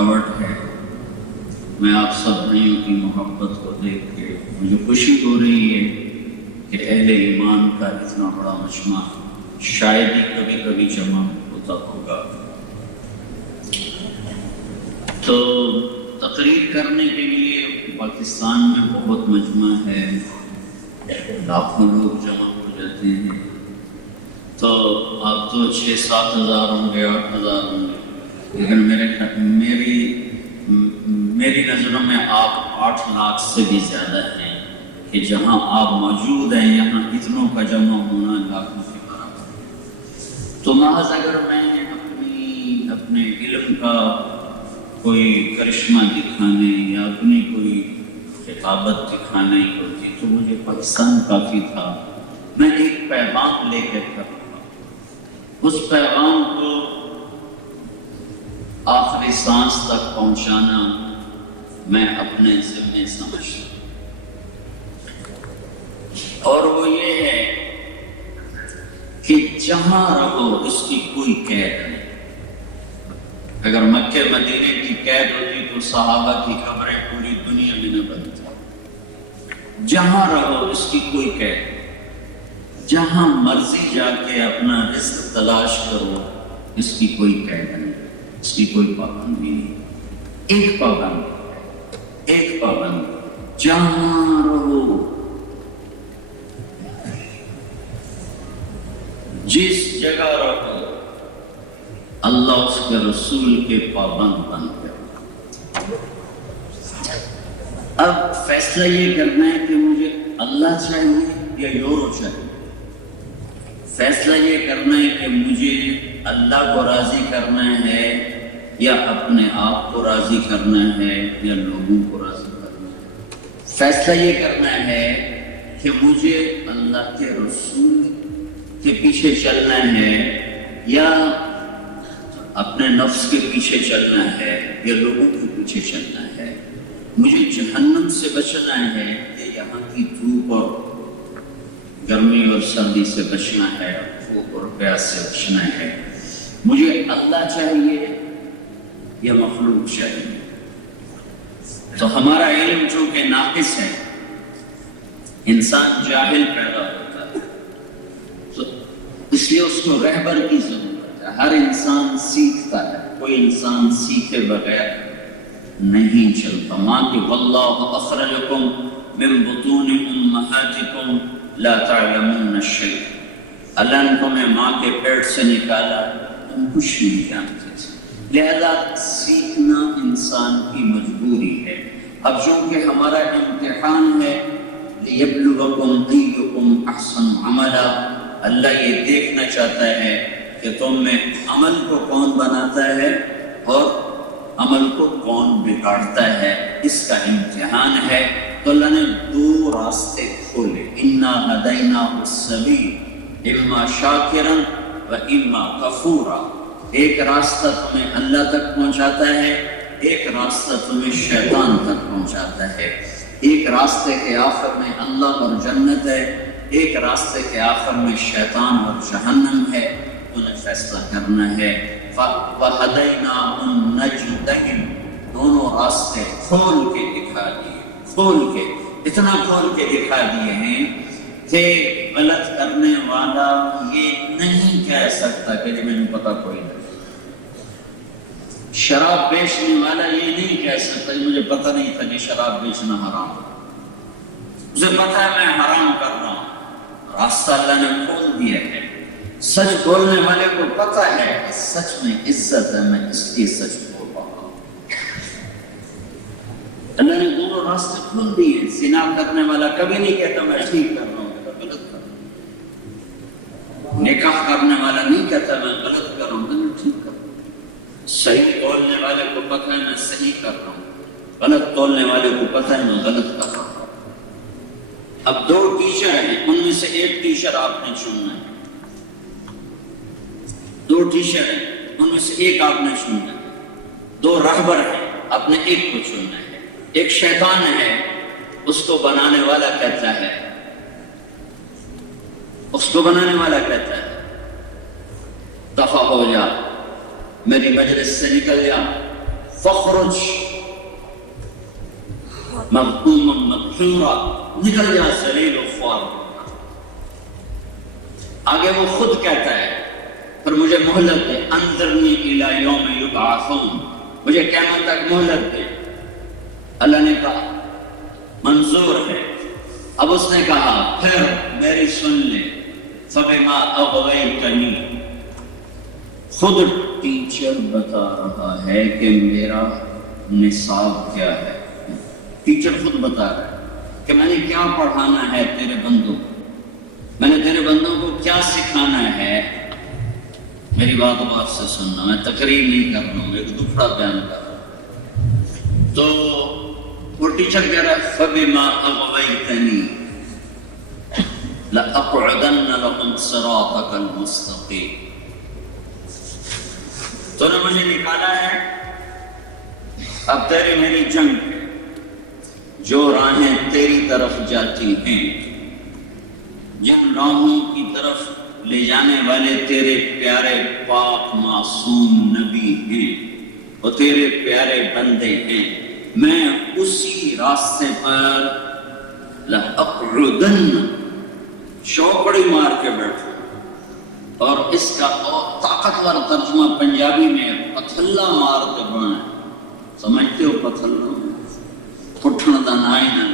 سجاوٹ ہے، میں آپ سب بھائیوں کی محبت کو دیکھ کے مجھے خوشی ہو رہی ہے کہ اہل ایمان کا اتنا بڑا مجمع شاید ہی کبھی کبھی جمع ہوتا ہوگا۔ تو تقریر کرنے کے لیے پاکستان میں بہت مجمع ہے، لاکھوں لوگ جمع ہو جاتے ہیں، تو آپ تو 6-7 ہزار ہوں گے، 8 ہزار ہوں گے، لیکن میری نظروں میں آپ 8 لاکھ سے بھی زیادہ ہیں کہ جہاں آپ موجود ہیں یہاں اتنوں کا جمع ہونا لاکھوں کے برابر ہے۔ تو محض اگر میں اپنے علم کا کوئی کرشمہ دکھانے یا اپنی کوئی خطابت دکھانے ہوتی تو مجھے پاکستان کافی تھا۔ میں ایک پیغام لے کر کر رہا، اس پیغام کو آخری سانس تک پہنچانا میں اپنے ذمے سمجھتا ہوں، اور وہ یہ ہے کہ جہاں رہو اس کی کوئی قید نہیں۔ اگر مکہ مدینے کی قید ہوتی تو صحابہ کی قبریں پوری دنیا میں نہ بنتی۔ جہاں رہو اس کی کوئی قید نہیں، جہاں مرضی جا کے اپنا رزق تلاش کرو اس کی کوئی قید نہیں، اس کی کوئی پابندی نہیں۔ ایک پابندی جہاں رہو، جس جگہ رہو، اللہ اس کے رسول کے پابند بن گئے۔ اب فیصلہ یہ کرنا ہے کہ مجھے اللہ چاہیے یا یورو چاہیے۔ فیصلہ یہ کرنا ہے کہ مجھے اللہ کو راضی کرنا ہے یا اپنے آپ کو راضی کرنا ہے یا لوگوں کو راضی کرنا ہے۔ فیصلہ یہ کرنا ہے کہ مجھے اللہ کے رسول کے پیچھے چلنا ہے یا اپنے نفس کے پیچھے چلنا ہے یا لوگوں کے پیچھے چلنا ہے۔ مجھے جہنم سے بچنا ہے یا یہاں کی دھوپ اور گرمی اور سردی سے بچنا ہے، بھوک اور پیاس سے بچنا ہے۔ مجھے اللہ چاہیے یا مخلوق چاہیے۔ تو ہمارا علم چونکہ ناقص ہے، انسان جاہل پیدا ہوتا ہے، تو اس لیے اس کو رہبر کی ضرورت ہے۔ ہر انسان سیکھتا ہے، کوئی انسان سیکھے بغیر نہیں چلتا۔ ماں کہ واللہ اخرجکم من بطون امہاتکم لا تعلمون شیئا، اللہ نے تمہیں ماں کے پیٹ سے نکالا، تم کچھ نہیں جانتے تھے، لہذا سیکھنا انسان کی مجبوری ہے۔ اب چونکہ ہمارا امتحان ہے لیبلوکم ایکم احسن عملا، اللہ یہ دیکھنا چاہتا ہے کہ تم میں عمل کو کون بناتا ہے اور عمل کو کون بگاڑتا ہے، اس کا امتحان ہے۔ تو اللہ نے 2 راستے کھولے، انا ہدیناہ السبیل اما شاکرا و اما کفورا۔ ایک راستہ تمہیں اللہ تک پہنچاتا ہے، ایک راستہ تمہیں شیطان تک پہنچاتا ہے۔ ایک راستے کے آخر میں اللہ اور جنت ہے، ایک راستے کے آخر میں شیطان اور جہنم ہے۔ انہیں فیصلہ کرنا ہے۔ وَهَدَيْنَاهُ النَّجْدَيْنِ، دونوں راستے کھول کے دکھا دیے، اتنا کھول کے دکھا دیے ہیں کہ غلط کرنے والا یہ نہیں کہہ سکتا کہ جی مجھے پتا کوئی نہیں۔ شراب بیچنے والا یہ نہیں کہہ سکتا کہ مجھے پتہ نہیں تھا کہ شراب بیچنا حرام ہے، اسے پتہ ہے میں حرام کر رہا ہوں، راستہ اللہ نے کھول دیا ہے۔ سچ بولنے والے کو پتہ ہے کہ سچ میں عزت ہے، میں اس لیے سچ بول رہا ہوں۔ اللہ نے دونوں راستے کھول دیے۔ زنا کرنے والا کبھی نہیں کہتا میں ٹھیک کر رہا ہوں، کہتا غلط کر رہا ہوں۔ نکاح کرنے والا نہیں کہتا میں غلط کر رہا ہوں، میں ٹھیک کر رہا ہوں۔ صحیح بولنے والے کو پتہ ہے میں صحیح کر رہا ہوں، غلط بولنے والے کو پتہ ہے میں غلط کر رہا ہوں۔ اب 2 ٹیچر ہیں، ان میں سے ایک ٹیچر آپ نے چننا ہے۔ 2 ٹیچر ہیں، ان میں سے ایک آپ نے چننا ہے۔ 2 رہبر ہیں، آپ نے ایک کو چننا ہے۔ ایک شیطان ہے، اس کو بنانے والا کہتا ہے، دفع ہو جا، میری مجلس سے نکل جا، فخرج مغموما مدحورا، نکل جا ذلیل و خوار۔ آگے وہ خود کہتا ہے پر مجھے مہلت دے، انظرنی الی یوم یبعثون، مجھے قیامت تک مہلت دے۔ اللہ نے کہا منظور ہے۔ اب اس نے کہا پھر میری سن لے، فبما اغویتنی، خود ٹیچر بتا رہا ہے کہ میرا نصاب کیا ہے۔ ٹیچر خود بتا رہا ہے کہ میں نے کیا پڑھانا ہے تیرے بندوں کو، میں نے تیرے بندوں کو کیا سکھانا ہے۔ میری بات اب آپ سے سننا، میں تقریر نہیں کر رہا ہوں، ایک دفعہ بیان کر رہا ہوں۔ تو وہ ٹیچر کہہ رہا ہے فبما اغویتنی لأقعدن لهم صراطك المستقیم، تو نے مجھے نکالا ہے، اب تیری میری جنگ ہے، جو راہیں تیری طرف جاتی ہیں، جن راہوں کی طرف لے جانے والے تیرے پیارے پاک معصوم نبی ہیں، وہ تیرے پیارے بندے ہیں، میں اسی راستے پر لأقعدن، چوکڑی مار کے بیٹھوں۔ اور اس کا اور طاقتور ترجمہ پنجابی میں پتھلا مار کے بنا ہے، سمجھتے ہو پتھلا اٹھن دا نائی نہ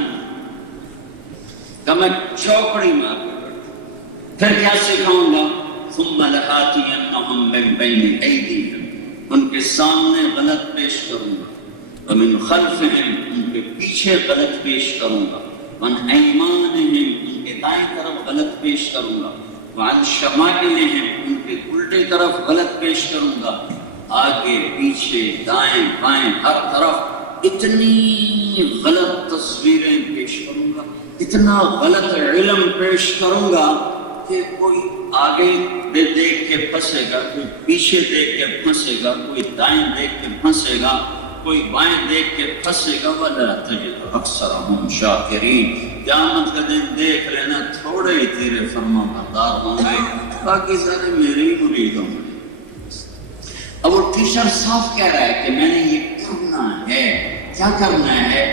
کہ میں چوکڑی مار کے بیٹھوں۔ پھر کیا سکھاؤں گا؟ ثم لآتینہم من بین ایدیہم، ان کے سامنے غلط پیش کروں گا، ومن خلفہم، ان کے پیچھے غلط پیش کروں گا، وعن ایمانہم، ان کے دائیں طرف غلط پیش کروں گا، وعن شمائلہم، ان کے الٹے طرف غلط پیش کروں گا، آگے پیچھے دائیں بائیں ہر طرف اتنی غلط تصویریں پیش کروں گا، اتنا غلط علم پیش کروں گا کہ کوئی آگے دیکھ کے پھنسے گا، کوئی پیچھے دیکھ کے پھنسے گا، کوئی دائیں دیکھ کے پھنسے گا، کوئی بائیں دیکھ کے پھنسے گا۔ وَلَا تَجِدُ أَكْثَرَهُمْ شَاكِرِينَ، قیامت کا دن دیکھ لینا تھوڑے ہی تیرے فرما بردار ہوں گے، باقی سارے میرے ہی مرید ہوں گے۔ اب وہ ٹیچر صاف کہہ رہا ہے کہ میں نے یہ کرنا ہے، کیا کرنا ہے؟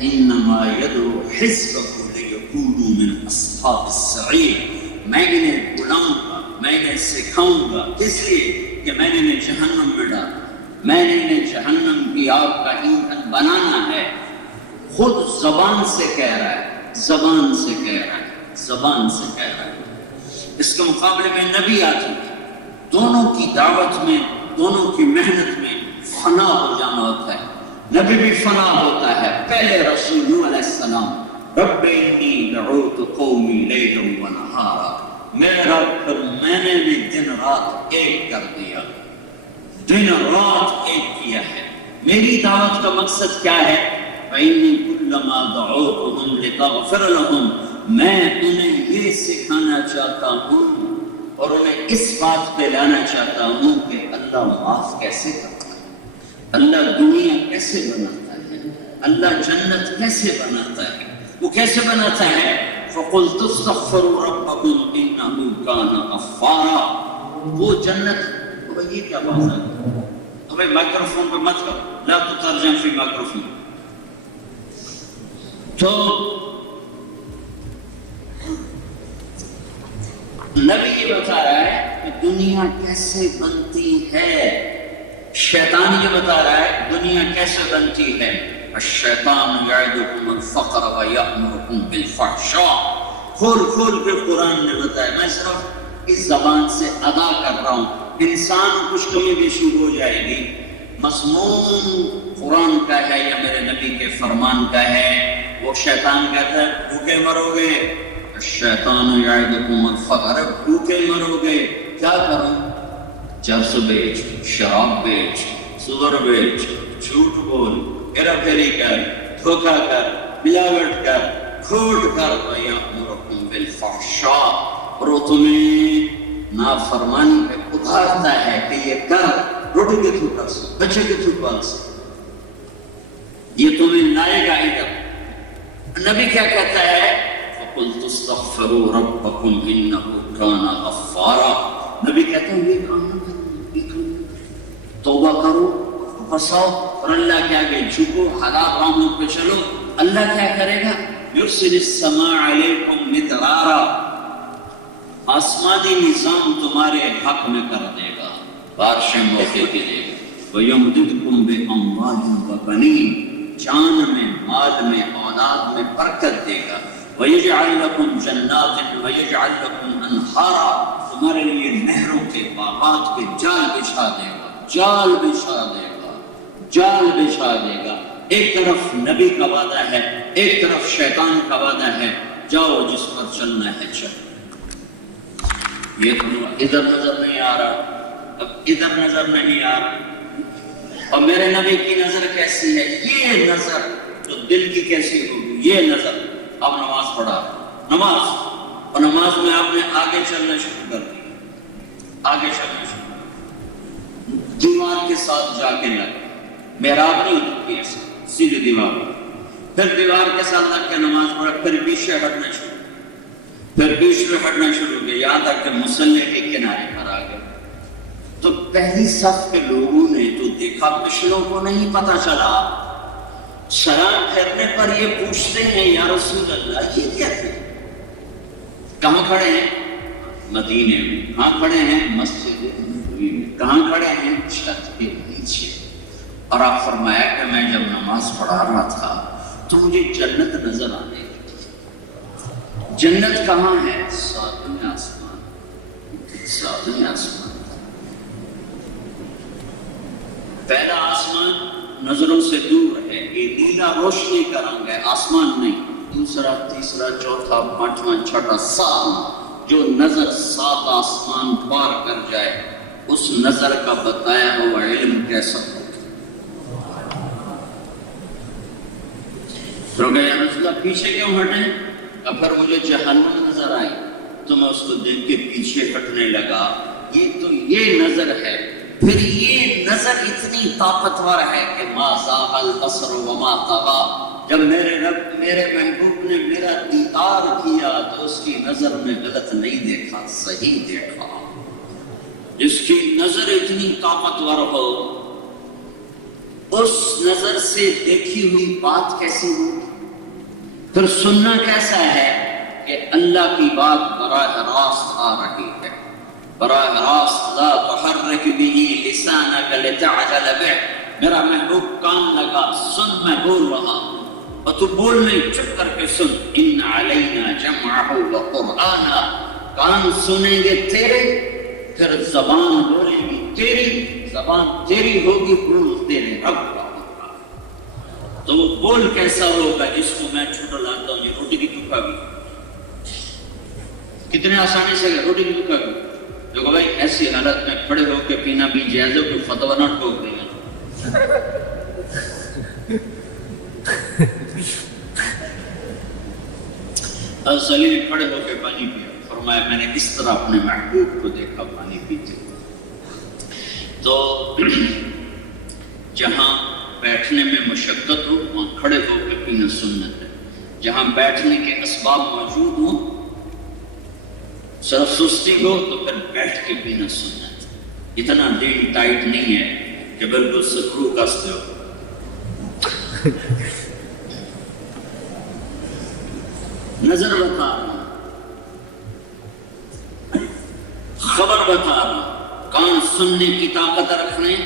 إِنَّمَا يَدْعُو حِزْبَهُ لِيَكُونُوا مِنْ أَصْحَابِ السَّعِيرِ، میں انہیں بلاؤں گا، میں انہیں سکھاؤں گا، اس لیے کہ میں نے انہیں جہنم میں ڈالا، میں نے انہیں جہنم کی آگ کا ایندھن بنانا ہے۔ خود زبان سے کہہ رہا ہے، زبان سے کہہ رہا ہے، زبان سے کہہ رہا ہے۔ اس کے مقابلے میں نبی آتے ہیں، دونوں کی دعوت میں، دونوں کی محنت میں فنا ہو جانا ہوتا ہے۔ نبی بھی فنا ہوتا ہے، پہلے رسول نوح علیہ السلام رب انی دعوت قومی لیلا و نہارا، میرے رب پر میں نے بھی دن رات ایک کر دیا، دن رات ایک کیا ہے۔ میری دعوت کا مقصد کیا ہے؟ فإنی کلما دعوتہم لتغفر لہم، میں انہیں یہ سکھانا چاہتا ہوں اور انہیں اس بات پہ لانا چاہتا ہوں کہ اللہ معاف کیسے کرتا ہے، اللہ دنیا کیسے بناتا ہے، اللہ جنت کیسے بناتا ہے، وہ کیسے بناتا ہے؟ فَقُلْتُ اسْتَغْفِرُوا رَبَّكُمْ إِنَّهُ كَانَ غَفَّارًا، وہ جنت، وہ یہ کیا بات ہے؟ ابھی مائکروفون پہ مت کرو، لا تترجم فی مائکروفون۔ تو نبی یہ بتا رہا ہے کہ دنیا کیسے بنتی ہے، شیطان یہ بتا رہا ہے دنیا کیسے بنتی ہے۔ الشیطان یعدکم الفقر ویأمرکم بالفحشاء، کھول کھول کے قرآن نے بتایا، میں صرف اس زبان سے ادا کر رہا ہوں، انسان کچھ کمی بیشی ہو جائے گی، مضمون قرآن کا ہے یا میرے نبی کے فرمان کا ہے۔ وہ شیطان کہتا ہے بھوکے مرو گے، الشیطان یعدکم الفقر، بھوکے مرو گے، کیا کروں؟ چرس بیچ، شراب بیچ، سور بیچ، جھوٹ بول، ہیرا پھیری کر، دھوکہ کر، ملاوٹ کر، کھوٹ کر، وَيَأْمُرُكُمْ بِالْفَحْشَاءِ، اور وہ تمہیں نافرمانی پہ ابھارتا ہے کہ یہ کر، روٹی کے تھرو کر سکتے، بچے کے تھرو پال سکتے، یہ تمہیں لائے گا ادھر۔ نبی کیا کہتا ہے؟ فَقُلْتُ اسْتَغْفِرُوا رَبَّكُمْ إِنَّهُ كَانَ غَفَّارًا، نبی کہتا ہے یہ کام نہ کرو، توبہ کرو، پھنساؤ اور اللہ کے آگے جھکو، حلال راہوں پہ چلو، اللہ کیا کرے گا؟ یرسل السماء علیکم مدرارا، آسمانی نظام تمہارے حق میں کر دے گا، بارشیں موقع کے دے گا۔ وَيُمْدِدْكُمْ بِأَمْوَالٍ وَبَنِينَ، جان میں، مال میں، اولاد میں برکت دے گا۔ وَيَجْعَلْ لَكُمْ جَنَّاتٍ وَيَجْعَلْ لَكُمْ أَنْهَارًا، تمہارے لیے نہروں کے، باغات کے جال بچھا دے گا، جال بچھا دے گا، جال بچھا دے گا۔ ایک طرف نبی کا وعدہ ہے، ایک طرف شیطان کا وعدہ ہے، جاؤ جس پر چلنا ہے چلو۔ یہ تو ادھر نظر نہیں آ رہا، اب ادھر نظر نہیں آ رہا، اور میرے نبی کی نظر کیسی ہے؟ یہ نظر تو دل کی کیسی ہوگی؟ یہ نظر۔ اب نماز پڑھا، نماز، اور نماز میں آپ نے آگے چلنا شروع کر دیا، آگے چلنا شروع، دیوار کے ساتھ جا کے لگ، محراب نہیں ہوتی ایسے، سیدھی دیوار، پھر دیوار کے ساتھ لگ کے نماز پڑھا، پھر پیچھے ہٹنا شروع، پھر بیچ میں ہٹنا شروع کیا، یہاں تک کہ مصلی کے کنارے پر آ گئے۔ تو پہلی صف کے لوگوں نے تو دیکھا، پچھلوں کو نہیں پتا چلا، سلام پھیرنے پر یہ پوچھتے ہیں یا رسول اللہ یہ کیا تھے؟ کہاں کھڑے ہیں؟ مدینے میں۔ کہاں کھڑے ہیں؟ مسجد نبوی میں۔ کہاں کھڑے ہیں؟ چھت کے نیچے۔ اور آپ فرمایا کہ میں جب نماز پڑھا رہا تھا تو مجھے جنت نظر آنے لگی۔ جنت کہاں ہے؟ ساتویں آسمان، ساتویں آسمان۔ پہلا آسمان نظروں سے دور ہے، یہ نیلا روشنی کا رنگ ہے، آسمان نہیں۔ دوسرا، تیسرا، چوتھا، پانچواں، چھٹا، ساتواں، جو نظر 7 آسمان پار کر جائے اس نظر کا بتایا ہوا علم کیسا ہوگا؟ تو گیا رسول اللہ پیچھے کیوں ہٹے؟ اب پھر مجھے جہنم نظر آئی تو میں اس کو دیکھ کے پیچھے ہٹنے لگا۔ یہ تو یہ نظر ہے، پھر یہ نظر اتنی طاقتور ہے کہ ما زاغ البصر وما طغى، جب میرے رب، میرے محبوب نے میرا دیدار کیا تو اس کی نظر میں غلط نہیں دیکھا، صحیح دیکھا۔ جس کی نظر اتنی طاقتور ہو، اس نظر سے دیکھی ہوئی بات کیسی ہو؟ پھر سننا کیسا ہے کہ اللہ کی بات براہ راست آ رہی ہے، براہ راست۔ لا تحرک به لسانک لتعجل به، میرا محبوب کان لگا، سن میں بول رہا ہوں، اور تو بول نہیں، چپ کر کے سن۔ ان علینا جمعہ وقرآنا، کان سنیں گے تیرے، پھر زبان بولے گی تیری، زبان تیری ہوگی، بول تیرے رب کا ہوگا۔ تو وہ بول کیسا ہوگا؟ اس کو میں چھوٹا لاتا ہوں، یہ روٹی کی ٹکڑا بھی کتنے آسانی سے روٹی کی ٹکڑا بھی، جو کہ بھائی ایسی حالت میں کھڑے ہو کے پینا بھی جائز ہے، کوئی فتویٰ نہ ٹھوک رہی ہے۔ سلیل کھڑے ہو کے پانی پیا، فرمایا میں نے اس طرح اپنے محبوب کو دیکھا پانی پیتے۔ تو جہاں بیٹھنے میں مشقت ہو وہاں کھڑے ہو کے پینا سنت ہے، جہاں بیٹھنے کے اسباب موجود ہوں، صرف سستی ہو تو پھر بیٹھ کے پینا سنت ہے۔ اتنا دین ٹائٹ نہیں ہے کہ بالکل سکرو کستے ہو۔ نظر بتا رہا ہوں، خبر بتا رہا ہوں، کان سننے کی طاقت رکھنے،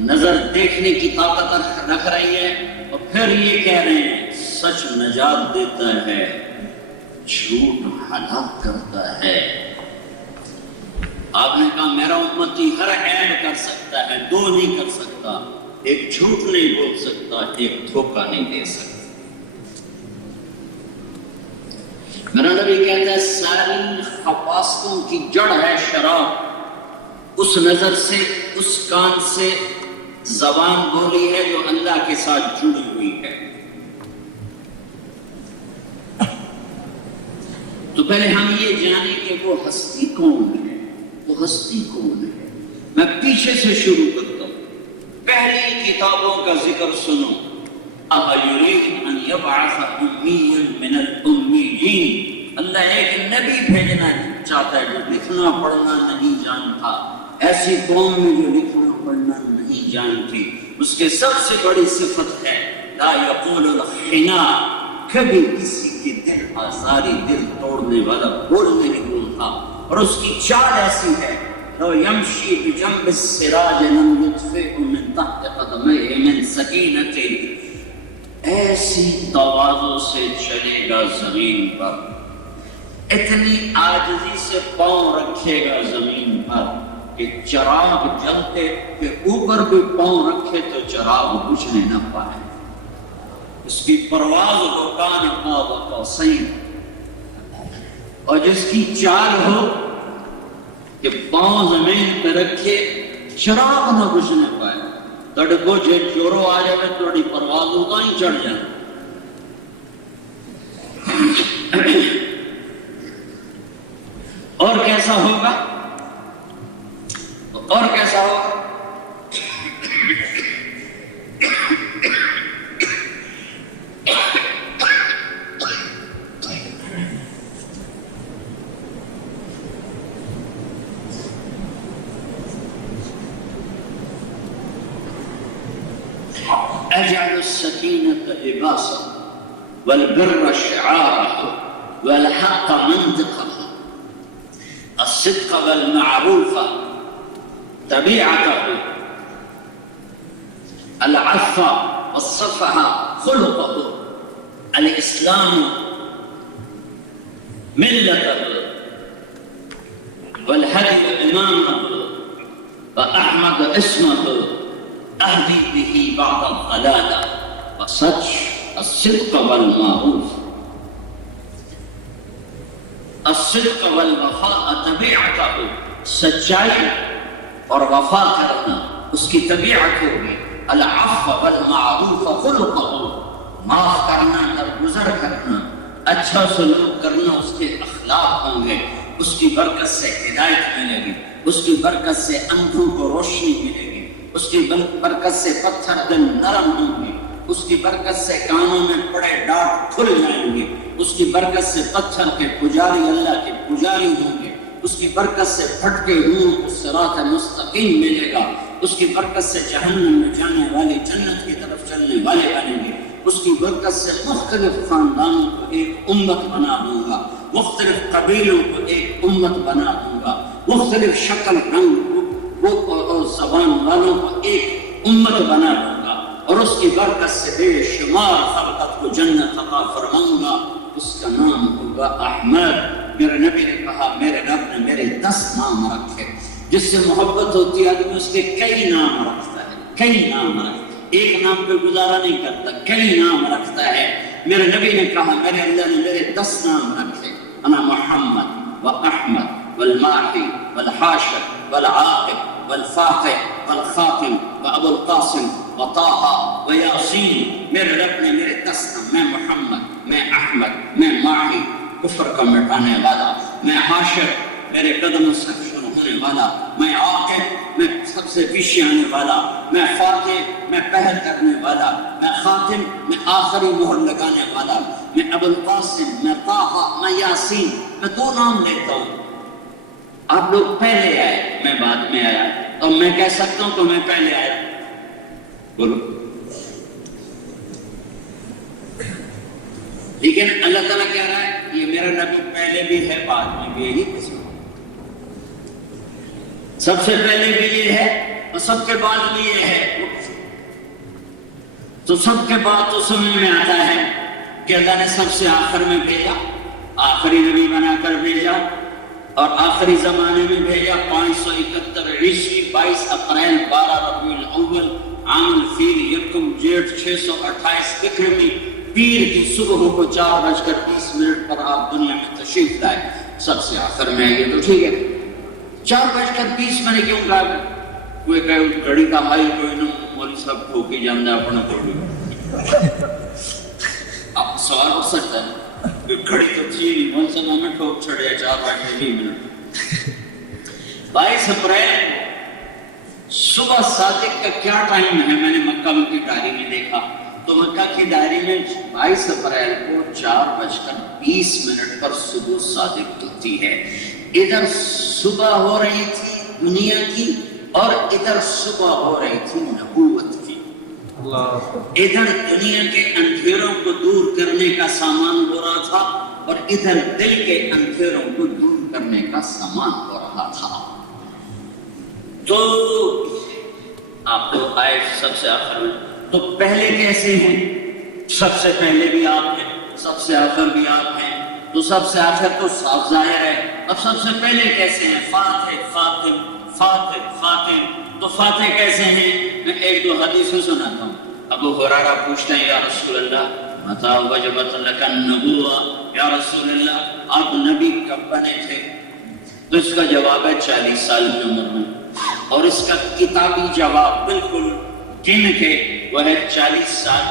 نظر دیکھنے کی طاقت رکھ رہی ہے، اور پھر یہ کہہ رہے ہیں سچ نجات دیتا ہے، جھوٹ ہلاک کرتا ہے۔ آپ نے کہا میرا امتی ہر ایڈ کر سکتا ہے، 2 نہیں کر سکتا، ایک جھوٹ نہیں بول سکتا، ایک دھوکہ نہیں دے سکتا۔ میرا نبی کہتا ہے ساری خباثتوں کی جڑ ہے شراب، اس نظر سے، اس کان سے زبان بولی ہے جو اللہ کے ساتھ جڑی ہوئی ہے۔ تو پہلے ہم یہ جانیں کہ وہ ہستی کون ہے، وہ ہستی کون ہے۔ میں پیچھے سے شروع کرتا ہوں، پہلی کتابوں کا ذکر سنو۔ اَيُرِيدُ أَن يَبْعَثَ أُمِّيًّا مِنَ الْأُمِّيِّينَ، اللہ ایک نبی بھیجنا چاہتا ہے جو لکھنا پڑھنا نہیں جانتا، ایسی قوم میں جو لکھنا پڑھنا نہیں جانتی، اس کے سب سے بڑی صفت ہے لا یقول الحنا، کبھی کسی کے دل آزاری، دل توڑنے والا بول نہیں بولتا. اور اس کی چال ایسی ہے لو یمشی بجنب السراج لم یطفئ من تحت قدمیہ من سکینۃ، ایسی تواضع سے چلے گا زمین پر، اتنی عاجزی سے پاؤں رکھے گا زمین پر کہ چراغ جلتے کے اوپر بھی پاؤں رکھے تو چراغ بجھنے نہ پائے. اس کی پرواز کان قاب قوسین، اور جس کی چال ہو کہ پاؤں زمین پہ رکھے چراغ نہ بجھنے پائے. تڑ کو جو چورو آ جائے تھوڑی پرواز ہوگا ہی چڑھ جائے. اور کیسا ہوگا؟ اور کیسا ہوگا؟ اجعل السکینة لباسا والبر شعارا والحق منطقا الصدق والمعروف طبيعته العفو والصفح خلقه الإسلام ملته والهدي إمامه وأحمد اسمه أهدي به بعض الضلالة الصدق والمعروف الصدق والوفاء طبیعته، سچائی اور وفا کرنا اس کی طبیعت ہوگی. العفو والمعروف خلقه، معاف کرنا، درگزر کرنا، اچھا سلوک کرنا اس کے اخلاق ہوں گے. اس کی برکت سے ہدایت ملے گی، اس کی برکت سے آنکھوں کو روشنی ملے گی، اس کی برکت سے پتھر دل نرم ہوں گے، اس کی برکت سے کانوں میں پڑے ڈاٹ کھل جائیں گے، اس کی برکت سے پتھر کے پجاری اللہ کے پجاری ہوں گے، اس کی برکت سے پھٹکے روحوں کو صراط مستقیم ملے گا، اس کی برکت سے جہنم میں جانے والے جنت کی طرف چلنے والے بنیں گے. اس کی برکت سے مختلف خاندانوں کو ایک امت بنا دوں گا، مختلف قبیلوں کو ایک امت بنا دوں گا، مختلف شکل رنگ اور زبان والوں کو ایک امت بنا دوں گا، اور اس کی برکت سے بے شمار خلقت کو جنت عطا فرماؤں گا. اس کا نام ہوگا احمد. میرے نبی نے کہا میرے رب نے میرے 10 نام رکھے. جس سے محبت ہوتی ہے آدمی اس کے کئی نام رکھتا ہے، کئی نام رکھتا ہے، ایک نام پہ گزارا نہیں کرتا، کئی نام رکھتا ہے. میرے نبی نے کہا میرے اللہ نے میرے 10 نام رکھے. انا محمد و احمد والماحی والحاشر والعاقب والفاقع والخاتم وابو القاسم وطاہا ویاسین. میرے رب نے میرے 10 نام، میں محمد، میں احمد، میں ماحی کفر کا مٹانے والا، میں حاشر میرے قدموں سے شروع ہونے والا، میں عاقب میں سب سے پیچھے آنے والا، میں فاتح میں پہل کرنے والا، میں خاتم میں آخری مہر لگانے والا، میں ابو القاسم، میں طاہا، میں یاسین. میں 2 نام لیتا ہوں. آپ لوگ پہلے آئے، میں بعد میں آیا، تو میں کہہ سکتا ہوں کہ میں پہلے آیا. بولو. لیکن اللہ تعالیٰ کہہ رہا ہے یہ میرا نبی پہلے بھی ہے بعد میں بھی یہی قسم، سب سے پہلے بھی یہ ہے اور سب کے بعد بھی یہ ہے. تو سب کے بعد تو سمجھ میں آتا ہے کہ اللہ نے سب سے آخر میں بھیجا، آخری نبی بنا کر بھیجا، اور آخری زمانے میں بھیجا. 571 عیسوی 22 اپریل 12 ربیع الاول عام الفیل یکم جیٹھ 628 اکرمی پیر کی صبح کو 4:20 پر آپ دنیا میں تشریف لائے. سب سے آخر میں آئیے تو ٹھیک ہے. 4:20 میں نے کیوں کہا؟ کوئی کہے گھڑی کا حال کوئی نہ مولوی صاحب ٹھوکی جاندہ اپنا کوئی. اب سوال ہو سکتا ہے کہ گھڑی تو تھی نہیں، مولوی صاحب ہمیں ٹھوک چھڑے 4:20. 22 اپریل صبح صادق کا کیا ٹائم ہے؟ میں نے مکہ کی ڈائری میں دیکھا تو مکہ کی ڈائری میں 22 اپریل کو 4:20 پر صبح صادق ہوتی ہے. ادھر صبح ہو رہی تھی دنیا کی اور ادھر صبح ہو رہی تھی نبوت کی. ادھر دنیا کے اندھیروں کو دور کرنے کا سامان ہو رہا تھا اور ادھر دل کے اندھیروں کو دور کرنے کا سامان ہو رہا تھا. تو آپ کو آئے سب سے آخر میں، تو پہلے کیسے ہیں؟ سب سے پہلے بھی آپ ہیں، سب سے آخر بھی آپ ہیں. تو سب سے آخر تو صاف ظاہر ہے. اب سب سے پہلے کیسے ہیں؟ فاتح فاتح فاتح فاتح. تو فاتح کیسے ہیں؟ میں ایک دو حدیثیں سناتا ہوں. ابو ہریرہ پوچھتے ہیں یا رسول اللہ متی وجبت لک النبوۃ، یا رسول اللہ آپ نبی کب بنے تھے؟ تو اس کا جواب ہے 40 سال کی عمر میں. اور اس کا کتابی جواب بالکل گن کے وہ ہے 40 سال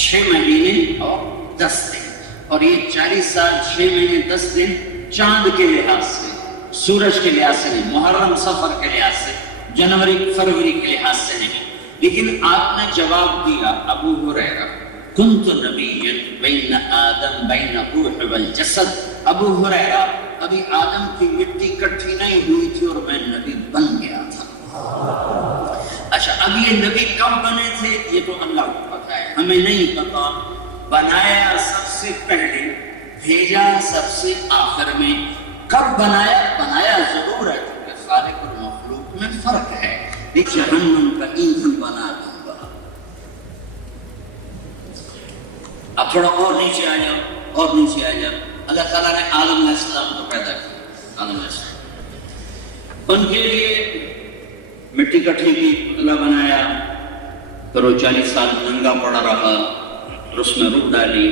6 مہینے اور 10 دن. اور یہ 40 سال 6 مہینے 10 دن چاند کے لحاظ سے، سورج کے لحاظ سے نہیں، محرم صفر کے لحاظ سے، جنوری فروری کے لحاظ سے نہیں. لیکن آپ نے جواب دیا ابو ہریرہ کنت نبیا بین آدم بین الروح والجسد. ابو ہریرہ ابھی آدم کی مٹی کٹھی نہیں ہوئی تھی اور میں نبی بن گیا تھا. اچھا اب یہ نبی کب بنے تھے یہ تو اللہ کو پتا ہے، ہمیں نہیں پتا. بنایا سب سے پہلے، بھیجا سب سے آخر میں. کب بنایا؟ بنایا ضرور ہے کیونکہ خالق اور مخلوق میں فرق ہے. جہنم کا ایندھن بنا دوں گا. اب تھوڑا اور نیچے آ جاؤ، اور نیچے آ جاؤ. اللہ تعالیٰ نے آدم علیہ السلام کو پیدا کیا. آدم علیہ السلام ان کے لیے مٹی کٹھی کی پتلا بنایا، پھر وہ 40 سال ننگا پڑا رہا، اور اس میں روح ڈالی،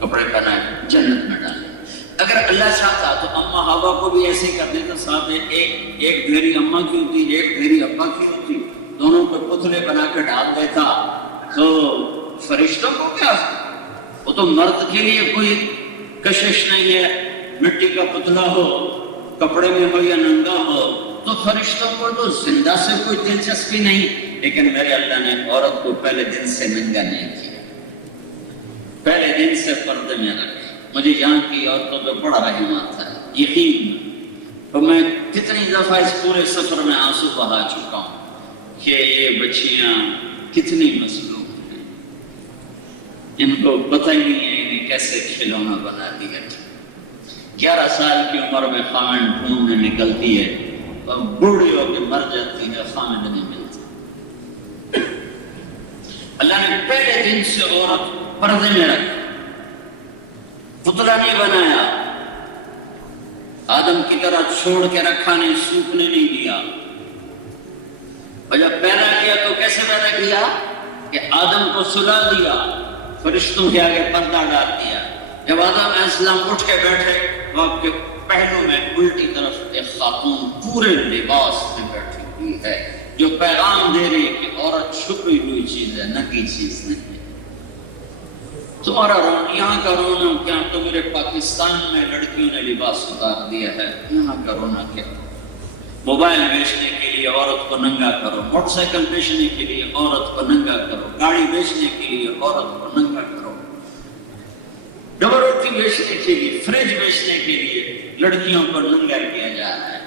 کپڑے پہنائے، جنت میں ڈالے. اگر اللہ چاہتا تو اماں ہوا کو بھی ایسے ہی کر دیتا. ساتھ ایک ڈھیری اماں کی ہوتی، ایک ڈھیری ابا کی ہوتی، دونوں کو پتلے بنا کے ڈال دیتا. تو فرشتوں کو کیا؟ وہ تو مرد کے لیے کوئی کشش نہیں ہے، مٹی کا پتلا ہو، کپڑے میں ہو یا ننگا ہو. تو فرشتوں کو تو زندہ سے کوئی دلچسپی نہیں. لیکن میرے اللہ نے عورت کو پہلے دن سے ننگا نہیں کیا، پہلے دن سے پردے میں رکھا. مجھے یہاں کی عورتوں پہ بڑا رحم آتا ہے، یقین. تو میں کتنی دفعہ اس پورے سفر میں آنسو بہا چکا ہوں کہ یہ بچیاں کتنی مظلوم ہیں. ان کو پتہ ہی نہیں ہے انہیں کیسے کھلونا بنا دیا. 11 سال کی عمر میں خامن ڈھونڈنے نکلتی ہے اور بوڑھی ہو کے مر جاتی ہے، خامن نہیں ملتا. اللہ نے پہلے دن سے عورت پردے میں رکھا، پتلا نہیں بنایا. آدم کی طرح چھوڑ کے رکھا نہیں، سوکھنے نہیں دیا. اور جب پیدا کیا تو کیسے پیدا کیا کہ آدم کو سلا دیا، فرشتوں کے آگے پردہ ڈال دیا. جب آدم علیہ السلام اٹھ کے بیٹھے تو آپ کے پہلو میں الٹی طرف ایک خاتون پورے لباس میں بیٹھی ہوئی ہے جو پیغام دے رہی ہے کہ عورت چھپی ہوئی چیز ہے، ننگی چیز نہیں ہے. تمہارا یہاں کا رونا کیا؟ تو میرے پاکستان میں لڑکیوں نے لباس اتار دیا ہے. یہاں کا رونا کیا؟ موبائل بیچنے کے لیے عورت کو ننگا کرو، موٹر سائیکل بیچنے کے لیے عورت کو ننگا کرو، گاڑی بیچنے کے لیے عورت کو ننگا کرو، ڈبل روٹی بیچنے کے لیے، فریج بیچنے کے لیے لڑکیوں کو ننگا کیا جا رہا ہے.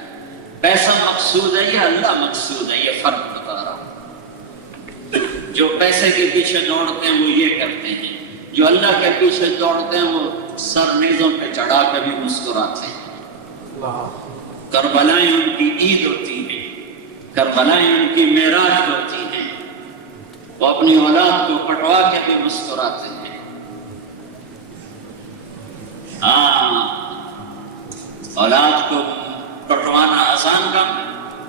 پیسہ مقصود ہے یا اللہ مقصود ہے؟ یہ فرق بتا رہا ہوں. جو پیسے کے پیچھے دوڑتے ہیں وہ یہ کرتے ہیں، جو اللہ کے پیچھے دوڑتے ہیں وہ سر نیزوں پہ چڑھا کے بھی مسکراتے ہیں. کربلائیں ان کی عید ہوتی ہیں، کربلائیں ان کی معراج ہوتی ہیں. وہ اپنی اولاد کو کٹوا کے بھی مسکراتے ہیں. ہاں، اولاد کو کٹوانا آسان کام ہے.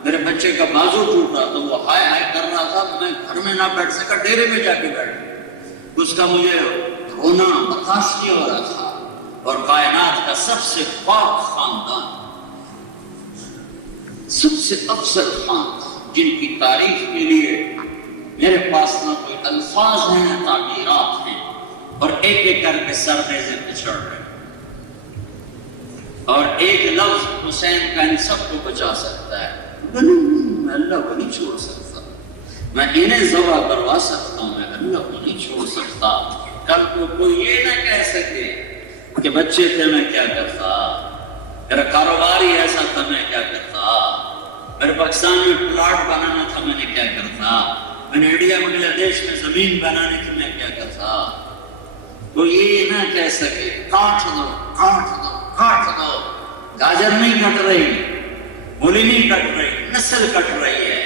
میرے بچے کا بازو ٹوٹ رہا تو وہ ہائے ہائے کر رہا تھا، میں گھر میں نہ بیٹھ سکا، ڈیرے میں جا کے بیٹھ. اس کا مجھے رونا برداشت نہیں ہو رہا تھا. اور کائنات کا سب سے پاک خاندان، سب سے افضل خاندان، جن کی تعریف کے لیے میرے پاس نہ کوئی الفاظ ہیں نہ تعبیرات ہیں، اور ایک ایک کر کے سر نیزے پچھڑ رہے، اور ایک لفظ حسین کا ان سب کو بچا سکتا ہے. میں اللہ کو نہیں چھوڑ سکتا، میں انہیں ذبح کروا سکتا ہوں، میں اللہ کو نہیں چھوڑ سکتا. کل کو کوئی یہ نہ کہہ سکے کہ بچے تھے میں کیا کرتا، میرا کاروبار ہی ایسا تھا میں کیا کرتا، میرے پاکستان میں پلاٹ بنانا تھا میں نے کیا کرتا، میں نے انڈیا بنگلہ دیش میں زمین بنانے کی میں کیا کرتا، وہ یہ نہ کہہ سکے کاٹ دو کاٹ دو کاٹ دو، گاجر نہیں کٹ رہی، مولی نہیں کٹ رہی، نسل کٹ رہی ہے۔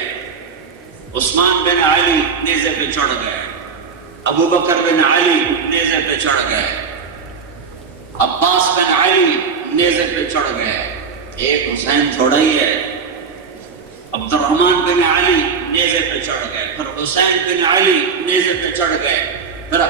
عثمان بن علی نیزے پہ چڑھ گئے، ابو بکر بن علی نیزے پہ چڑھ گئے، عباس بن علی نیزے پہ چڑھ گئے، ایک حسین تھوڑا ہی ہے، عبد الرحمن بن علی نیزے پہ چڑھ گئے، پھر حسین بن علی نیزے پہ چڑھ گئے، پھر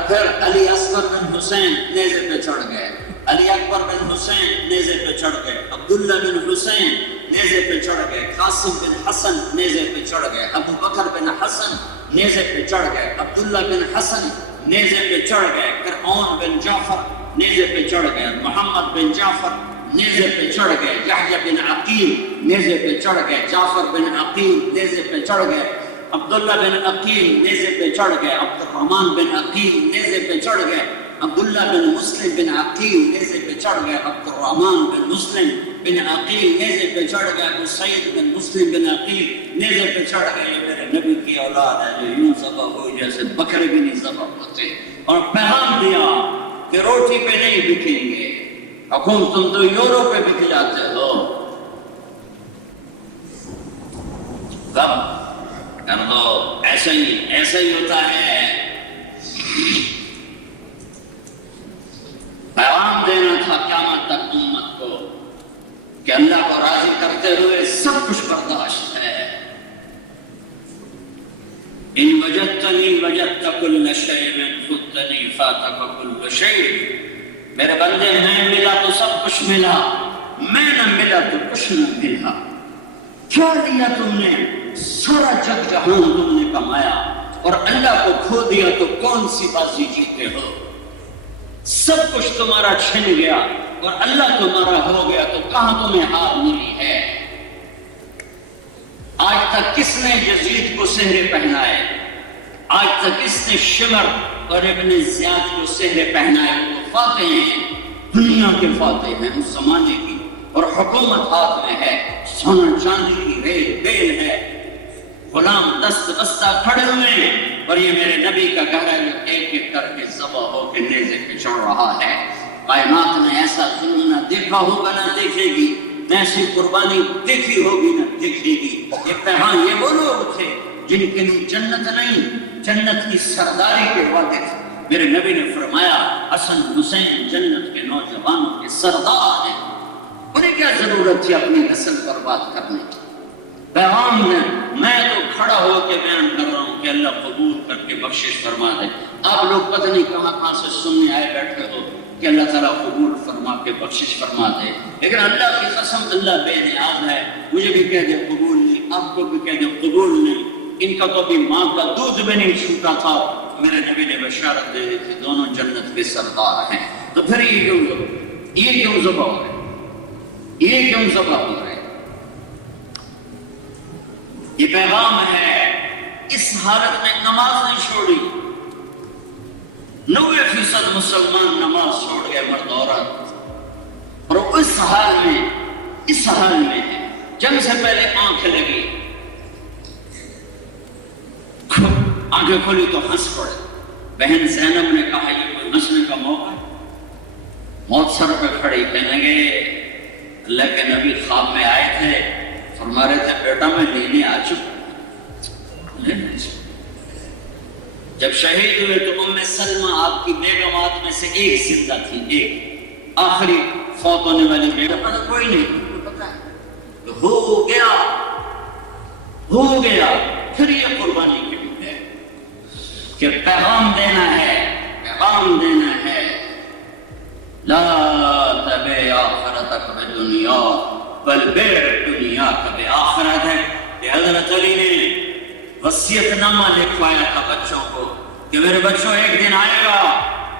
علی اصغر بن حسین نیزے پہ چڑھ گئے، علی اکبر بن حسین نیزے پہ چڑھ گئے، عبداللہ بن حسین نیزے پہ چڑھ گئے، قاسم بن حسن نیزے پہ چڑھ گئے، ابو بکر بن حسن نیزے پہ چڑھ گئے، عبداللہ بن حسن نیزے پہ چڑھ گئے، فرعون بن جعفر نیزے پہ چڑھ گئے، محمد بن جعفر نیزے پہ چڑھ گئے، یحییٰ بن عقیل نیزے پہ چڑھ گئے، جعفر بن عقیل نیزے پہ چڑھ گئے، عبداللہ بن عقیل نیزے پہ چڑھ گئے، عبد الرحمن بن عقیل نیزے پہ چڑھ گئے، عبداللہ بن مسلم بن عقیل نیزے پہ چڑھ گئے، عبد الرحمن بن مسلم بن عقیل نیزے پہ چڑھ گئے، ابو سعید بن مسلم بن عقیل نیزے پہ چڑھ گئے۔ یہ میرے نبی کی اولاد ہے جو یوں ذبح ہوئی جیسے بکرے بھی نہیں ذبح ہوتے، اور پیغام دیا کہ روٹی پہ نہیں بکیں گے، حکومت تم تو یورو پہ بک جاتے ہو، کب کر دو، ایسا ہی ہوتا ہے۔ پیغام دینا تھا قیامت تک امت کو کہ اللہ کو راضی کرتے ہوئے سب کچھ برداشت ہے۔ ان وجدتنی وجدت کل شیء من فتنی فاتک کل شیء، میرے بندے میں ملا تو سب کچھ ملا، میں نہ ملا تو کچھ نہ ملا۔ کیا لیا تم نے؟ سارا جگ جہان تم نے کمایا، اور اللہ کو کھو دیا تو کون سی بازی جیتے ہو؟ سب کچھ تمہارا چھن گیا اور اللہ تمہارا ہو گیا تو کہاں تمہیں ہار ملی ہے؟ آج تک کس نے یزید کو سہرے پہنائے؟ آج تک کس نے شمر اور ابن زیاد کو سہرے پہنائے؟ وہ فاتح ہیں، دنیا کے فاتح ہیں اس زمانے کی، اور حکومت ہاتھ میں ہے، سونا چاندی کی ریل بیل ہے، غلام دست بستہ کھڑے ہوئے ہیں، اور یہ میرے نبی کا گھر ہے جو ایک ایک کر کے ذبح ہو کے نیزے پہ چڑھ رہا ہے۔ کائنات نے ایسا ظلم نہ دیکھا ہوگا نہ دیکھے گی، نہ ایسی قربانی دیکھی ہوگی نہ دیکھے گی۔ یہ پیغام یہ وہ لوگ تھے جن کے لیے جنت نہیں، جنت کی سرداری کے وعدے تھے۔ میرے نبی نے فرمایا حسن حسین جنت کے نوجوانوں کے سردار ہیں، انہیں کیا ضرورت تھی اپنی نسل برباد کرنے کی؟ پیغام نے میں تو کھڑا ہو کے بیان کر رہا ہوں کہ اللہ قبول کر کے بخشش فرما دے۔ آپ لوگ پتہ نہیں کہاں سے سننے آئے بیٹھے ہو کہ اللہ تعالیٰ قبول فرما کے بخشش فرما دے، لیکن اللہ کی قسم اللہ بے نیاز ہے، مجھے بھی کہہ دے قبول نہیں، آپ کو بھی کہہ دے قبول نہیں۔ ان کا تو ابھی ماں کا دودھ بھی نہیں چھوٹا تھا، میرے نبی نے بشارت دے دی تھی دونوں جنت کے سردار ہیں۔ تو پھر یہ کیوں ذبح ہو رہے؟ یہ کیوں ذبح ہو رہے؟ یہ پیغام ہے۔ اس حالت میں نماز نہیں چھوڑی، 90% مسلمان نماز چھوڑ گئے، مرد عورت، اور اس حال میں جنگ سے پہلے آنکھ لگی، آنکھیں کھولی تو ہنس پڑے۔ بہن زینب نے کہا یہ کوئی ہنسنے کا موقع ہے؟ موت سر پہ کھڑی، کہنے لگے اللہ کے نبی خواب میں آئے تھے، فرما رہے تھے بیٹا میں لینے آ چکا۔ جب شہید ہوئے تو ام سلمہ آپ کی بیگمات میں سے ایک زندہ تھی، ایک آخری فوت ہونے والی بیگم، پتہ کوئی نہیں، پتہ ہے ہو گیا۔ پھر یہ قربانی کی ہے کہ پیغام دینا ہے، لا تبع آخرتک بدنیا بل بیع دنیا کا بآخرت ہے۔ کہ حضرت علی نے وصیت نامہ لکھوایا تھا بچوں کو کہ میرے بچوں ایک دن آئے گا،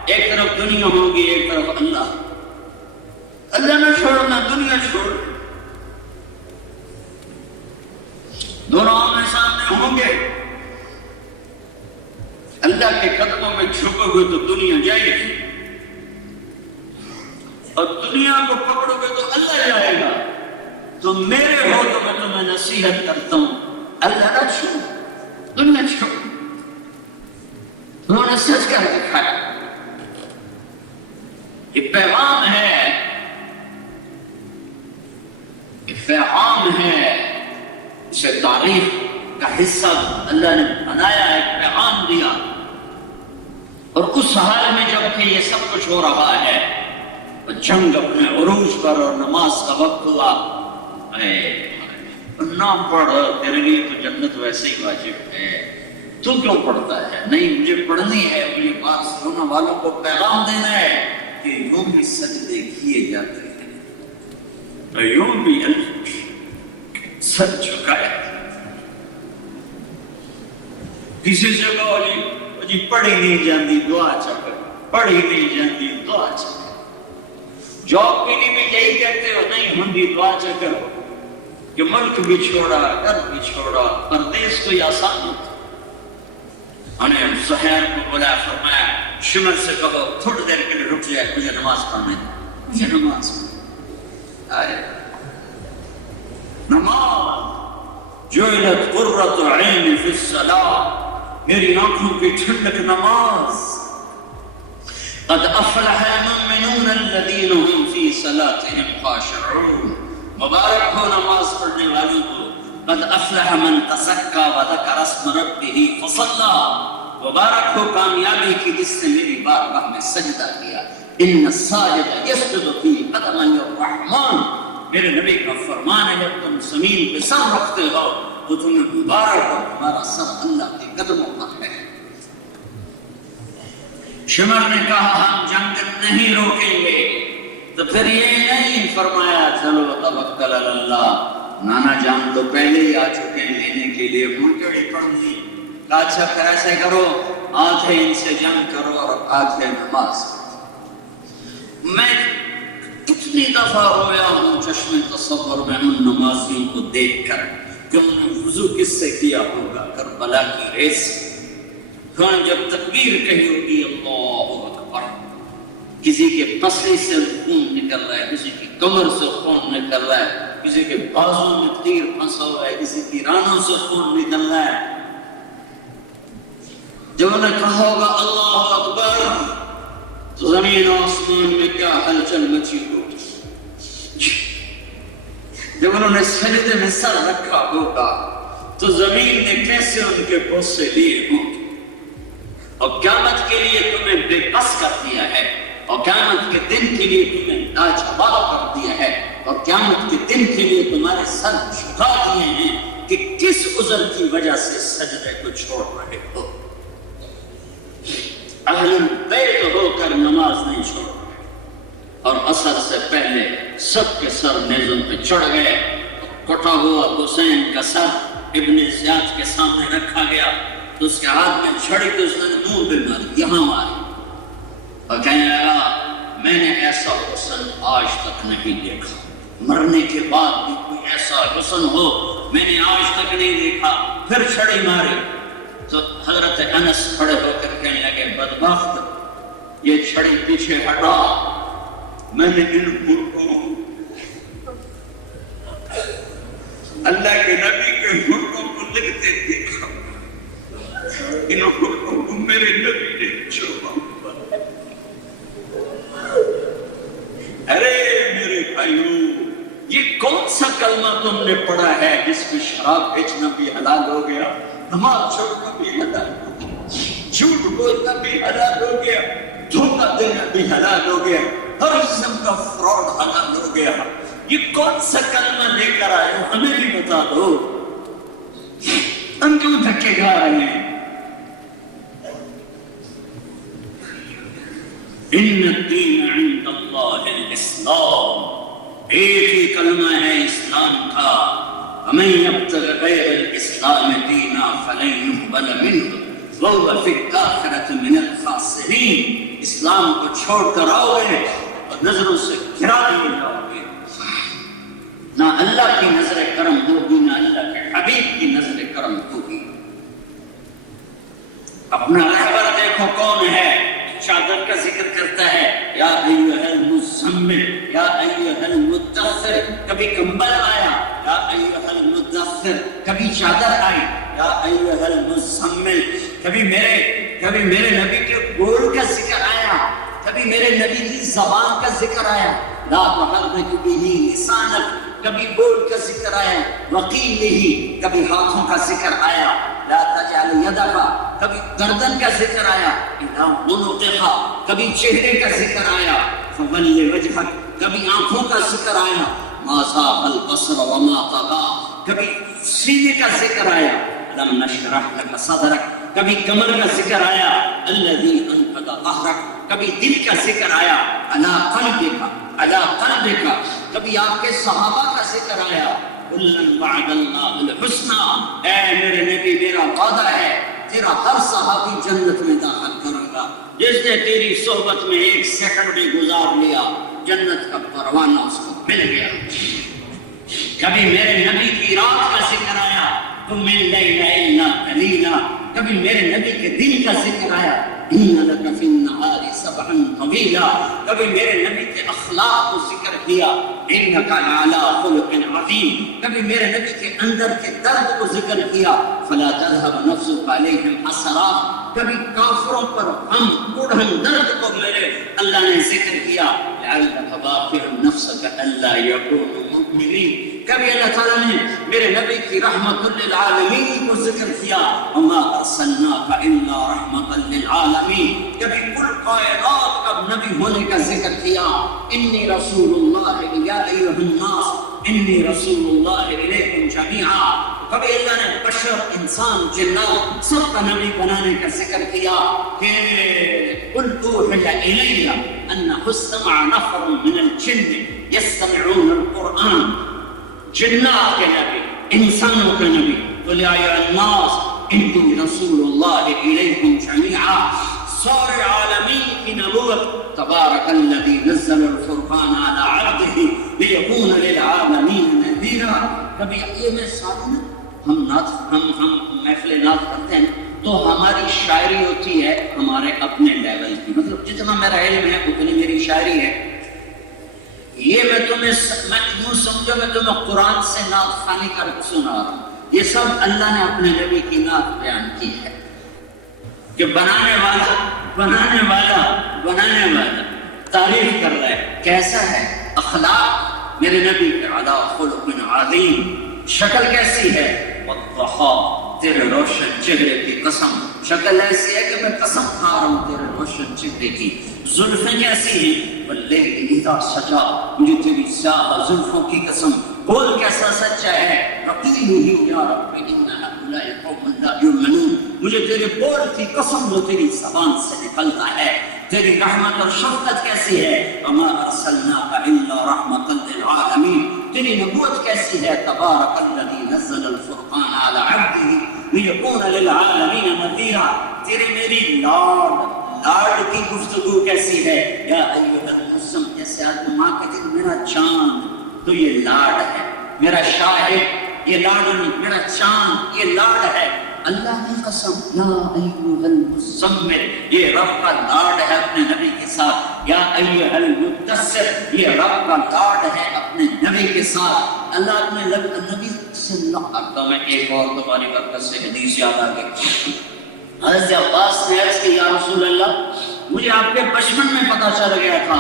ایک طرف دنیا ہوگی ایک طرف اللہ نہ چھوڑنا، دنیا چھوڑ، دونوں آمنے سامنے ہوں گے۔ اللہ کے قدموں میں جھکو گے تو دنیا جائے گی، اور دنیا کو پکڑو گے تو اللہ جائے گا۔ تو میرے ہو تو میں تمہیں نصیحت کرتا ہوں، اللہ نہ چھوڑ، دنیا چھوڑ۔ سچ کر دکھایا. یہ پیغام ہے، یہ پیغام ہے، اسے تاریخ کا حصہ اللہ نے بنایا ہے، پیغام دیا. اور اس حال میں جب کہ یہ سب کچھ ہو رہا ہے، جنگ اپنے عروج پر اور نماز کا وقت ہوا، نہ پڑھ، تیرے لیے تو جنت ویسے ہی واجب ہے، تو کیوں پڑھتا ہے؟ نہیں، مجھے پڑھنی ہے. مجھے بات سننے والوں کو پیغام دینا ہے کہ یوں بھی سجدے کیے جاتے ہیں، یوں بھی سر جھکایا. کسی سے کہو جی پڑھی نہیں جاندی دعا چکر، پڑھی نہیں جاندی دعا چکر. جاب کے لیے بھی یہی کہتے ہو، نہیں ہم بھی دعا چکر ہو کہ ملک بھی چھوڑا، گھر بھی چھوڑا، پردیس کوئی آسان ہوتا. انہیں زہیر کو بلا، فرمایا شمر سے کہو تھوڑی دیر کے لیے رک جائے، مجھے نماز پڑھنے دے، مجھے نماز آئے. نماز جعلت قرۃ عین فی الصلاۃ، میری آنکھوں کی ٹھنڈک نماز. قد افلح المؤمنون الذین هم فی صلاتهم خاشعون، مبارک ہو نماز پڑھنے والوں کو. قد افلح من تزکا وذکر اسم ربہ فصلی، مبارک ہو کامیابی کی جس نے میری بارگاہ میں سجدہ کیا. ان الساجد یسجد فی قدمی الرحمن، میرے نبی کا فرمان ہے جب تم زمین پہ سر رکھتے ہو تو تمہیں مبارک ہو، تمہارا سر اللہ کے قدموں پر ہے. شمر نے کہا ہم جنگ نہیں روکیں گے، تو پھر یہ نہیں فرمایا چلو توکل علی اللہ. نانا جان تو پہلے ہی آ چکے ہیں لینے کے لیے، منکڑی پڑھنی. کہا اچھا پھر ایسے کرو، آدھے ان سے جنگ کرو اور آدھے نماز. میں کتنی دفعہ رویا ہوں چشم تصور میں ان نمازیوں کو دیکھ کر کہ انہوں نے وضو کس سے کیا ہوگا؟ کربلا کی ریس. کہاں جب تکبیر کہی ہوگی اللہ اکبر، کسی کے پسلی سے خون نکل رہا ہے، کسی کی کمر سے خون نکل رہا ہے، کسی کے بازو میں تیر پھنسا ہوا ہے، کسی کی رانوں سے خون نکل رہا ہے. جب انہوں نے کہا ہوگا اللہ اکبر تو زمین و آسمان میں کیا ہلچل مچی ہوگی. جب انہوں نے سجدے میں سر رکھا ہوگا تو زمین نے کیسے ان کے بوسے لیے ہوں. اور قیامت کے لیے تمہیں بے بس کر دیا ہے، اور قیامت کے دن کے لیے تمہیں لاجواب کر دیا ہے، اور قیامت کے دن کے لیے تمہارے سر جھکا دیے ہیں کہ کس عذر کی وجہ سے سجدے کو چھوڑ رہے ہو. اہل بیت ہو کر نماز نہیں چھوڑ رہے، اور عصر سے پہلے سب کے سر نیزوں پہ چڑھ گئے. کٹا ہوا حسین کا سر ابن زیاد کے سامنے رکھا گیا تو اس کے ہاتھ میں چھڑی تو اس نے منہ پہ ماری، یہاں ماری، اور کہنے لگا میں نے ایسا حسن آج تک نہیں دیکھا، مرنے کے بعد بھی کوئی ایسا حسن ہو میں نے آج تک نہیں دیکھا. پھر چھڑی ماری تو حضرت انس کھڑے ہو کر کہنے لگے بدبخت، یہ چھڑی پیچھے ہٹا، میں نے ان حکموں اللہ کے نبی کے حکموں کو لکھتے دیکھا، ان حکموں کو میرے نبی نے چھوڑا. ارے میرے بھائیوں، یہ کون سا کلمہ تم نے پڑھا ہے جس میں شراب بیچنا بھی حلال ہو گیا، نماز چھوڑنا بھی حلال ہو گیا، جھوٹ بولنا بھی حلال ہو گیا، دھوکہ دینا بھی حلال ہو گیا، ہر قسم کا فراڈ حلال ہو گیا. یہ کون سا کلمہ لے کر آئے ہو؟ ہمیں بھی بتا دو، ہم کیوں دھکے کھا رہے ہیں؟ ان الدین عند اللہ الاسلام، ایک ہی کلمہ ہے اسلام کا. ومن یبتغ غیر الاسلام دینا فلن یقبل منہ وهو فی الآخرۃ من الخاسرین. اسلام کو چھوڑ کر آؤ گے اور نظروں سے گرا دیے جاؤ گے، نہ اللہ کی نظر کرم ہوگی نہ اللہ کے حبیب کی نظر کرم ہوگی. اپنا رہبر دیکھو کون ہے، چادر کا ذکر کرتا ہے یا ایھا المزمل یا ایھا المدثر، کبھی کمبل آیا یا ایھا المدثر، کبھی چادر آئی یا ایھا المزمل، کبھی میرے کبھی میرے نبی کے بول کا ذکر آیا، کبھی میرے نبی کی زبان کا ذکر آیا، لا تحرک به لسانک، کبھی بول کا ذکر آیا، وقیلہ، کبھی ہاتھوں کا ذکر آیا، لا تجعل یدک، کبھی گردن کا ذکر آیا، الی عنقک، کبھی چہرے کا ذکر آیا، فول وجہک، کبھی آنکھوں کا ذکر آیا، ما زاغ البصر وما طغى، کبھی سینے کا ذکر آیا، لم نشرح لک صدرک، کبھی کمر کا ذکر آیا، الذی انقض ظہرک، کبھی دل کا ذکر آیا، علی قلبک، علی قلبک، کبھی آپ کے صحابہ کا ذکر آیا، کلا وعد اللہ الحسنی، اے میرے نبی میرا وعدہ ہے تیرا ہر صحابی جنت میں داخل کروں گا، جس نے تیری صحبت میں ایک سیکنڈ بھی گزار لیا جنت کا پروانہ اس کو مل گیا۔ کبھی میرے نبی کی رات کا ذکر آیا، قم اللیل الا قلیلا، کبھی میرے نبی کے دن کا ذکر آیا، ان لک فی النہار سبحا طویلا، کبھی میرے نبی کے اخلاق کو ذکر کیا، انک لعلی خلق عظیم، کبھی میرے نبی کے اندر کے درد کو ذکر کیا، فلا تذهب نفسک علیہم حسرات، کبھی کافروں پر غم بڑھن درد کو میرے اللہ نے ذکر کیا، لعلک باخع نفسک الا یکونوا مؤمنین، کبھی اللہ تعالیٰ نے میرے نبی کی رحمت للعالمین کو ذکر کیا، وما ارسلناک الا رحمتا للعالمین، کبھی کل کائنات کا نبی ہونے کا ذکر کیا، انی رسول اللہ یا ایھا الناس انی رسول اللہ الیکم جمیعا، کبھی اللہ نے بشر، انسان، جنات سب کا نبی بنانے کا ذکر کیا کہ قل اوحی الی انہ استمع نفر من الجن یستمعون القرآن، جنات کے نبی، انسانوں کے نبی، قل یا ایھا الناس انی رسول اللہ الیکم جمیعا، سارے عالمین کی نبوت، تبارک الذی نزل الفرقان علی عبدہ لیکون للعالمین نذیرا، کبھی یہ میں ساتھ ہم محفل نعت کرتے ہیں تو ہماری شاعری ہوتی ہے ہمارے اپنے لیول کی، مطلب جتنا میرا علم ہے اتنی میری شاعری ہے، یہ میں یوں سمجھو میں تمہیں قرآن سے نعت خوانی کر سنا رہا ہوں، یہ سب اللہ نے اپنے نبی کی نعت بیان کی ہے کہ بنانے والا تعریف کر رہا ہے کیسا ہے اخلاق میرے نبی کے، علی خلق عظیم، شکل کیسی ہے، والضحیٰ، تیرے روشن چہرے کی قسم، شکل ایسی ہے کہ میں قسم کھا رہا ہوں تیرے روشن چہرے کی، زلفیں کیسی ہیں، واللیل اذا سجا، مجھے تیری سیاہ زلفوں کی قسم، بول کیسا سچا ہے، رقیبہ یا رب ان ہؤلاء قوم لا یؤمنون، مجھے تیرے بول کی قسم جو تیری زبان سے نکلتا ہے، تیری رحمت اور شفقت کیسی ہے، وما ارسلناک الا رحمتا للعالمین، تیری نبوت کیسی ہے، تبارک الذی نزل الفرقان علی عبدہ لیکون للعالمین نذیرا، تیری میری لاڈ کی گفتگو کیسی ہے، یا ایھا المسلم، جیسے آدمی ماں کہتی ہے میرا چاند، تو یہ لاڈ ہے، میرا شاہد یہ لاڈ نہیں، میرا چاند یہ لاڈ ہے، اللہ کی قسم، یا ایھا المزمل، یہ رب کا لاڈ ہے اپنے نبی کے ساتھ، یا ایھا المدثر، یہ رب کا لاڈ ہے اپنے نبی کے ساتھ، اللہ اپنے نبی سے کرتا ہوں۔ میں ایک اور تمہاری برکت سے حدیث یاد آ گئی، حضرت عباس نے عرض کی یا رسول اللہ مجھے آپ کے بچپن میں پتہ چل گیا تھا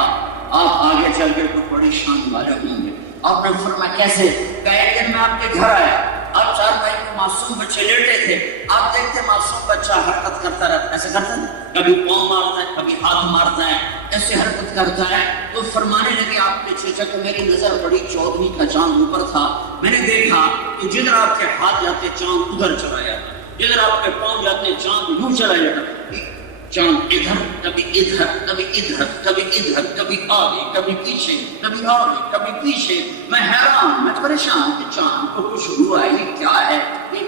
آپ آگے چل کے تو بڑی شان والے ہوں گے، آپ نے فرمایا کیسے، کہ ایک دن میں آپ کے گھر آیا، آپ چارپائی میں معصوم بچے لیٹے تھے، آپ دیکھتے معصوم بچہ حرکت کرتا رہتا، ایسے کرتا ہے، کبھی پاؤں مارتا ہے، کبھی ہاتھ مارتا ہے، ایسے حرکت کرتا ہے، تو فرمانے لگے آپ کے چچا کہ میری نظر بڑی 14ویں کا چاند اوپر تھا، میں نے دیکھا کہ جدھر آپ کے ہاتھ جاتے چاند ادھر چلا جاتا، جدھر آپ کے پاؤں جاتے چاند یوں چلا جاتا، چاند ادھر کبھی ادھر کبھی ادھر کبھی ادھر، کبھی آگے کبھی پیچھے، کبھی آگے کبھی پیچھے، میں حیران، میں پریشان کہ چاند کو کچھ ہوا ہے، یہ کیا ہے،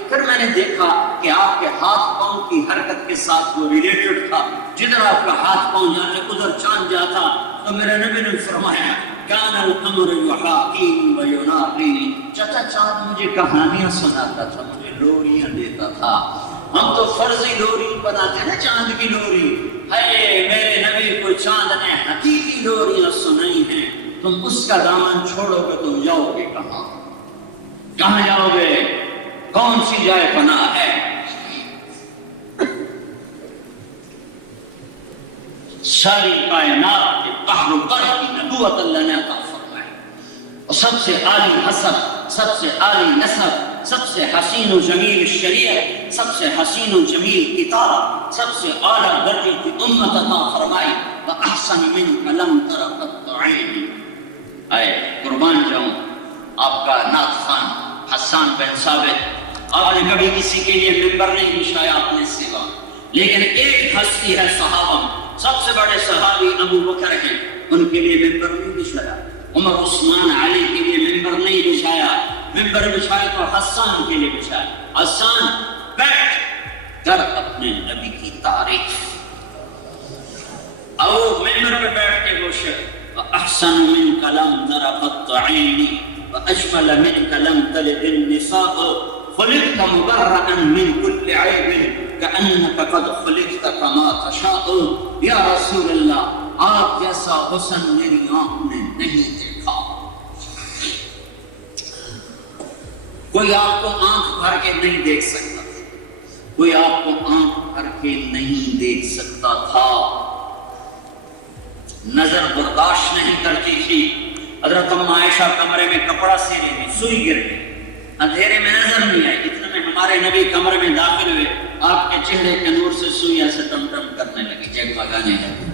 پھر میں نے دیکھا کہ آپ کے ہاتھ پاؤں کی حرکت کے ساتھ وہ ریلیٹڈ تھا، جدھر آپ کا ہاتھ پاؤں جاتے ادھر چاند جاتا، تو میرے نبی نے فرمایا کان القمر یحاکین ویناقین، چچا چاند مجھے کہانیاں سناتا تھا، مجھے لوریاں دیتا تھا، ہم تو فرضی لوری بناتے ہیں نا چاند کی لوری، ہے میرے نبی کو چاند نے حقیقی لوریاں سنائی ہیں، تم اس کا دامن چھوڑو گے تم جاؤ گے کہاں، کہاں جاؤ گے، کون سی جائے پناہ ہے، ساری کائنات کے بحر و بر کی نبوت اللہ نے عطا فرمائی، اور سب سے عالی حسب، سب سے عالی نسب، سب سے حسین و جمیل شریعت، سب سے حسین و جمیل کتاب، سب سے اعلیٰ درجے کی امت عطا فرمائی۔ وَأَحْسَنَ مِنْكَ لَمْ تَرَ قَطُّ عَيْنٍ۔ آئے قربان جاؤں آپ کا نعت خوان حسان بن ثابت، آپ نے کبھی کسی کے لیے ممبر نہیں بچھایا اپنے سوا، لیکن ایک ہستی ہے صحابہ، سب سے بڑے صحابی ابو بکر ہیں، ان کے لیے ممبر نہیں بچھایا، عمر عثمان علی کے لیے ممبر نہیں بچھایا، ممبر بچھایا تو حسان کے لیے بچھایا۔ حسان بیٹھ کر اپنے نبی کی تعریف، اور ممبر پہ بیٹھ کے وہ شعر وَأَحْسَنُ مِنْكَ لَمْ تَرَ قَطُّ عَيْنِي وَأَجْمَلَ مِنْكَ لَمْ تَلِدِ النِّسَاءُ خُلِقْتَ مُبَرَّأً مِنْ كُلِّ عَيْبٍ كَأَنَّكَ قَدْ خُلِقْتَ كَمَا تَشَاءُ۔ یا رسول اللہ، آپ جیسا حسن میری آنکھ نے نہیں دیکھا۔ کوئی آپ کو آنکھ بھر کے نہیں دیکھ سکتا تھا، کوئی آپ کو آنکھ بھر کے نہیں دیکھ سکتا تھا، نظر برداشت نہیں کرتی تھی۔ حضرت ام عائشہ کمرے میں کپڑا سی رہی تھی، سوئی گر گئی، اندھیرے میں نظر نہیں آئی، اتنے میں ہمارے نبی کمرے میں داخل ہوئے، آپ کے چہرے کے نور سے سوئی ایسے ٹم ٹم کرنے لگی، جگمگانے لگی۔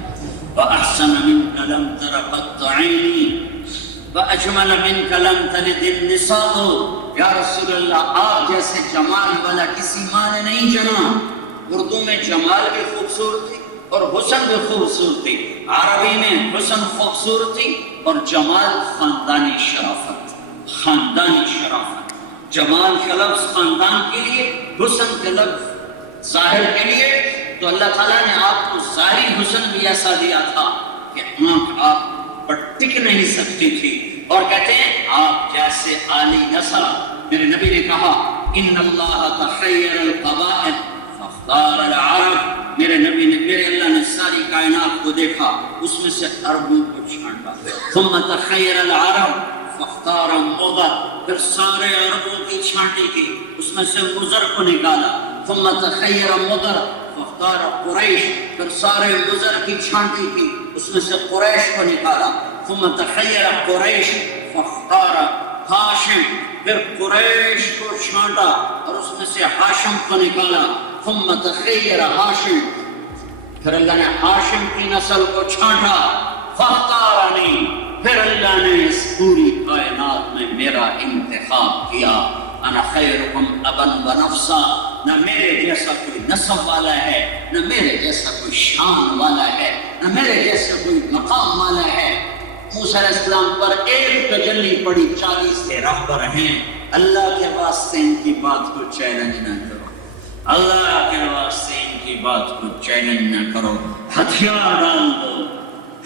وَأَحْسَنَ مِنْكَ لَمْ تَرَ قَطُّ عَيْنِي وَأَجْمَلَ مِنْكَ لَمْ تَلِدِ النِّسَاءُ۔ یا رسول اللہ، آپ جیسے جمال والا کسی ماں نے نہیں جنا۔ اردو میں جمال بھی خوبصورتی اور حسن بھی خوبصورتی، عربی میں حسن خوبصورتی اور جمال خاندانی شرافت، خاندانی شرافت۔ جمال کا لفظ خاندان کے لیے، حسن کا لفظ ظاہر کے لیے، تو اللہ تعالیٰ نے آپ کو ظاہری حسن بھی ایسا دیا تھا کہ آنکھ آپ پر ٹک نہیں سکتی تھی، اور کہتے ہیں آپ جیسے عالی نسل۔ میرے نبی نے کہا ان اللہ تخیر القبائل فاختار العرب، میرے نبی نے، میرے اللہ نے ساری کائنات کو دیکھا، اس میں سے عربوں کو چھانٹا، ثم تخیر العرب فاختار مضر، پھر سارے عربوں کی چھانٹی کی، اس میں سے مضر کو نکالا، ثم تخیر مضر فاختار قریش، پھر سارے مضر کی چھانٹی کی، اس میں سے قریش کو نکالا، ثم تخیر قریش فاختار ہاشم، پھر قریش کو چھانٹا اور اس میں سے ہاشم کو نکالا، ثم تخیر ہاشم، پھر اللہ نے ہاشم کی نسل کو چھانٹا، فاختارنی، پھر اللہ نے اس پوری کائنات میں میرا انتخاب کیا۔ انا خیرکم ابن ونفسا، نہ میرے جیسا کوئی نسب والا ہے، نہ میرے جیسا کوئی شان والا ہے، نہ میرے جیسا کوئی مقام والا ہے۔ موسیٰ علیہ السلام پر ایک تجلی پڑی، 40 کے رہبر ہیں۔ اللہ کے واسطے ان کی بات کو چیلنج نہ کرو، اللہ کے واسطے ان کی بات کو چیلنج نہ کرو، ہتھیار ڈال دو،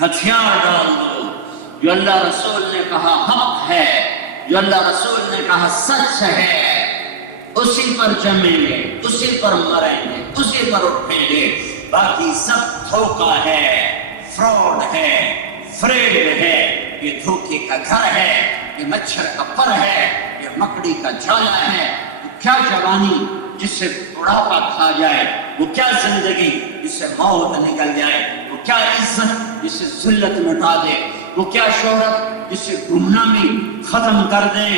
ہتھیار ڈال دو۔ جو اللہ رسول نے کہا حق ہے، جو اللہ رسول نے کہا سچ ہے، اسی پر جمیں گے، اسی پر مریں گے، اسی پر اٹھیں گے، باقی سب دھوکہ ہے، فراڈ ہے، فریب ہے، یہ دھوکے کا گھر ہے، یہ مچھر کا پر ہے، یہ مکڑی کا جالا ہے۔ کیا جوانی جس سے بڑھاپا کھا جائے، وہ کیا زندگی جس سے موت نکل جائے، وہ کیا عزت جس سے ذلت مٹا دے، وہ کیا شہرت جس سے گمنامی ختم کر دے،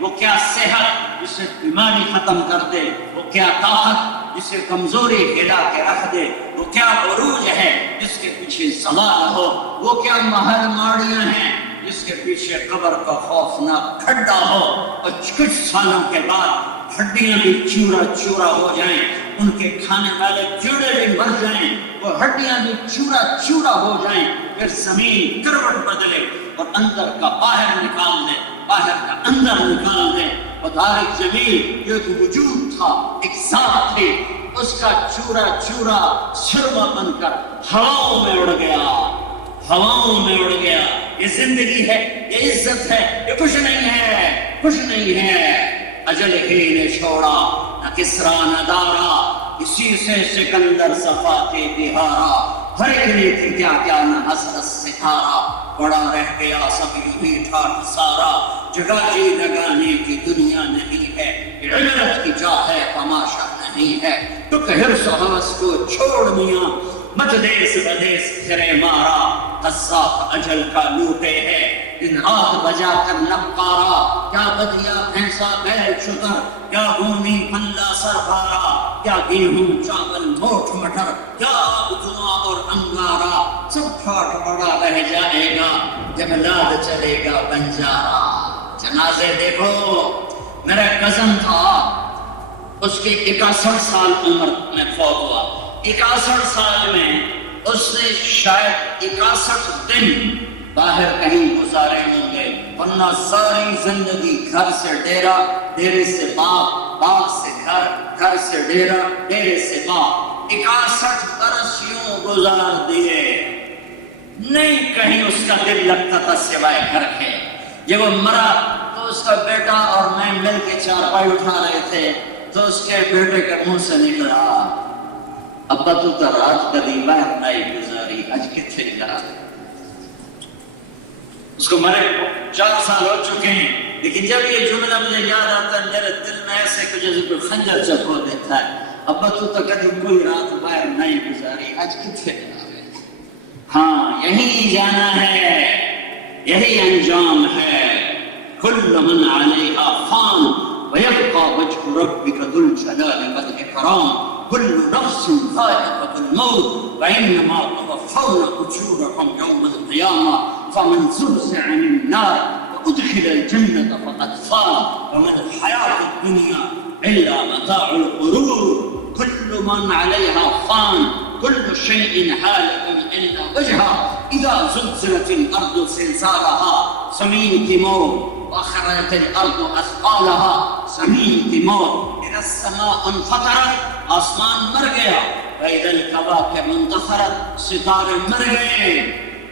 وہ کیا صحت جس سے بیماری ختم کر دے، وہ کیا طاقت جس سے کمزوری ہلا کے رکھ دے، وہ کیا عروج ہے جس کے پیچھے زوال ہو، وہ کیا محل ماڑیاں ہیں جس کے پیچھے قبر کا خوفناک کھڈا ہو، اور کچھ سالوں کے بعد ہڈیاں بھی چورا چورا ہو جائیں، ان کے کھانے والے کیڑے بھی مر جائیں، وہ ہڈیاں بھی چورا چورا ہو جائیں، پھر زمین کروٹ بدلے اور اندر کا باہر نکال دے، باہر کا اندر نکال دے، اور تاریک زمین جو ایک وجود تھا، ایک ذات تھی، اس کا چورا چورا سرما بن کر ہواؤں میں اڑ گیا، ہواؤں میں اڑ گیا۔ یہ زندگی ہے، یہ عزت ہے، یہ کچھ نہیں ہے، کچھ نہیں ہے۔ اجل ہی نے چھوڑا، نہ کسرا نہ دارا، اسی سے سکندر صفا کے بہارا، ہر ایک نے تھی کیا کیا نہ حسرت ستارہ، بڑا رہ گیا سب یوں ہی ٹھاٹ سارا، جگہ جی لگانے کی دنیا نہیں ہے، عبرت کی جا ہے تماشا نہیں ہے، تو کہ حرص و حوث کو چھوڑ میاں، مت دیس بدیس پھرے مارا، قصاب اجل کا لوٹے ہے دن رات بجا کر نقارا، کیا بدیا بھینسا بیل شکر، کیا بھومی پلہ سر بھارا، کیا گیہوں چاول موٹ مٹر، کیا آگ دھواں اور انگارا، سب ٹھاٹ بڑا رہ جائے گا جب لاد چلے گا بنجارا۔ جنازے دیکھو، میرا کزن تھا، اس کی 61 سال عمر میں فوت ہوا۔ 61 سال میں اس نے شاید 61 دن باہر کہیں گزارے ہوں گے، ورنہ ساری زندگی گھر سے ڈیرا، ڈیرے سے باغ، باغ سے گھر، گھر سے ڈیرا، ڈیرے سے باغ، 61 برس یوں گزار دیے، نہیں کہیں اس کا دل لگتا تھا سوائے گھر کے۔ جب وہ مرا تو اس کا بیٹا اور میں مل کے چارپائی اٹھا رہے تھے تو اس کے بیٹے کے منہ سے نکلا، ابا تو رات کدی باہر نہیں گزاری، آج کتنے گیا؟ اس کو مرے 4 سال ہو چکے ہیں، لیکن جب یہ جملہ مجھے یاد آتا ہے میرے دل میں ایسے کچھ جیسے کوئی خنجر چپو دیتا ہے، ابا تو کدی کوئی رات باہر نہیں گزاری، آج کتنے گیا؟ ہاں یہی جانا ہے، یہی انجام ہے۔ کل من علیہا فان ویبقى وجه ربك ذو الجلال والإكرام كل نفس ذائقة الموت وإنما توفون أجوركم يوم القيامة فمن زحزح عن النار وأدخل الجنة فقد فاز وما الحياة الدنيا إلا متاع الغرور۔ كل من عليها فان، كل شيء هالك إلا وجهه، إذا زلزلت الأرض زلزالها، زمین کی موت، وأخرجت الأرض أثقالها، زمین کی موت، إذا السماء انفطرت، آسمان مر گیا، وإذا الكواكب انتثرت، ستارے مر گئے،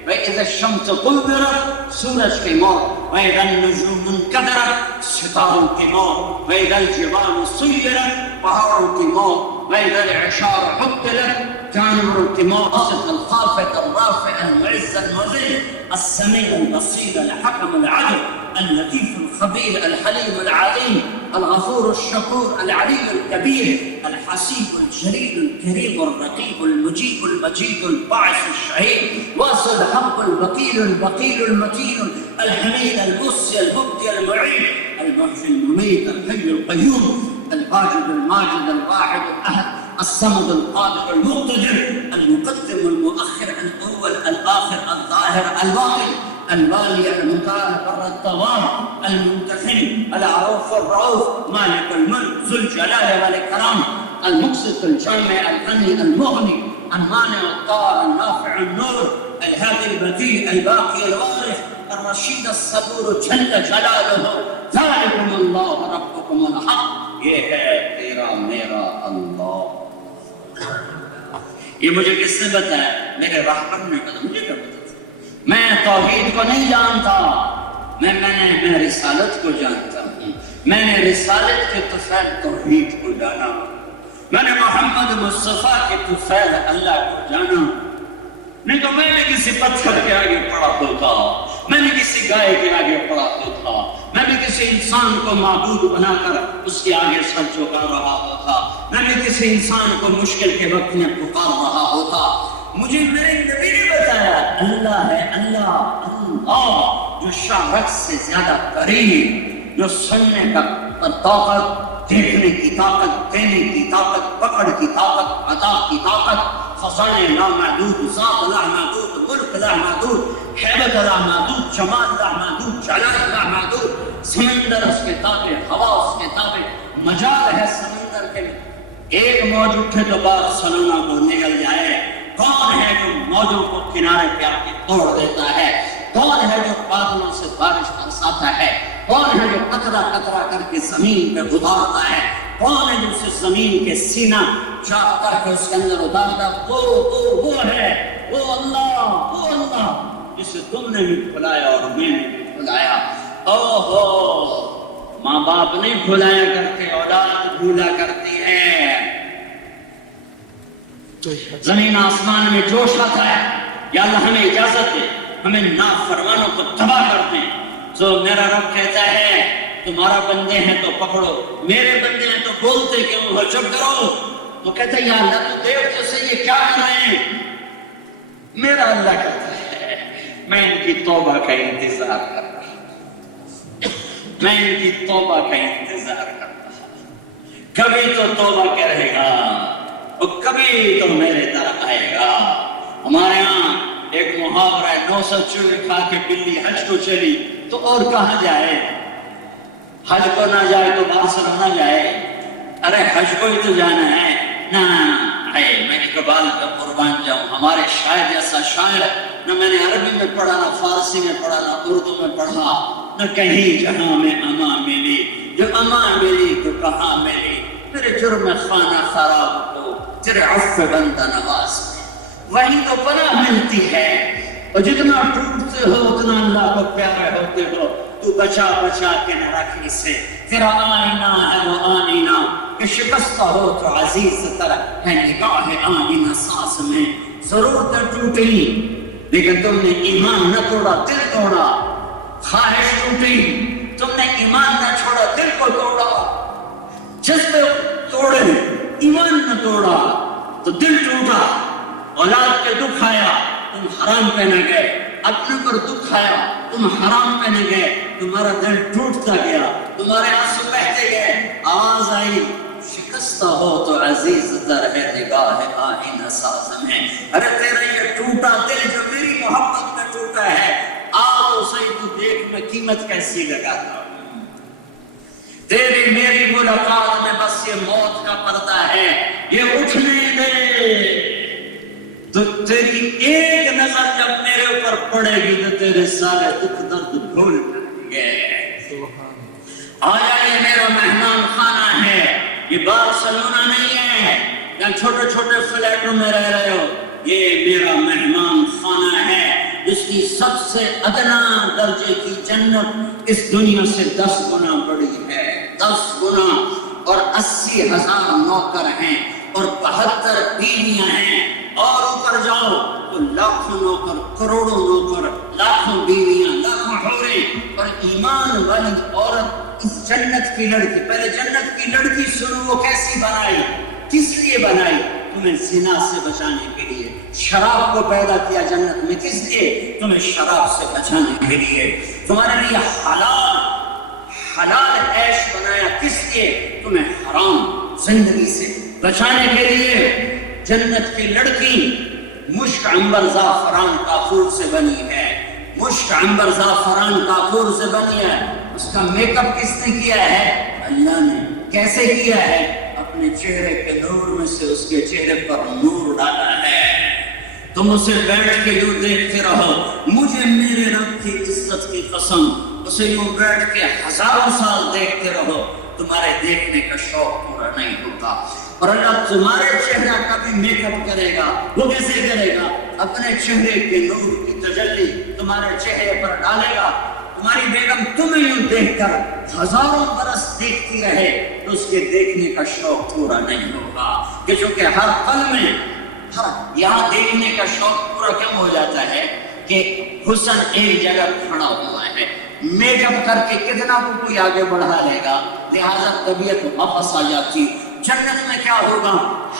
وإذا الشمس كورت، سورج کی موت، وإذا النجوم انكدرت، ستاروں کی موت، وإذا الجبال سيرت، پہاڑوں کی موت، وإذا العشار عطلت، جانوروں کی موت، الخافض الرافع المعز المذل، السميع البصير الحكم العدل اللطيف الخبير الحليم العليم الغفور الشكور العلي الكبير الحسيب الجليل الكريم الرقيب المجيب المجيد الباعث الشهيد واصل الحق الوكيل البقيل المتين الحميد المحصي المبدي المعيد المحيي المميت الحي القيوم الواجد الماجد الواحد الأحد الصمد القادر المقتدر المقدم المؤخر الأول الآخر الظاهر الباطن الوالي المتعال الطوام المنتقم العروف الرؤوف مالك الملك ذو الجلال والإكرام المقسط الجامع الغني المغني المانع الطاهر النافع النور الهادي البديع الباقي الوارث الرشيد الصبور جل جلاله ذلكم الله ربكم الحق، یہ ہے تیرا میرا اللہ۔ یہ مجھے کس نے بتایا؟ میرے رہبر نے بتایا، مجھے کیا بتایا؟ میں توحید کو نہیں جانتا، میں رسالت کو جانتا ہوں، میں نے رسالت کے طفیل توحید کو جانا، میں نے محمد مصطفیٰ کے طفیل اللہ کو جانا، نہیں تو میں نے کسی پتھر کے آگے پڑا ہوتا، میں نے کسی گائے کے آگے پڑا ہوتا، میں نے کسی انسان کو معبود بنا کر اس کے آگے سر جھکا رہا ہوتا، میں نے کسی انسان کو مشکل کے وقت میں پکار رہا ہوتا۔ مجھے میرے نبی نے بتایا اللہ ہے، اللہ اللہ جو شاہرخ سے زیادہ قریب، جو سننے کا طاقت، دیکھنے کی طاقت، دینے کی طاقت، پکڑ کی طاقت، عطا کی طاقت، خزانے لامحدود، ذات لامحدود، ملک لامحدود، حیبت لامحدود، جمال لامحدود، جلال لامحدود، سمندر اس کے تابع، ہوا اس کے تابع، مجال ہے سمندر کے، ایک موج اٹھے تو بارسلونا کو نگل جائے۔ کون ہے جو موجوں کو کنارے پہ آ کے توڑ دیتا ہے؟ کون ہے جو بادلوں سے بارش برساتا ہے؟ کون ہے جو قطرہ قطرہ کر کے زمین پہ اتارتا ہے؟ کون ہے جو اسے زمین کے سینہ چاک کر کے اس کے اندر اتارتا ہے؟ وہ ہے، وہ اللہ جسے تم نے بھی بھلایا اور میں نے بھی بھلایا۔ ماں باپ نہیں بھلایا کرتے، اولاد بھولا کرتی ہے۔ زمین آسمان میں جوش آتا ہے، یا اللہ ہمیں اجازت دے، ہمیں نافرمانوں کو تباہ کر دیں۔ تو میرا رب کہتا ہے تمہارا بندے ہیں تو پکڑو، میرے بندے ہیں تو بولتے کیوں ہو، چپ کرو۔ تو کہتا ہے یا اللہ تو دیکھ تو صحیح یہ کیا کر رہے ہیں، میرا اللہ کہتا ہے میں ان کی توبہ کا انتظار کر رہا ہوں، میں ان کی توبہ کا انتظار کر رہا ہوں، کبھی تو توبہ کرے گا اور کبھی تو میرے طرف آئے گا۔ ہمارے ہاں ایک محاورہ ہے، 900 چوہے کھا کے بلی حج کو چلی تو اور کہاں جائے؟ حج کو نہ جائے تو بارسلونا جائے؟ ارے حج کو ہی تو جانا ہے نا۔ میں اقبال کا قربان جاؤں، ہمارے شاعر جیسا شاعر نہ میں نے عربی میں پڑھا، نہ فارسی میں پڑھا، نہ اردو میں پڑھا، نہ کہیں جہاں میں اما ملی، جو اما ملی تو کہاں ملی، میرے جرم خانہ خراب کو تیرے عفو بندہ نواز میں وہیں تو پناہ ملتی ہے۔ اور جتنا ٹوٹتے ہو اتنا اللہ کو پیارے ہوتے ہو، تو بچا بچا کے نہ رکھ اسے، تیرا آئینہ ہے وہ آئینہ کہ شکستہ ہو تو عزیز تر ہے نگاہ آئینہ ساز میں۔ ضرور تو ٹوٹی لیکن تم نے ایمان نہ توڑا، دل توڑا، خواہش ٹوٹی تم نے ایمان نہ چھوڑا، دل کو توڑا، جذبے توڑے ایمان نہ توڑا تو دل ٹوٹا، اولاد پہ دکھ آیا تم حرام پہ نہ گئے، اپنے پر دکھ آیا تم حرام پہ نہ گئے، تمہارا دل ٹوٹتا گیا، تمہارے آنسو بہتے گئے، آواز آئی شکستہ ہو تو عزیز تر ہے نگاہ آئینہ ساز میں۔ ارے تیرا یہ ٹوٹا دل جو میری محبت میں ٹوٹا ہے، آ تو صحیح تو دیکھ میں قیمت کیسی لگاتا ہوں۔ تیری میری ملاقات میں بس یہ موت کا پردہ ہے، یہ اٹھنے دے تو تیری ایک نظر جب میرے اوپر پڑے گی تو تیرے سارے دکھ درد بھول جائیں گے۔ آیا یہ میرا مہمان خانہ ہے، یہ بارسلونا نہیں ہے یا چھوٹے چھوٹے فلیٹوں میں رہ رہے ہو، یہ میرا مہمان خانہ ہے جس کی سب سے ادنا درجے کی جنت اس دنیا سے 10 گنا بڑی ہے، 10 گنا، اور 80,000 نوکر ہیں اور 72 بیویاں ہیں، اور اوپر جاؤ تو لاکھوں نوکر، کروڑوں نوکر، لاکھوں بیویاں، لاکھوں حوریں، اور ایمان والی عورت اس جنت کی لڑکی۔ پہلے جنت کی لڑکی سنو وہ کیسی بنائی، کس لیے بنائی؟ تمہیں زنا سے بچانے کے لیے۔ شراب کو پیدا کیا جنت میں کس لیے؟ تمہیں شراب سے بچانے کے لیے۔ تمہارے لیے حلال عیش بنایا کس لیے؟ تمہیں حرام زندگی سے بچانے کے لیے۔ جنت کی لڑکی مشک عنبر زعفران کافور سے بنی ہے، مشک عنبر زعفران کافور سے بنی ہے۔ اس کا میک اپ کس نے کیا ہے؟ اللہ نے۔ کیسے کیا ہے؟ اپنے چہرے کے نور میں سے اس کے چہرے پر نور ڈالا ہے۔ تم اسے بیٹھ کے یوں دیکھتے رہو، مجھے میرے رب کی عزت کی قسم اسے یوں بیٹھ کے ہزاروں سال دیکھتے رہو، تمہارے دیکھنے کا شوق پورا نہیں ہوگا۔ اور اللہ تمہارے چہرہ کا بھی میک اپ کرے گا۔ وہ کیسے کرے گا؟ اپنے چہرے کے نور کی تجلی تمہارے چہرے پر ڈالے گا۔ تمہاری بیگم تمہیں یوں دیکھ کر ہزاروں برس دیکھتی رہے تو اس کے دیکھنے کا شوق پورا نہیں ہوگا، کہ چونکہ ہر پل میں یہاں دیکھنے کا شوق پورا کیوں ہو جاتا ہے کہ حسن ایک جگہ کھڑا ہوا ہے، میک اپ کر کے کتنا کو کوئی آگے بڑھا لے گا، لہذا طبیعت واپس آ جاتی۔ جنت میں کیا ہوگا؟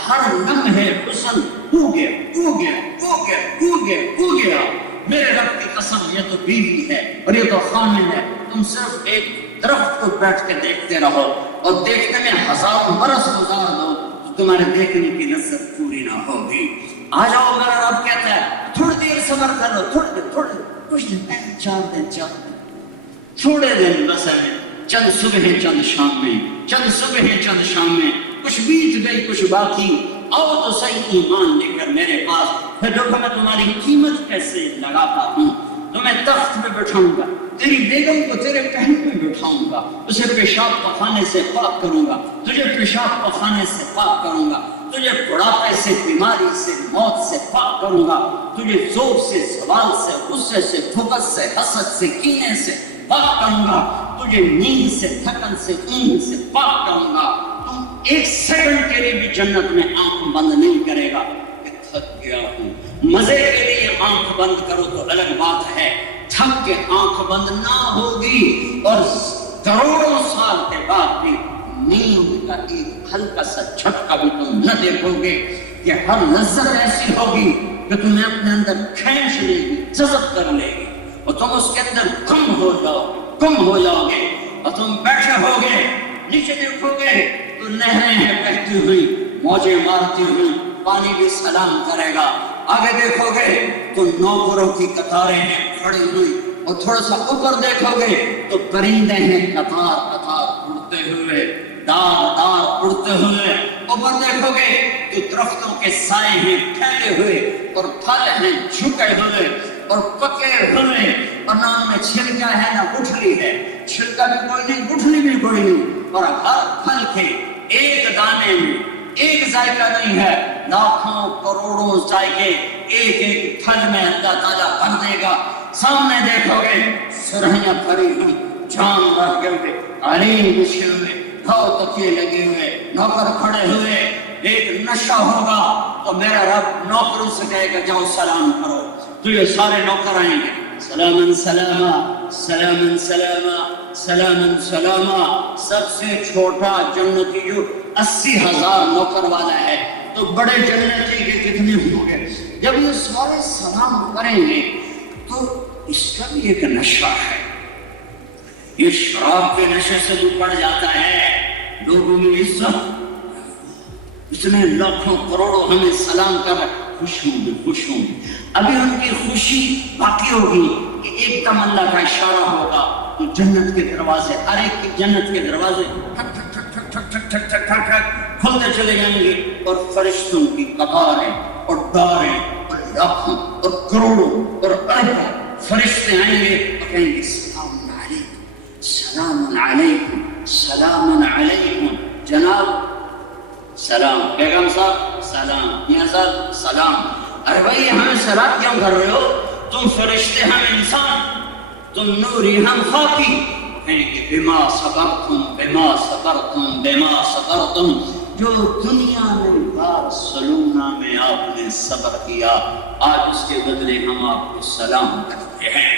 ہر لمحے حسن ہو گیا، ہو گیا، ہو گیا، ہو گیا، ہو گیا۔ میرے رب کی قسم یہ تو بیوی ہے اور یہ تو خامن ہے، تم صرف ایک درخت کو بیٹھ کے دیکھتے رہو اور دیکھنے میں ہزاروں برس گزار دو تو تمہارے دیکھنے کی لذت پوری نہ ہوگی۔ آ جاؤ، میرا رب کہتا ہے تھوڑی دیر صبر کر لو، تھوڑی دیر، کچھ دن، 4 دن، تھوڑے دن بس ہے، چند صبح چند شام میں، چند صبح چند شام میں، کچھ بیت گئی کچھ باقی، آؤ تو صحیح ایمان لے کر میرے پاس، پھر دیکھو میں تمہاری قیمت کیسے لگاتا ہوں۔ تمہیں تخت پہ بٹھاؤں گا، تیری بیگم کو تیرے پہلو میں بٹھاؤں گا، اسے پیشاب پخانے سے پاک کروں گا، تجھے پیشاب پخانے سے پاک کروں گا، تجھے بڑھاپے سے، بیماری سے، موت سے پاک کروں گا، تجھے ذوق سے، زوال سے، غصے سے، بھگت سے، حسد سے، کینے سے پاک کروں گا، تجھے نیند سے، تھکن سے، اونگ سے پاک کروں گا۔ تم ایک سیکنڈ کے لیے بھی جنت میں آنکھ بند نہیں کرے گا کہ تھک گیا ہوں۔ مزے کے لیے آنکھ بند کرو تو الگ بات ہے، تھک کے آنکھ بند نہ ہوگی، اور کروڑوں سال کے بعد بھی نیند کا ایک ہلکا سا جھٹکا بھی تم نہ دیکھو گے، کہ ہر لذت ایسی ہوگی کہ تمہیں اپنے اندر کھینچ لے گی، جذب کر لے گی، اور تم اس کے اندر گم ہو جاؤ گے، اور تم بیٹھے ہوگے، نیچے دیکھو گے تو نہریں ہیں بہتی ہوئی، موجیں مارتی ہوئی، پانی بھی سلام کرے گا، آگے دیکھو گے تو نوکروں کی قطاریں ہیں کھڑی ہوئی، اور تھوڑا سا اوپر دیکھو گے تو پرندے ہیں قطار اڑتے ہوئے، دار اڑتے ہوئے، اوپر دیکھو گے تو درختوں کے سائے ہیں پھیلے ہوئے، اور پھل ہیں جھکے ہوئے اور پکے ہوئے، اور نہ ان میں چھلکا ہے نہ گٹھلی ہے، چھلکا بھی کوئی نہیں گٹھلی بھی کوئی نہیں، اور ہر پھل کے ایک دانے میں ایک ذائقہ نہیں ہے، لاکھوں کروڑوں ذائقے ایک پھل میں اللہ تعالیٰ بھر دے گا۔ سامنے دیکھو گے سرہیاں بھری ہوئی، جام رکھے ہوئے، علی بچھے ہوئے، دو تکیے لگے ہوئے، نوکر کھڑے ہوئے، ایک نشہ ہوگا تو میرا رب نوکروں سے کہے گا جاؤ سلام کرو، تو یہ سارے نوکر آئیں گے، سلامن سلاما سلامن سلاما سلامن سلاما۔ سب سے چھوٹا جنتی جو 80,000 نوکر والا ہے تو بڑے جنتی کے کتنے ہوں گے؟ جب یہ سارے سلام کریں گے تو اس کا بھی ایک نشہ ہے، یہ شراب کے نشے سے جو پڑ جاتا ہے، لوگوں میں عزت، اتنے لاکھوں کروڑوں ہمیں سلام کر خوش ہوں گے، ابھی ان کی خوشی باقی ہوگی کہ ایک دم اللہ کا اشارہ ہوگا تو جنت کے دروازے، ہر ایک کی جنت کے دروازے ٹھک ٹھک ٹھک ٹھک ٹھک ٹھک ٹھک ٹھک ٹھک ٹھک کھلتے چلے جائیں گے، اور فرشتوں کی قطاریں اور ڈاریں اور لاکھوں اور کروڑوں اور اربوں فرشتے آئیں گے اور کہیں گے سلام علیکم سلام علیکم سلام علیکم، جناب سلام، بیگم صاحب سلام، میاں صاحب سلام، ارے بھائی ہمیں سلام کیوں کر رہے ہو؟ تم فرشتے ہم انسان، تم نوری ہم خاکی، کہیں کہ بما صبرتم بما صبرتم بما صبرتم، جو دنیا میں بارسلونا میں آپ نے صبر کیا، آج اس کے بدلے ہم آپ کو سلام کرتے ہیں۔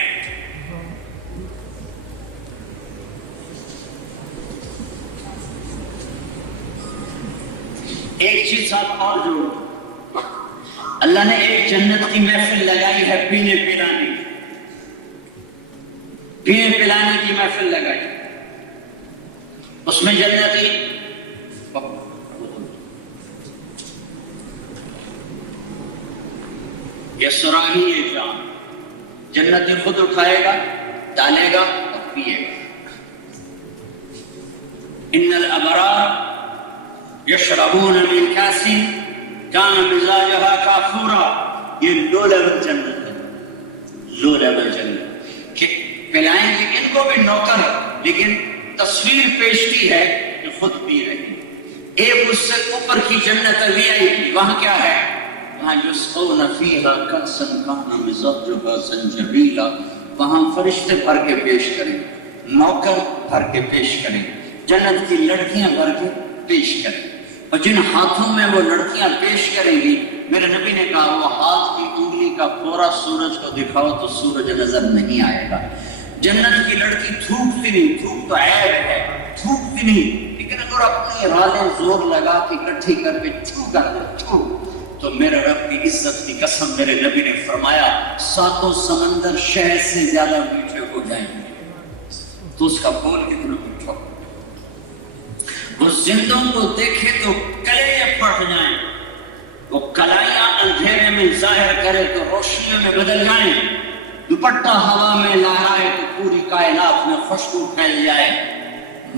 ایک چیز آپ اور جوڑو، اللہ نے ایک جنت کی محفل لگائی ہے پینے پلانے کی محفل لگائی، اس میں جنتی یہ سراہی ہے جام، جنتی خود اٹھائے گا، ڈالے گا اور پیے گا۔ ان الابرار یشربون من کاس کان مزاجها کافورا، یہ لو لیول جنت ہے، لو لیول جنت کہ پلائیں گے ان کو بھی نوکر، لیکن تصویر پیش کی ہے کہ خود پی رہی۔ ایک اس سے اوپر کی جنت وی آئی پی، وہاں کیا ہے؟ وہاں یسقون فیہا کأسا کان مزاجها زنجبیلا، وہاں فرشتے بھر کے پیش کریں، نوکر بھر کے پیش کریں، جنت کی لڑکیاں بھر کے پیش کریں، اور جن ہاتھوں میں وہ لڑکیاں پیش کریں گی، میرے نبی نے کہا وہ ہاتھ کی انگلی کا پورا سورج کو دکھاؤ تو سورج نظر نہیں آئے گا۔ جنت کی لڑکی تھوکتی نہیں، تھوک تو عیب ہے، تھوکتی نہیں، لیکن اگر اپنی رالیں زور لگا کے اکٹھی کر کے چھو کر دے چھو، تو میرے رب کی عزت کی قسم میرے نبی نے فرمایا 7 سمندر شہد سے زیادہ میٹھے ہو جائیں گے، تو اس کا بول کتنا میٹھا، وہ زندوں کو دیکھے تو کلیجے پھٹ جائیں، وہ کلائیاں اندھیرے میں ظاہر کرے تو روشنیوں میں بدل جائیں، دوپٹہ ہوا میں لہرائے تو پوری کائنات میں خوشبو پھیل جائے،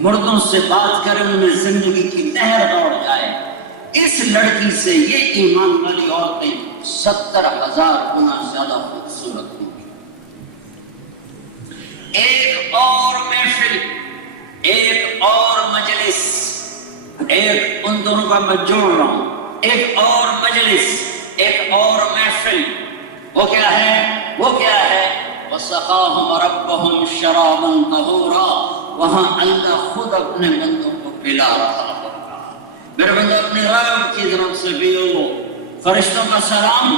مردوں سے بات کرے ان میں زندگی کی نہر دوڑ جائے۔ اس لڑکی سے یہ ایمان والی عورتیں 70,000 گنا زیادہ خوبصورت ہوں گی۔ ایک اور محفل، ایک اور مجلس، ایک ان دونوں کا میں جوڑ رہا ہوں، ایک اور مجلس، ایک اور محفل، وہ کیا ہے؟ وہ کیا ہے؟ وَسَقَاهُمْ رَبُّهُمْ شَرَابًا طَهُورًا، وہاں اللہ خود اپنے بندوں کو پلا رہا ہوگا، میرے بندہ اپنے رب کی طرف سے پیو، فرشتوں کا سلام،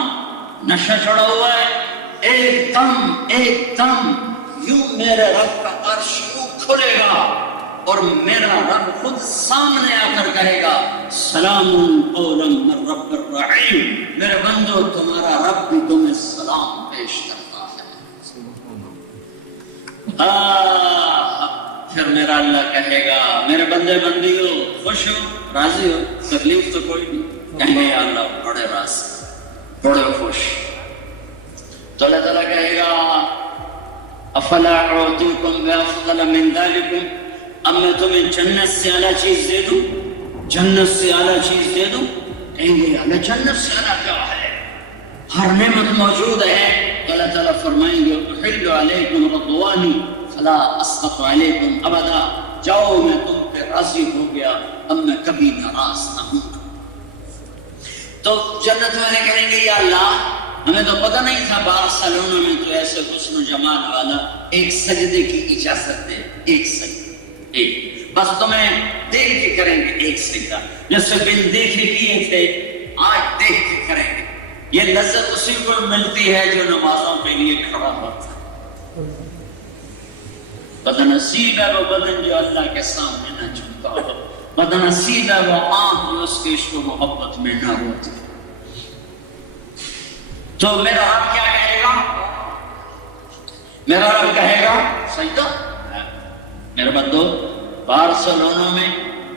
نشہ چڑھا ہوا ہے، ایک دم یوں میرے رب کا عرش یوں کھلے گا، اور میرا رب خود سامنے آ کر کہے گا سلام قولا من رب الرحیم، میرے بندو تمہارا رب بھی تمہیں سلام پیش کرتا ہے۔ پھر میرا اللہ کہے گا میرے بندے بندیو خوش ہو، راضی ہو، تکلیف تو کوئی نہیں؟ کہیں گے یا اللہ بڑے راضی، بڑے خوش۔ تو اللہ تعالیٰ کہے گا افلا اعطیکم بافضل من ذلکم، اب میں تمہیں جنت سے اعلیٰ چیز دے دوں، جنت سے اعلیٰ چیز دے دوں؟ کہیں گے اللہ جنت سے اعلیٰ کیا ہے، ہر نعمت موجود ہے۔ تو اللہ تعالیٰ فرمائیں گے احل علیکم رضوانی فلا اسخط علیکم ابدا، جاؤ میں تم پہ راضی ہو گیا، اب میں کبھی ناراض نہ ہوں گا۔ تو جنت والے کہیں گے یا اللہ ہمیں تو پتہ نہیں تھا بارسلونا میں تو ایسے حسن و جمال والا، ایک سجدے کی اجازت دے، ایک سجدہ، ایک بس تمہیں دیکھ کے کریں گے ایک سجدہ، جیسے بن دیکھے کیے تھے آج دیکھ کے کریں گے۔ یہ لذت اسی کو ملتی ہے جو نمازوں کے لیے کھڑا ہوتا ہے۔ بدنصیب ہے وہ بدن جو اللہ کے سامنے نہ جھکتا ہو، بدنصیب ہے وہ آنکھ جو اس کے عشق و محبت میں نہ ہوتی۔ تو میرا رب کیا کہے گا؟ میرا رب کہے گا سجدہ۔ میرے بندو بارسلونا میں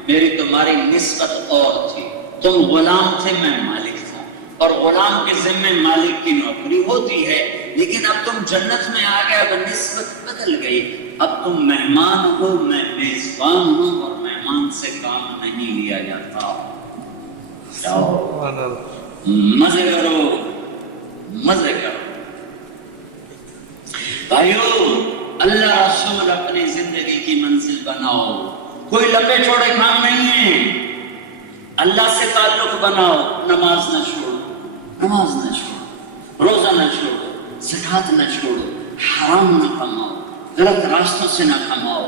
میری تمہاری نسبت اور تھی، تم غلام تھے میں مالک تھا، اور غلام کے ذمہ مالک کی نوکری ہوتی ہے، لیکن اب تم جنت میں آ گئے، اب نسبت بدل گئی، اب تم مہمان ہو میں میزبان ہوں، اور مہمان سے کام نہیں لیا جاتا۔ جاؤ مزے کرو، مزے کرو۔ بھائیو اللہ رسول اپنی زندگی کی منزل بناؤ، کوئی لمبے چوڑے کام نہیں ہے، اللہ سے تعلق بناؤ، نماز نہ چھوڑو، نماز نہ چھوڑو، روزہ نہ چھوڑو، زکوٰۃ نہ چھوڑو، حرام نہ کماؤ، غلط راستوں سے نہ کماؤ،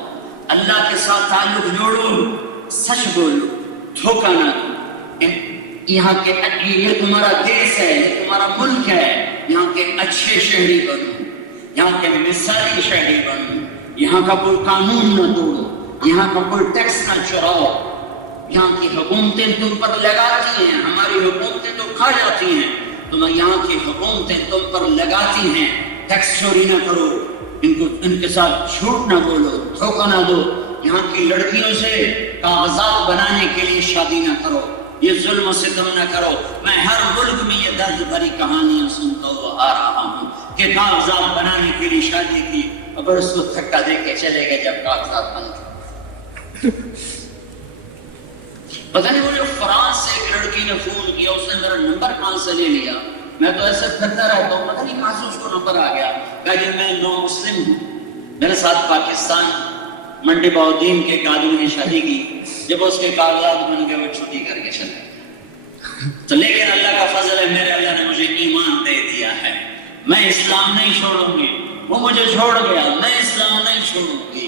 اللہ کے ساتھ تعلق جوڑو، سچ بولو، دھوکہ نہ دو۔ یہاں کے یہ تمہارا دیش ہے، یہ تمہارا ملک ہے، یہاں کے اچھے شہری بنو، یہاں کے مثالی شہری بنو، یہاں کا کوئی قانون نہ توڑو، یہاں کا کوئی ٹیکس نہ چراؤ، یہاں کی حکومتیں تم پر لگاتی ہیں، ہماری حکومتیں تو کھا جاتی ہیں، تم یہاں کی حکومتیں تم پر لگاتی ہیں، ٹیکس چوری نہ کرو، ان کے ساتھ جھوٹ نہ بولو، دھوکہ نہ دو، یہاں کی لڑکیوں سے کاغذات بنانے کے لیے شادی نہ کرو، یہ ظلم و ستم نہ کرو۔ میں ہر ملک میں یہ درد بھری کہانیاں سنتا ہوا آ رہا ہوں کہ کاغذات بنانے کے لیے شادی کی، اور اس کو دھکا دے کے چلے گئے جب کاغذات بن گئے۔ پتہ نہیں مجھے فرانس سے ایک لڑکی نے فون کیا، اس نے میرا نمبر کہاں سے لے لیا، میں تو ایسے پھرتا رہتا ہوں، پتہ نہیں کہاں سے اس کو نمبر آ گیا، کہا جی میں نو مسلم ہوں، میرے ساتھ پاکستان منڈی بہودین کے ایک آدمی نے شادی کی، جب اس کے کاغذات بن گئے وہ چھٹی کر کے چلے گئے۔ تو لیکن اللہ کا فضل ہے، میرے اللہ نے مجھے ایمان دے دیا ہے، میں اسلام نہیں چھوڑوں گی، وہ مجھے چھوڑ گیا، میں اسلام نہیں چھوڑوں گی۔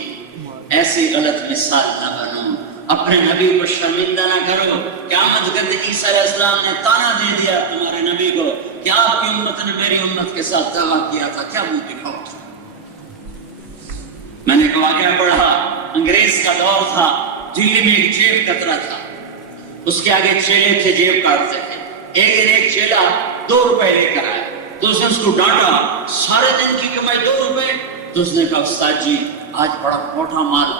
ایسی غلط مثال نہ بنو، اپنے نبی کو شرمندہ نہ کرو۔ قیامت کے دن عیسیٰ علیہ السلام نے تانا دے دیا تمہارے نبی کو کہ آپ کی امت نے میری امت کے ساتھ دعویٰ کیا تھا، کیا منہ دکھاؤ تھا۔ میں نے ایک واقعہ پڑھا، انگریز کا دور تھا، دلی میں ایک جیب کترا تھا، اس کے آگے چیلے تھے جیب کاٹتے تھے، ایک دن ایک چیلا 2 روپے لے کر آیا، تو اس نے اس کو ڈانٹا، سارے دن کی کمائی 2 روپے، تو اس نے کہا استاد جی آج بڑا موٹا مال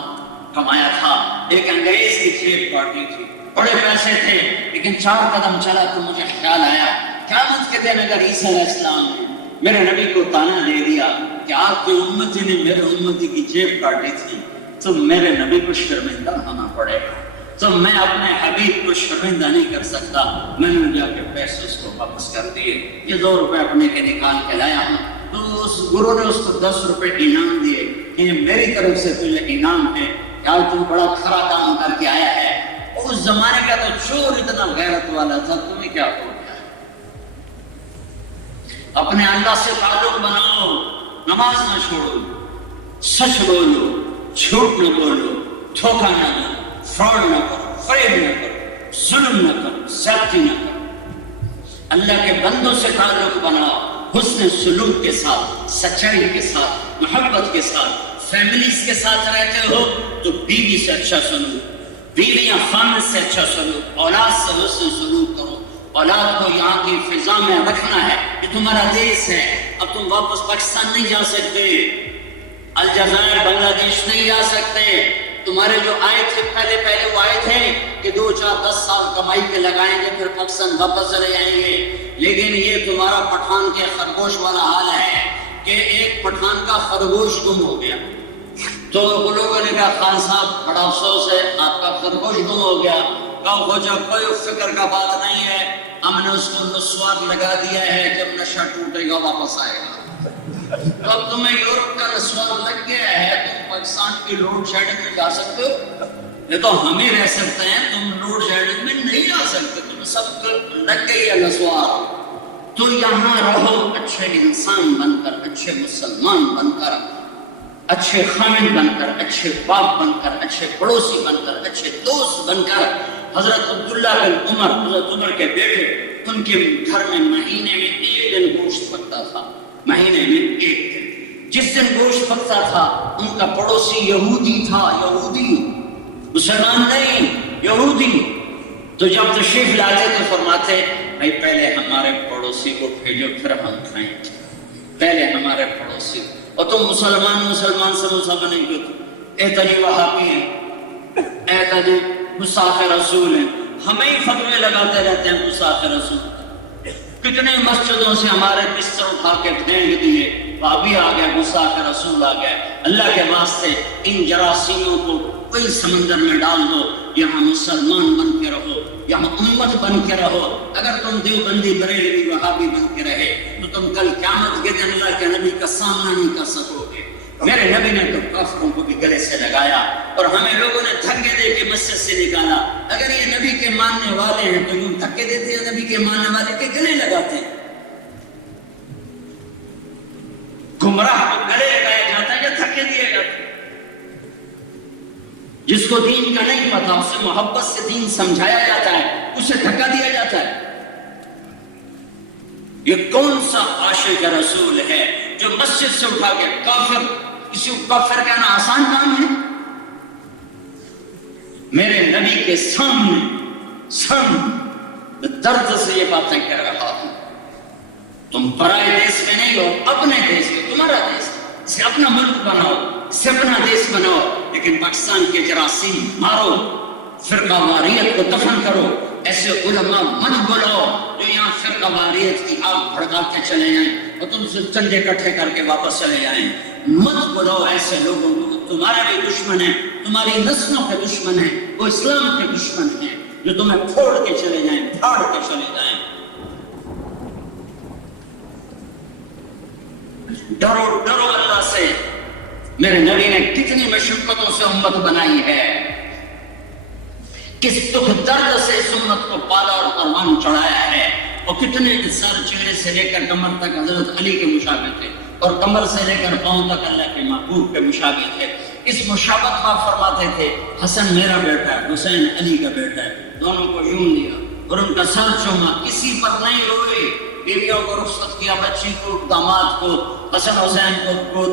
کمایا تھا، ایک انگریز کی جیب کاٹی تھی، بڑے پیسے تھے، لیکن 4 قدم چلا تو مجھے خیال آیا قیامت کے دن اگر عیسیٰ علیہ السلام نے میرے نبی کو تانا دے دیا کہ آپ کی امتی نے میرے امتی کی جیب کاٹی تھی، تو میرے نبی کو شرمندہ ہونا پڑے گا، تو میں اپنے حبیب کو شرمندہ نہیں کر سکتا۔ میں نے جا کے پیسے اس کو واپس کر دیے، یہ 2 روپے اپنے کے نکال کے لایا ہوں، تو اس گرو نے اس کو 10 روپے انعام دیے کہ یہ میری طرف سے تجھے انعام ہے کہ آج تو بڑا کھرا کام کر کے آیا ہے۔ اس زمانے کا تو چور اتنا غیرت والا تھا، تمہیں کیا ہو گیا؟ اپنے اللہ سے تعلق بناؤ، نماز نہ چھوڑو، سچ بولو، جھوٹ نہ بولو، دھوکہ نہ دو، فراڈ نہ کرو، فریب نہ کرو، ظلم نہ کرو، زیادتی نہ کرو۔ اللہ کے بندوں سے تعلق بناؤ، حسن سلوک کے ساتھ، سچائی کے ساتھ، محبت کے ساتھ، فیملیز کے ساتھ رہتے ہو تو بیوی سے اچھا سلوک، بیویاں خامد سے اچھا سلوک، اولاد سے حسن سلوک کرو. اولاد کو یہاں کی فضا میں رکھنا ہے. یہ تمہارا دیش ہے. اب تم واپس پاکستان نہیں جا سکتے، الجزائر بنگلہ دیش نہیں جا سکتے. تمہارے جو آئے تھے پہلے وہ آئے تھے کہ 2 4 10 سال کمائی پہ لگائیں گے پھر پاکستان واپس چلے جائیں گے. لیکن یہ تمہارا پٹھان کے خرگوش والا حال ہے کہ ایک پٹھان کا خرگوش گم ہو گیا. تو لوگوں نے کہا خان صاحب بڑا افسوس ہے آپ کا خرگوش گم ہو گیا. کہو ہو جب کوئی فکر کا بات نہیں ہے، ہم نے اس کو نسوار لگا دیا ہے، جب نشہ ٹوٹے گا واپس آئے گا. تو اب تمہیں یورپ کا نسوار لگ گیا ہے، تم پاکستان کی لوڈ شیڈنگ میں جا سکتے ہو؟ یہ تو ہم ہی رہ سکتے ہیں، تم لوڈ شیڈنگ میں نہیں جا سکتے. تم سب لگ گئی ہے نسوار. تو یہاں رہو اچھے انسان بن کر، اچھے مسلمان بن کر، اچھے خامد بن کر، اچھے باپ بن کر، اچھے پڑوسی بن کر، اچھے دوست بن کر. حضرت عبداللہ بن عمر، حضرت عمر کے بیٹے، ان کے گھر میں مہینے میں 1 دن گوشت پکتا تھا. مہینے میں 1 دن. جس دن گوشت پکتا تھا ان کا پڑوسی یہودی تھا. یہودی، مسلمان نہیں، یہودی. تو جب تشریف لاتے تو فرماتے بھائی پہلے ہمارے پڑوسی کو بھیجو پھر ہم کھائیں. پہلے ہمارے پڑوسی. اور تم مسلمان سے مسلمان نہیں کیوں؟ احتجی وہابی ہیں، احتجی گستاخ رسول ہیں. ہمیں ہی فتوے لگاتے رہتے ہیں گستاخ رسول. کتنے مسجدوں سے ہمارے بستر اٹھا کے پھینک دیے، وہابی آ گئے، گستاخ رسول آ گئے. اللہ کے واسطے ان جراثیموں کو کوئی سمندر میں ڈال دو. یہاں مسلمان بن کے رہو، یہاں امت بن کے رہو. اگر تم دیوبندی بریلوی وہابی بن کے رہے تو تم کل قیامت کے دن اللہ کے نبی کا سامنا نہیں کر سکو گے. میرے نبی نے تو کافروں کو بھی گلے سے لگایا اور ہمیں لوگوں نے دھکے دے کے مسجد سے نکالا. اگر یہ نبی کے ماننے والے ہیں تو یوں دھکے دیتے ہیں، نبی کے ماننے والے کے گلے لگاتے ہیں. گمراہ کو گلے لگایا جاتا ہے یا دھکے دیے جاتے ہیں؟ جس کو دین کا نہیں پتا اسے محبت سے دین سمجھایا جاتا ہے، اسے دھکا دیا جاتا ہے. یہ کون سا عاشق رسول ہے جو مسجد سے اٹھا کے کافر، کسی کو کافر کہنا آسان کام ہے؟ میرے نبی کے سامنے درد سے یہ باتیں کہہ رہا ہوں. تم پرائے دیش کے نہیں ہو، اپنے دیش کے. تمہارا دیش، اسے اپنا ملک بناؤ، اسے اپنا دیش بناؤ. لیکن پاکستان کے جراثیم مارو، فرقہ واریت کو دفن کرو. ایسے علماء مت بلاؤ جو یہاں فرقہ واریت کی آگ بھڑکا کے چلے جائیں اور تم سے چندے اکٹھے کر کے واپس چلے جائیں. مت بلاؤ ایسے لوگوں کو. تمہارے بھی دشمن ہیں، تمہاری نسلوں کے دشمن ہیں، وہ اسلام کے دشمن ہیں جو تمہیں پھوڑ کے چلے جائیں، پھاڑ کے چلے جائیں. ڈرو ڈرو اللہ سے. میرے نبی نے کتنی مشقتوں سے امت بنائی ہے، کس دکھ درد سے اس امت کو پالا اور قربان چڑھایا ہے. اور کتنے انسان چہرے سے لے کر کمر تک حضرت علی کے مشابہ تھے اور کمر سے لے کر پاؤں تک اللہ کے محبوب کے مشابہ تھے. اس مشابہت میں فرماتے تھے حسن میرا بیٹا ہے، حسین علی کا بیٹا ہے. دونوں کو یوں لیا اور ان کا سر چوما، کسی پر نہیں روئے. بیویوں کو رخصت کیا، بچی کو، داماد کو، حسن حسین کو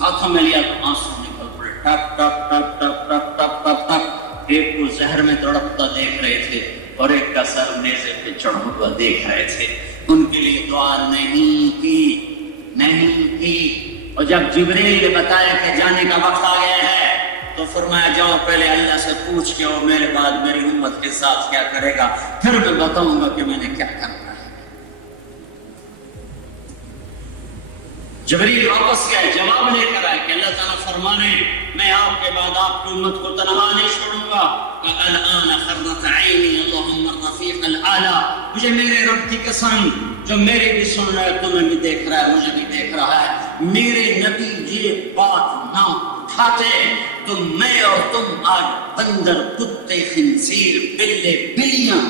ہاتھوں میں لیا تو آنسو نکل پڑے. ٹپ ٹپ ٹپ ٹپ ٹپ ٹپ ٹپ ٹپ. ایک کو زہر میں تڑپتا دیکھ رہے تھے اور ایک کا سر نیزے پہ چڑھا ہوا دیکھ رہے تھے. ان کے لیے دعا نہیں کی. اور جب جبریل نے بتایا کہ جانے کا وقت آ گیا ہے تو فرمایا جاؤ پہلے اللہ سے پوچھ کے اور میرے بعد میری امت کے ساتھ کیا کرے گا، پھر میں بتاؤں گا کہ میں نے کیا کرنا ہے. جبریل واپس گئے، جواب لے کر آئے کہ اللہ تعالیٰ فرمانے میں آپ کے بعد آپ کی امت کو تنہا نہیں چھوڑوں گا. الآن قرۃ عینی اللہم الرفیق الاعلیٰ. مجھے میرے رب کی قسم جو میری بھی سن رہا ہے، تمہیں بھی دیکھ رہا ہے، مجھے بھی دیکھ رہا ہے. میرے نبی یہ بات نہ اٹھاتے تو میں اور تم آج بندر، کتے، خنزیر، بلے، بلیاں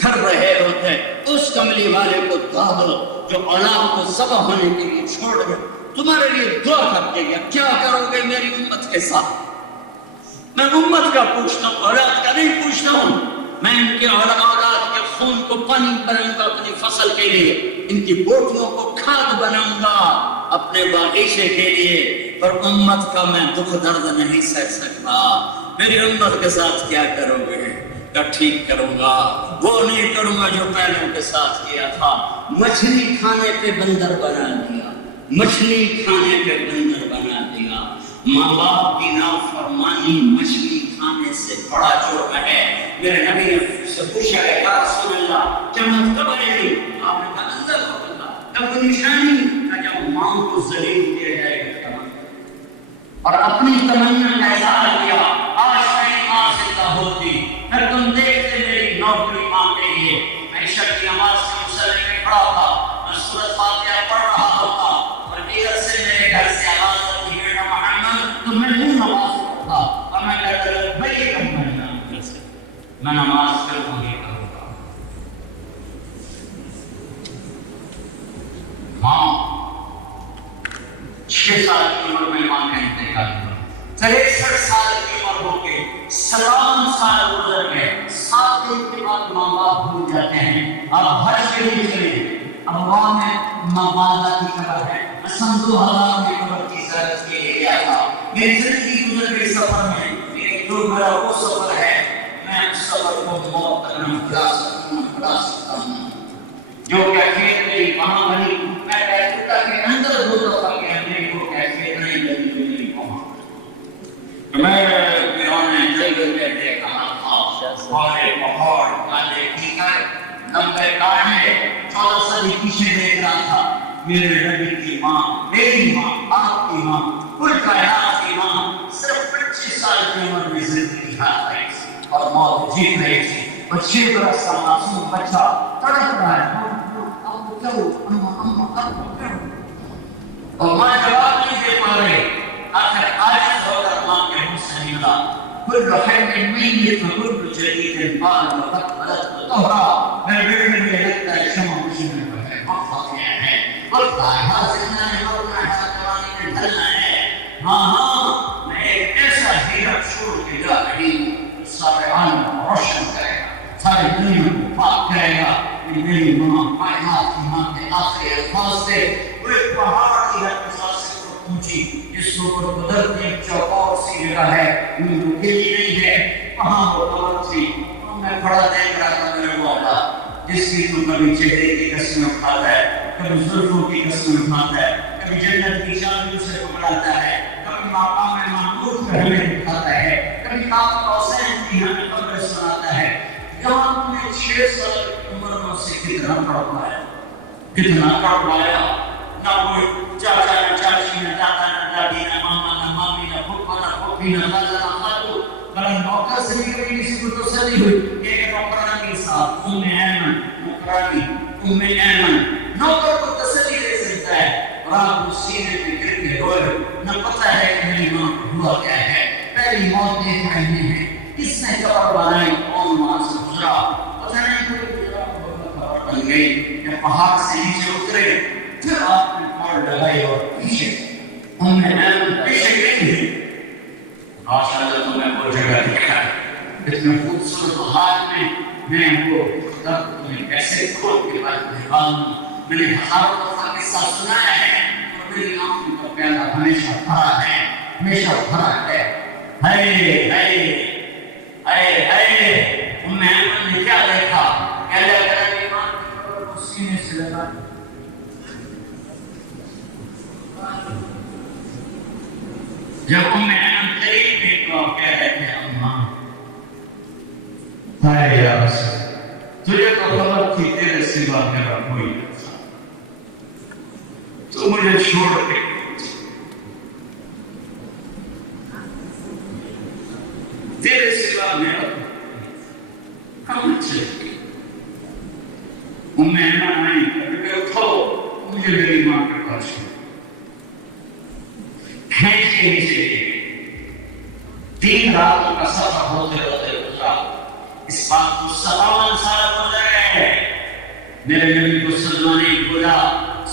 پھر رہے ہوتے. اس کملی والے کو دعا دو جو اولاد کو ذبح ہونے کے لیے چھوڑ گئے. تمہارے لیے دعا کرتے گیا، کیا کرو گے میری امت کے ساتھ؟ میں امت کا پوچھتا ہوں، اولاد کا نہیں پوچھتا ہوں. میں ان کے اولاد کے خون کو پانی بناؤں گا اپنی فصل کے لیے، ان کی بوٹیوں کو کھاد بناؤں گا اپنے باغیچے کے لیے. پر امت کا میں دکھ درد نہیں سہ سکتا، میری امت کے ساتھ کیا کرو گے؟ کہ ٹھیک کروں گا، وہ نہیں کروں گا جو پہلوں کے ساتھ کیا تھا۔ مچھلی کھانے پہ بندر بنا دیا، مچھلی کھانے پہ بندر بنا دیا۔ ماں باپ کی نافرمانی مچھلی کھانے سے بڑا جرم ہے۔ میرے نبی سے پوچھا ہے یا رسول اللہ قیامت کب آئے گی؟ آپ نے کہا اندر ہوگا، کب نشانی کہ جب ماں کو ذلیل کیا جائے گا اور اپنی تمنا کا اظہار کیا، آج میری ماں زندہ ہوتی پھر تم دیکھتے میری نوکری ماں کے لیے، میں عشاء کی نماز کے مصلی میں کھڑا تھا، میں سورۃ فاتحہ پڑھ رہا ہوتا اور ادھر سے میرے گھر سے آواز آتی بیٹا محمد تو میں نہیں نماز پڑھتا اور میں کہتا لبیک میں نماز کروں گی کروں گا۔ ماں 6 سال کی عمر میں ماں کا انتقال ہوا، 63 سال کی عمر ہو کے 57 سال گزر گئے، 7 دن کے بعد ماں باپ بھول جاتے ہیں۔ اب حج کے لیے چلے، اب وہاں میں ماں والدہ کی قبر ہے، میں سن 2000 میں قبر کی زیارت کے لیے گیا تھا۔ میری زندگی گزر گئی سفر میں، لیکن جو میرا وہ سفر ہے میں اس سفر کو موت تک نہ بھلا سکتا ہوں۔ جو کیفیت میری وہاں بنی، میں کیفیت کے اندر دو دفعہ گیا، میری وہ کیفیت نہیں بنی جو میری وہاں۔ میں انہوں نے جنگل میں دیکھا تھا، بڑے پہاڑ کالے کیکر لمبے کاٹے، 14 صدی پیچھے دیکھ رہا تھا۔ میرے نبی کی ماں، میری ماں، آپ کی ماں، کل کائنات کی ماں صرف 25 سال کی عمر میں زندگی ہار رہی تھی اور موت جیت رہی تھی۔ اور 6 برس کا معصوم بچہ تڑپ رہا ہے، اور ماں جواب نہیں دے پا رہے۔ آخر عاجز ہو کر ماں کے منہ سے نکلا کل حین میت وکل جدید بال وقت ولد طہرا۔ میرے بیٹے میں لگتا ہے شمع مشین پر ہے، وقت گیا ہے، وقت آیا زندہ ہے، مرنا ہے، جوانی میں ڈھلنا ہے۔ ہاں میں ایک ایسا ہیرا چھوڑ کے جا رہی ہوں سارے عالم کو روشن کرے گا، ساری دنیا کو پاک کرے گا۔ میری ماں کائنات کی ماں کے آخری الفاظ سے وہ ایک پہاڑ کی ارتفاع سے پہنچی جس کے اوپر قدرت ایک چوکور سی جگہ ہے، گلی نہیں ہے، وہاں وہ قبر تھی۔ اور میں کھڑا دیکھ رہا تھا میرے مولا جس کی تو کبھی چہرے کی قسم اٹھاتا ہے، کبھی زلفوں کی قسم اٹھاتا ہے، کبھی جنت کی چاندنی سے پکڑاتا ہے، کبھی مقام محمود کا ہمیں دکھاتا ہے، کبھی قاب قوسین کی ہمیں خبریں سناتا ہے۔ جوان میں 6 سال کی عمر میں سے کتنا پڑھ پایا، کتنا پڑھ پایا؟ نہ کوئی چاچا نہ چاچی نہ دادا نہ دادی نہ ماما نہ مامی نہ پھپھا نہ پھوپھی نہ خالہ نہ خالو، بلکہ نوکر سے بھی کبھی کسی کو تسلی ہوئی۔ ایک نوکرانی صاحب ام ایمن، نوکرانی ام ایمن نوکر کو تسلی دے سکتا ہے، اور آپ کو سینے پہ گر کے روئے، نہ پتہ ہے کہ میری ماں کو ہوا کیا ہے، پہلی موت دیکھ رہے ہیں، کس نے قبر بنائی، کون وہاں سے گزرا، پتہ نہیں کوئی قبر بن گئی یا پہاڑ سے نیچے اترے۔ پھر آپ نے پاڑ لگائی اور پیچھے ہم نے پیچھے گئی تھی۔ ماشاءاللہ تمہیں وہ جگہ دکھا ہے، اتنے خوبصورت حال میں وہ درد میں کیسے کھول کے بات نکالوں۔ میں نے ہزاروں دفعہ قصہ سنایا ہے اور میری آنکھوں کا پیالہ ہمیشہ بھرا ہے، ہمیشہ بھرا ہے۔ ہائے ہائے ہائے ہائے، ام ایمن نے کیا دیکھا؟ کیا لگا کہ ماں کی قبر کو سینے سے لگا، جب ام ایمن قریب بھی تو کہہ رہے تھے اماں ہائے یا رسول تجھے تو خبر تھی تیرے سوا میرا کوئی نہ تھا، تو مجھے چھوڑ کے تیرے سوا میرا کہاں چلے گی؟ ام ایمن آئی کہ اٹھو مجھے میری ماں کے پاس کھینچ کے نیچے لے گئے۔ 3 راتوں کا سفر ہوتے ہوتے گزرا، اس بات کو 57 سال گزر گئے۔ میرے نبی کو سلمانی بولا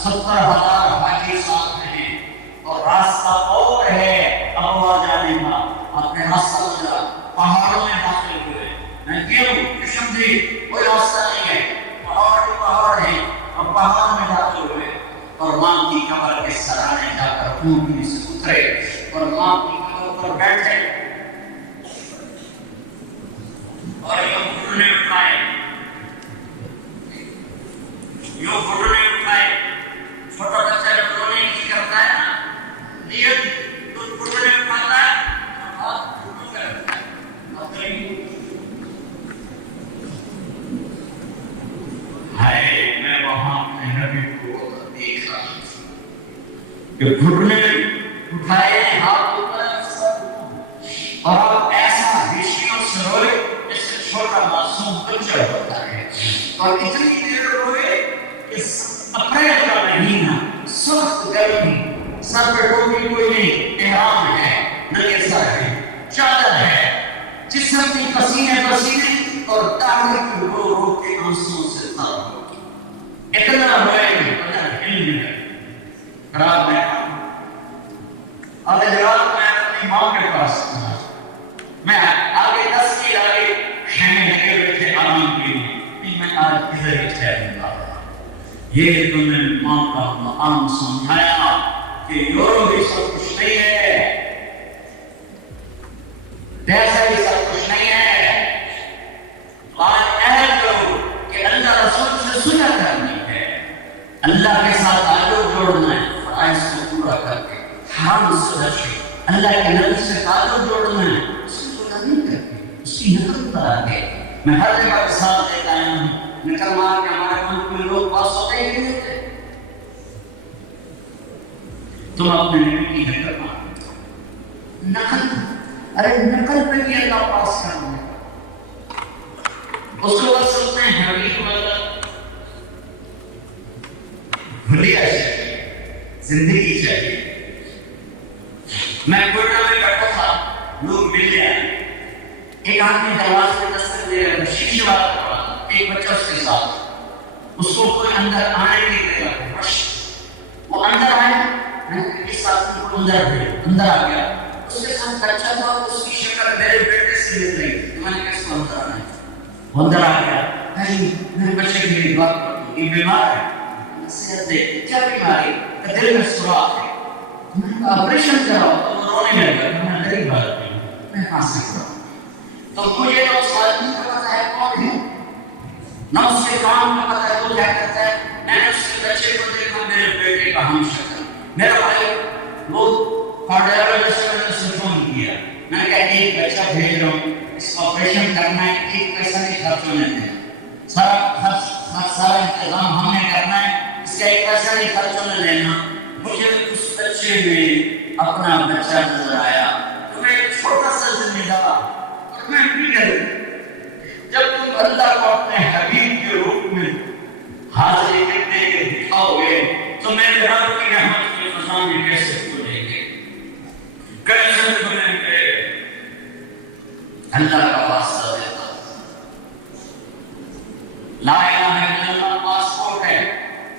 70,000 حاجی ساتھ ہیں اور راستہ اور ہے ابوا جانے کا، آپ نے راستہ گزرا، پہاڑوں میں داخل ہوئے۔ میں کیوں سمجھی کوئی راستہ نہیں ہے، پہاڑ ہیں اور پہاڑوں میں داخل ہوئے، اور ماں کی قبر کے سرانے جا کر اونٹنی سے کرے اور ماں کی کمر پر بیٹھے اور یوں گھٹنے اٹھائے، یوں گھٹنے اٹھائے. چھوٹا بچہ جب رونے کی کرتا ہے نا، نیت تو گھٹنے اٹھاتا ہے اور ہاتھ گھٹنوں پہ رکھتا ہے اور کہیں ہائے. میں وہاں اپنے نبی کو دیکھا کہ گھٹنے اٹھائے، ہاتھ اوپر، اور آپ ایسا خوشیوں سے روئے جیسے چھوٹا معصوم بچہ ہوتا ہے. اور اتنی دیر روئے کہ اپریل کا مہینہ، سخت گرمی، سر پہ ٹوپی کوئی نہیں، احرام ہے، نگہسا ہے، چادر ہے، جسم کی پسینے پسینے اور داڑھی کی رو رو کے آنسوؤں سے تر ہو. اتنا روئے کہ بدن ہل گیا. رات میں آدھے رات میں اپنی ماں کے پاس تھا. میں آگے 10 کی آگے خیمے لگے ہوئے تھے آرام کے لیے کہ میں آج کدھر ہی ٹھہروں گا. یہ تو میں ماں کا مقام سمجھایا کہ یورو بھی سب کچھ نہیں ہے، پیسہ بھی سب کچھ نہیں ہے. آج عہد کرو کہ اللہ رسول سے صلح کرنی ہے، اللہ کے ساتھ تعلق جوڑنا ہے، فرائض کو پورا کر کے حرام سے بچے. اللہ کے نبی سے تعلق جوڑنا ہے، اس کی صلح نہیں کرتے، اس کی نقل کرا کے. میں ہر جگہ کے ساتھ دیتا ہوں، نکل مار کے ہمارے ملک میں لوگ پاس ہوتے ہی نہیں ہوتے. تم اپنے نبی کی نقل مار، نقل، ارے نقل پہ بھی اللہ پاس کرنا ہے. اس کو بس سنتے ہیں حبیب اللہ، بھلیا چاہیے، زندگی چاہیے. میں کوئٹہ میں بیٹھا تھا، لوگ مل گئے، ایک آدمی دروازے میں دستک دے رہا تھا، شیشے والا تھا، ایک بچہ اس کے ساتھ. اس کو کوئی اندر آنے نہیں دے رہا تھا. وہ اندر آیا، میں نے اس آدمی کو اندر آ گیا. اس کے ساتھ بچہ تھا، اس کی شکل میرے بیٹے سے مل رہی. میں نے کس کو اندر آنا ہے؟ وہ اندر آ گیا. میرے بچے کی میری بات کرتا ہوں، یہ بیمار ہے. نصیحت دے، کیا بیماری؟ دل میں سوراخ ہے، آپریشن کراؤ. تو وہ رونے لگا. میں غریب آدمی ہوں، میں کہاں سے کراؤں؟ تو مجھے نہ اس آدمی کا پتہ ہے کون ہے، نہ اس کے کام کا پتہ ہے وہ کیا کرتا ہے. میں نے اس کے بچے کو دیکھا، میرے بیٹے کا ہم شکل. میرا بھائی وہ کارڈیالوجسٹ نے سے فون کیا. میں نے کہا ایک بچہ بھیج رہا ہوں، اس کو آپریشن کرنا ہے، ایک پیسہ نہیں خرچ ہونے دیں، سارا انتظام ہم نے کرنا ہے، اس کا ایک پیسہ نہیں خرچ ہونے دینا. مجھے اس بچے میں اپنا بچہ نظر آیا. تو میں ایک چھوٹا سا ذمہ دار، اور میں بھی کروں. جب تم اللہ کو اپنے حبیب کے روپ میں حاضری کرنے کے دکھاؤ گے تو میرے رب کی رحمت کے خزانے کیسے کھلیں گے، کیسے کھلیں گے. اللہ کا واسطہ دیتا، لا الہ الا اللہ پاسپورٹ ہے،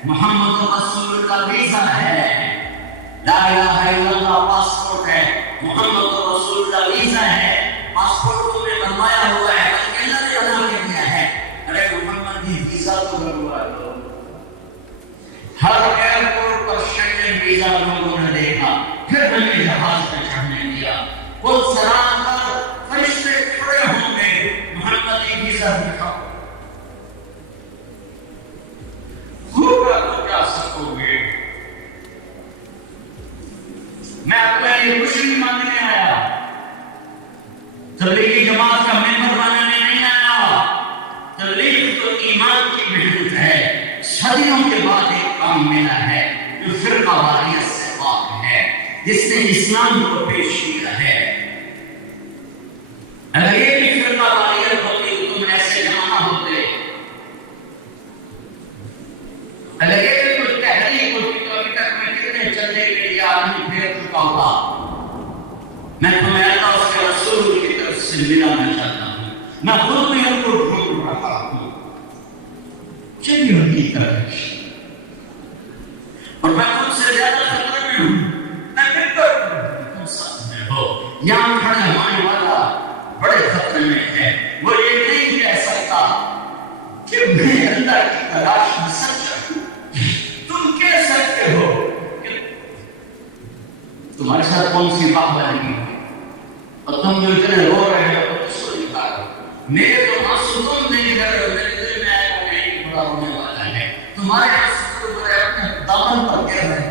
محمد رسول اللہ ویزا ہے. لا الہ الا اللہ پاسپورٹ ہے، محمد رسول اللہ ویزا ہے. پاسپورٹ کو نے بنوایا ہوا ہے، بلکہ اللہ نے بنا کے دیا ہے. ارے محمد کی ویزا تو بنوا دو. ہر ایئرپورٹ پر شنگن ویزا لوگوں نے دیکھا، پھر ہمیں جہاز میں چڑھنے دیا. پل سران پر فرشتے کھڑے ہوں گے، محمد کی ویزا دکھاؤ. ہوگا تو کیا سکو گے. میں اپنے لیے کچھ نہیں مانگنے آیا، تبلیغی جماعت کا ممبر بنانے نہیں آیا. تبلیغ تو ایمان کی محنت ہے. صدیوں کے بعد ایک کام ملا ہے جو فرقہ واریت سے پاک ہے، جس نے اسلام کو پیش کیا ہے. اگر یہ بھی فرقہ واریت ہوتی تو تم ایسے جمع ہوتے. اگر یہ بھی کچھ تحریک ہوتی تو ابھی تک میں کتنے چلنے کے لیے آدمی پھیر چکا ہوتا. میں تمہیں اللہ اس کے رسول کی طرف سے ملانا چاہتا ہوں. میں خود بھی ان کو ڈھونڈ رہا ہوں. چلیے ان کی طرف، اور میں خود سے زیادہ خطرے میں ہوں. میں بالکل تم ساتھ میں ہو. یہاں کھڑے ہونے والا بڑے خطرے میں ہے. وہ یہ نہیں کہہ سکتا کہ میں اللہ کی تلاش میں سچا ہوں. تم کہہ سکتے ہو کہ تمہارے ساتھ کون سی بات لگی ہے اور تم جو اتنے رو رہے ہو تو کس کو نکالو؟ میرے تو آنسو تم نہیں کر رہے ہو، میرے دل میں آیا کہ نہیں بڑا ہونے والا ہے، تمہارے آنسو تو بڑے اپنے دامن پر گر رہے ہیں،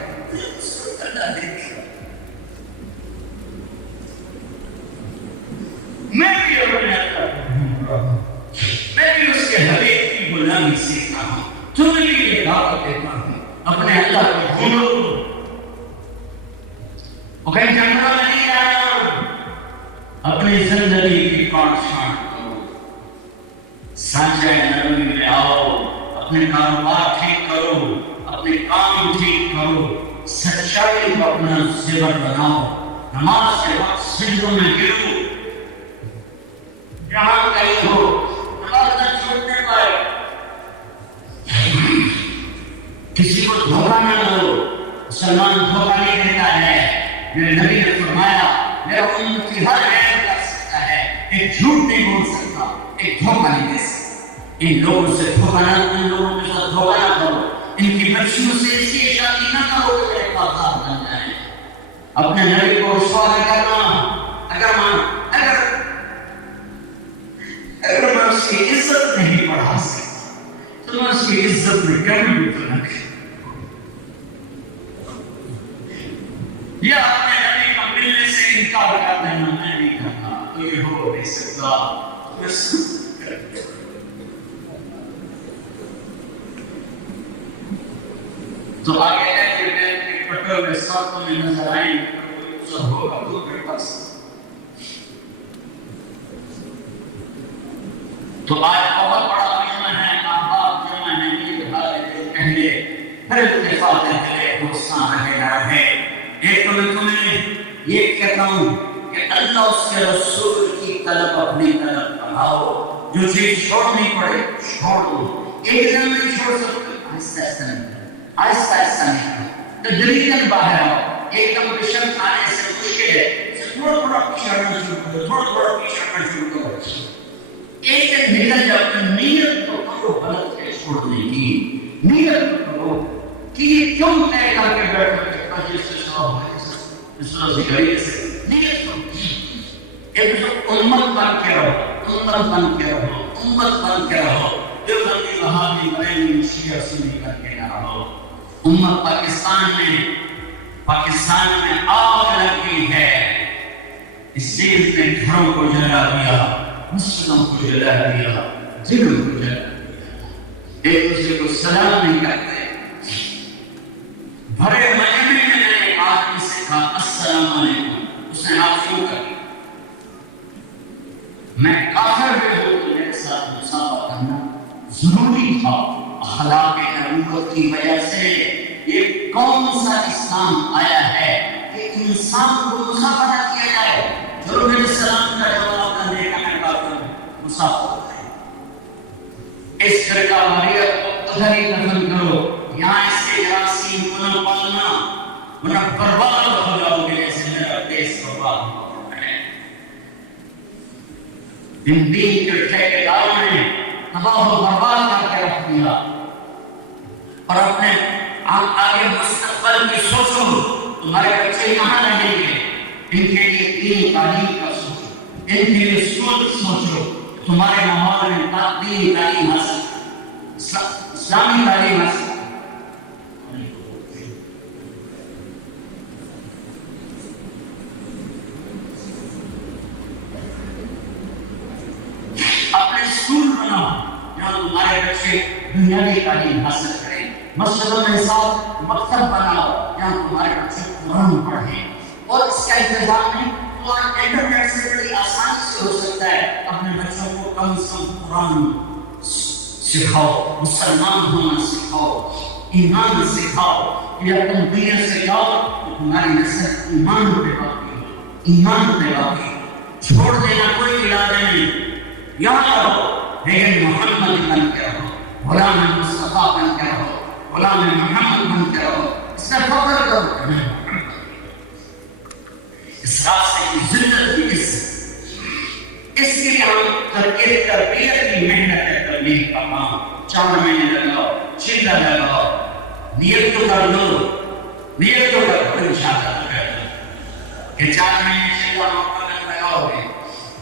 اس کو کرنا دیکھ رہا میں بھی اپنے میں بھی اس کے حبیب کی غلامی سیکھتا ہوں، تمہیں بھی یہ دعوت دیتا ہوں اپنے اللہ کو ڈھونڈو۔ وہ کہیں جنگلوں میں نہیں آیا، اپنی زندگی کی کاٹ چھانٹ کرو، سانچہ نرمی میں آؤ، اپنے کاروبار ٹھیک کرو، اپنے کام ٹھیک کرو، سچائی کو اپنا زیور بناؤ، نماز کے وقت سجدوں میں گرو، جہاں کہیں ہو نماز نہ چھوڑنے پائے، کسی کو دھوکہ نہ دو، مسلمان دھوکہ نہیں دیتا ہے۔ میرے نبی نے فرمایا میرا امت کی ہر عیب کر سکتا ہے، ایک جھوٹ نہیں بول سکتا، ایک دھوکہ نہیں دے سکتا۔ ان لوگوں سے دھوکہ نہ، ان لوگوں کے ساتھ دھوکہ نہ کرو، ان کی بچیوں سے اس کی شادی نہ کرو کہ میرے پاس بن جائیں۔ اپنے نبی کو رسوا نہ کرنا، اگر میں اس کی عزت نہیں بڑھا سکتا تو میں اس کی عزت میں کمی بھی تو نہ کروں، یا اپنے نبی کا ملنے سے انکار کر دینا میں نہیں کرتا، تو یہ ہو نہیں سکتا۔ تو آگے ہے کہ میں پٹر میں ساتھوں میں نظر آئیں تو ہوگا تو میرے پاس۔ تو آج بہت بڑا دشمن ہے، احباب جمع ہے، میرے بھائی کہنے پھر اتفاق ہے دوستان رہے نہ رہے۔ ایک تو میں تمہیں یہ کہتا ہوں کہ اللہ اس کے رسول کی طلب اپنی طلب بڑھاؤ، جو چیز چھوڑنی پڑے چھوڑ دو، ایک دن میں چھوڑ سکتے آہستہ آہستہ نہیں، آہستہ آہستہ نہیں، تدریجاً باہر آؤ۔ ایک دم رشن کھانے سے مشکل ہے، تھوڑا تھوڑا پیچھے ہٹنا شروع کرو، تھوڑا تھوڑا پیچھے ہٹنا شروع کرو، ایک دن نکل جاؤ۔ نیت تو کرو غلط ہے چھوڑنے کی، نیت تو کرو کہ یہ کیوں طے کر کے بیٹھو امت بن کے رہو، امت بن کے رہو، امت بن کے رہو، دیوبندی وہابی بریلوی شیعہ سنی کر کے نہ رہو۔ امت پاکستان میں آگ لگی ہے، اس چیز نے گھروں کو جلا دیا، مسلموں کو جلا دیا، دلوں کو جلا دیا، ایک دوسرے کو سلام نہیں کرتے۔ بھرے مجمع میں نے ایک آدمی سے کہا السلام علیکم، اس نے ہاتھ کیوں کر دیا؟ میں کافر بھی ہوں تو میرے ساتھ مصافحہ کرنا ضروری تھا۔ اخلاق نبوت کی وجہ سے یہ کون سا اسلام آیا ہے کہ انسان کو مصافحہ کیا جائے؟ جو میرے سلام کا جواب نہ دے گا میں کافر ہوں، مصافحہ کریں۔ اس فرقہ واریت کو ادھر ہی دفن کرو، یہاں اس کے جراثیم کو نہ پالنا ورنہ برباد ہو جاؤ گے جیسے میرا دیش برباد ہو رہا ہے۔ ان دین کے ٹھیکیداروں نے تباہ و برباد کر کے رکھ دیا، اور اپنے آگے مستقبل کی سوچو، تمہارے بچے کہاں رہیں گے، ان کے لیے دین تعلیم کا سوچو، ان کے لیے سوچو، تمہارے ماحول میں دینی تعلیم حاصل، اسلامی تعلیم حاصل۔ اپنے اسکول بناؤ جہاں تمہارے بچے دنیاوی تعلیم حاصل کریں، مسجدوں میں ساتھ مکتب بناؤ جہاں تمہارے بچے قرآن پڑھیں، اور اس کا انتظام نہیں تو انٹرنیٹ سے بڑی آسانی سے ہو سکتا ہے۔ اپنے بچوں کو کم سے کم قرآن سکھاؤ، مسلمان ہونا سکھاؤ، ایمان سکھاؤ، یا تم دنیا سے جاؤ تو تمہاری نسل ایمان پہ باقی ہو، ایمان پہ باقی ہو، چھوڑ دینا کوئی ارادہ نہیں، یہاں رہو لیکن محمد بن کے رہو، غلام مصطفیٰ بن کے رہو، غلام محمد بن کے رہو، اس سے فخر کرو۔ اس راستے کی زندگی اس کے لیے ہم تربیت کی محنت تبلیغ کا کام 4 مہینے لگاؤ، 6 لگاؤ، نیت تو کر لو، نیت تو کر لو، انشاءاللہ کہ 4 مہینے سے موقع لگاؤ گے،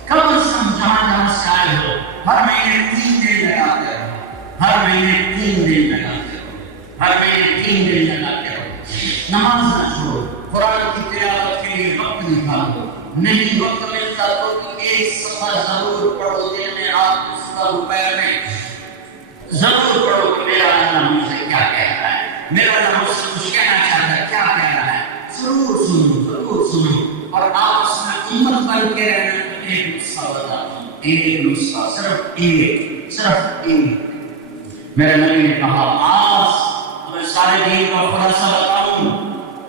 کم از کم جہاں سے آئے ہو ہر مہینے 3 دن لگاتے ہو، ہر مہینے 3 دن لگاتے ہو، ہر مہینے 3 دن لگاتے ہو۔ نماز نہ چھوڑو، قرآن کی تلاوت کے لیے وقت نکالو، نہیں وقت ملتا تو ایک صفحہ ضرور پڑھو دن میں، آپ اس کا دوپہر میں ضرور پڑھو کہ میرا اللہ مجھے کیا کہہ رہا ہے، میرا اللہ مجھ سے کچھ کہنا چاہتا ہے، کیا کہہ رہا ہے، ضرور سنو، ضرور سنو۔ اور آپ اس میں امت بن کے رہنا۔ ایک نسخہ بتاتا ہوں، ایک نسخہ، صرف ایک۔ میرے نبی نے کہا آج تمہیں سارے دین کا خلاصہ بتاؤں،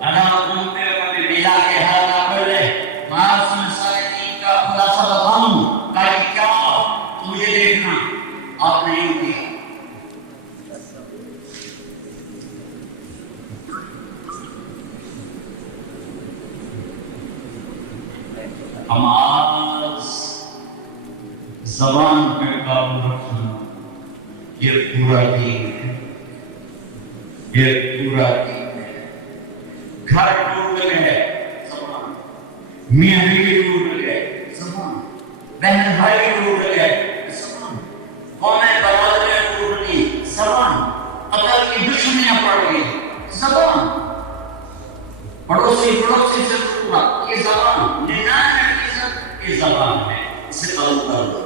اگر تم پہ کبھی ملا کے ہاتھ نہ کر لے، آج تمہیں سارے دین کا خلاصہ بتاؤں تاکہ کیا مجھے دیکھنا۔ آپ نے نہیں کیا، ہم آج زبان پہ قابو رکھنا، یہ پورا دین ہے، یہ پورا دین ہے۔ گھر ٹوٹ گئے زبان، میاں بیوی ٹوٹ گئے زبان، بہن بھائی ٹوٹ گئے زبان، قومیں برادریاں ٹوٹ گئی زبان، قتل کی دشمنیاں پڑ گئی زبان، پڑوسی سے ٹوٹنا یہ زبان، یہ زبان ہے، اسے قبول کر لو۔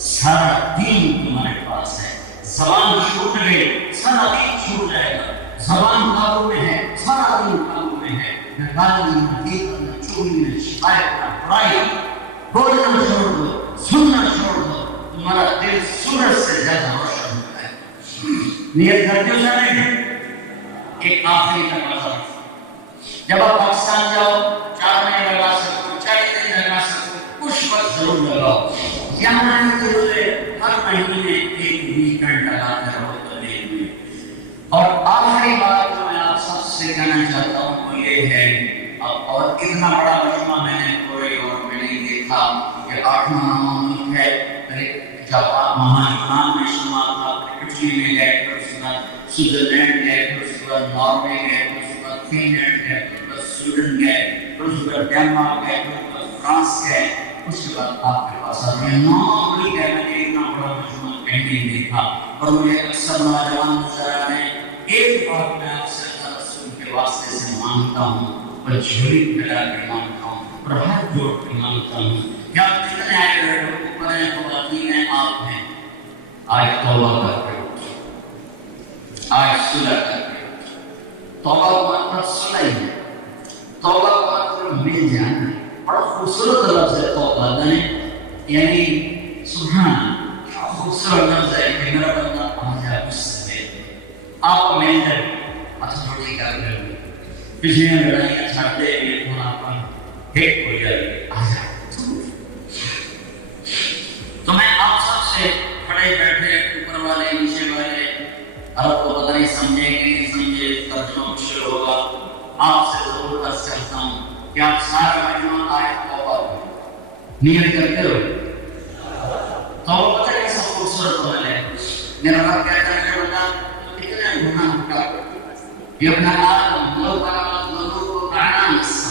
سارا دین تمہارے پاس ہے، زبان چھوٹ گئی سارا دین چھوٹ جائے گا۔ زبان قابو میں ہے، سارا دین قابو میں ہے۔ نہ گالی، نہ دیکھ، نہ چوری، نہ شکایت، نہ برائی، بولنا چھوڑ دو، سننا چھوڑ دو، تمہارا دل سورج سے زیادہ روشن ہوتا ہے۔ نیت کرتے ہو جانے ایک آخری تقاضا، جب آپ پاکستان جاؤ 4 مہینے لگا سکو، 40 دن لگا سکو، کچھ وقت ضرور لگاؤ۔ یہاں ہر مہینے میں ایک ویکنڈ لگاتے رہو تبلیغ میں۔ اور آخری بات جو میں آپ سب سے کہنا چاہتا ہوں وہ یہ ہے، اور اتنا بڑا مجمع میں نے کوئی اور میں نہیں دیکھا کہ 8واں ملک ہے، جاپان وہاں یونان میں شمال تھا، اٹلی میں گئے، پھر اس کے بعد سوئٹزرلینڈ گئے، پھر اس کے بعد ناروے گئے، پھر اس کے بعد فن لینڈ گئے، پھر اس کے بعد سویڈن گئے، پھر اس کے بعد ڈینمارک گئے، پھر اس کے بعد فرانس گئے۔ اس کے بعد آپ کے پاس آدمی 9 ملک ہے، میں نے اتنا بڑا مجموعہ کہیں نہیں دیکھا، اور مجھے اکثر نوجوان نظر آ رہے ہیں۔ ایک بات میں آپ سے اللہ رسول کے واسطے سے مانگتا ہوں، اور جھولی پھیلا کے مانگتا ہوں، اور ہاتھ جوڑ کے مانگتا ہوں کہ آپ جتنے آئے ہوئے اوپر ہیں، خواتین ہیں، آپ ہیں، آج توبہ کر کے اٹھو، آج صلح کر کے اٹھو۔ توبہ کا مطلب صلح ہی ہے، توبہ کا مطلب مل جانا ہے۔ بڑا خوبصورت لفظ ہے توبہ، یعنی سبحان، کیا خوبصورت لفظ ہے کہ میرا بندہ آ جائے مجھ سے مل، آپ کو مل جائے، ہاتھ جوڑی کر لیں، پچھلی لڑائیاں چھاڑ دے، یہ تھوڑا اپن ایک ہو جائے، آ جائے۔ تو میں آپ سب سے کھڑے بیٹھے، اوپر والے نیچے والے، آپ کو پتہ نہیں سمجھے کہ نہیں سمجھے، ترجمہ مشکل ہوگا، آپ سے ضرور عرض کرتا ہوں کہ آپ سارا مجموعہ آئے توبہ نیت کرتے ہو۔ توبہ پتہ کیسا خوبصورت عمل ہے۔ میرا رب کہتا ہے کہ بندہ اتنے گناہ کرتا یہ اپنا آدم لو کرامت ضرور کہنا حصہ،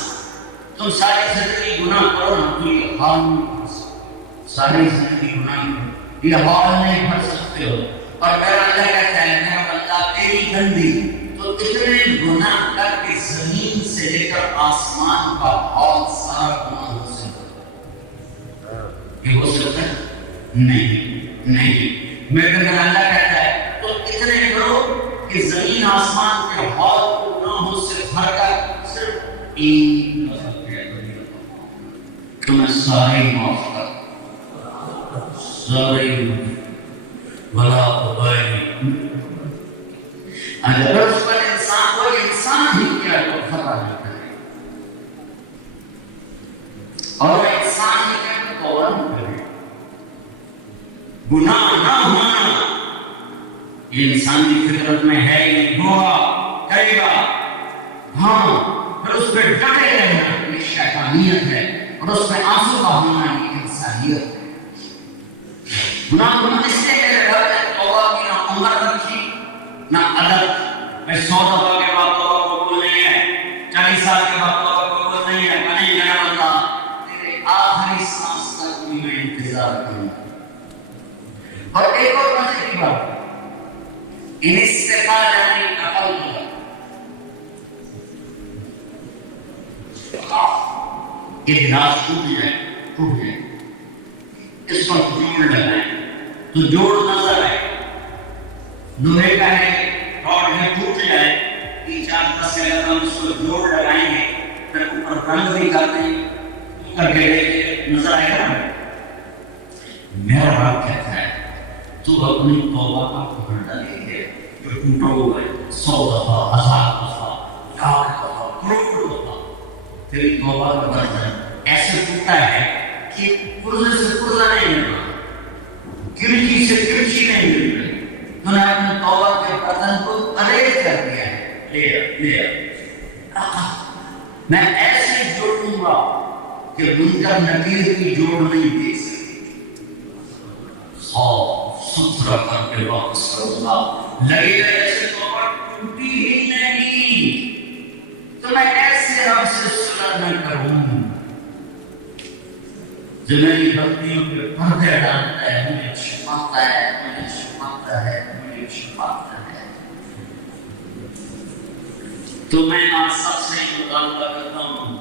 تم ساری زندگی گناہ کرو نا تو یہ حال نہیں بھر سکتے، ساری زندگی گناہ کرو یہ حال نہیں بھر سکتے ہو۔ اور میرا اللہ کہتا ہے میرا بندہ تیری گندی تو اتنے گناہ کر کے زمین سے لے کر آسمان کا حال سارا گناہ ہو سکتا ہے، یہ ہو سکتا ہے؟ نہیں۔ میرا اللہ کہتا ہے تو اتنے کرو کہ زمین آسمان کے حال کو گناہوں سے بھر کر صرف ایک نفر کہہ دو تمہیں سارے معاف کر، سارے بلا ابائی۔ اگر اس پر انسان کو انسان ہی کیا تو خطا نہ کرے، اور انسان ہی کیا تو توبہ نہ کرے، گناہ نہ ہونا یہ انسان کی فطرت میں ہے، یہ ہوگا کرے گا، ہاں پھر اس پہ ڈٹے رہنا یہ شیطانیت ہے، اور اس پہ آنسو بہانا یہ انسانیت ہے۔ گناہ کو اس سے میرے گھر میں توبہ کی نہ عمر رکھی نہ عدد، میں 100 دفعہ کے بعد توبہ قبول نہیں ہے، 40 سال کے بعد توبہ قبول نہیں ہے، میں نہیں میں انتظار کروں. اور ایک اور مزے کی بات، ان استقالانی عقل یہ گلاس ٹوٹ جائے اس پر جوڑ لگائیں تو جوڑ نظر آئے، لوہے کا ہے روڈ ہے ٹوٹ جائے، 3-4-10 اگر ہم اس کو جوڑ لگائیں گے پھر اوپر رنگ بھی کرتے ہیں کر کے نظر آئے گا. میرا رب کہتا ہے تو اپنی توبہ کا پکڑ ڈالے گے جو ٹوٹا ہوا ہے 100 دفعہ 1000 دفعہ 1,000 دفعہ کروڑ دفعہ تیری توبہ کا برتن ایسے ٹوٹا ہے کہ پرزے سے پرزہ نہیں مل رہا، کرچی سے کرچی نہیں مل رہی. تو نے اپنے توبہ کے برتن کو ادھیڑ کر دیا ہے. لے میں ایسے جوڑوں گا کہ منکر نکیر کی جوڑ نہیں دے سکتی. صاف ستھرا کر کے واپس کروں گا. لگے گا ایسے توبہ ٹوٹی ہی نہیں تو میں ایسے رب سے صلح نہ کروں جو میری غلطیوں کے پردے ڈالتا ہے، مجھے چھپاتا ہے مجھے چھپاتا ہے مجھے چھپاتا ہے. تو میں آپ سب سے مطالبہ کرتا ہوں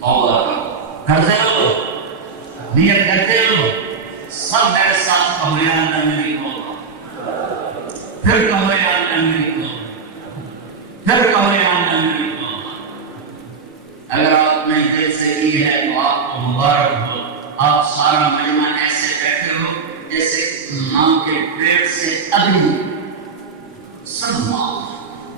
توبہ کرتے ہو، نیت کرتے ہو، سب میرے ساتھ کہو یا اللہ میری توبہ، پھر کہو یا اللہ میری توبہ، پھر کہو یا اللہ میری توبہ. اگر آپ نے دل سے کی ہے تو آپ کو مبارک ہو. آپ سارا مجمع ایسے بیٹھے ہو جیسے ماں کے پیٹ سے ابھی سب ماں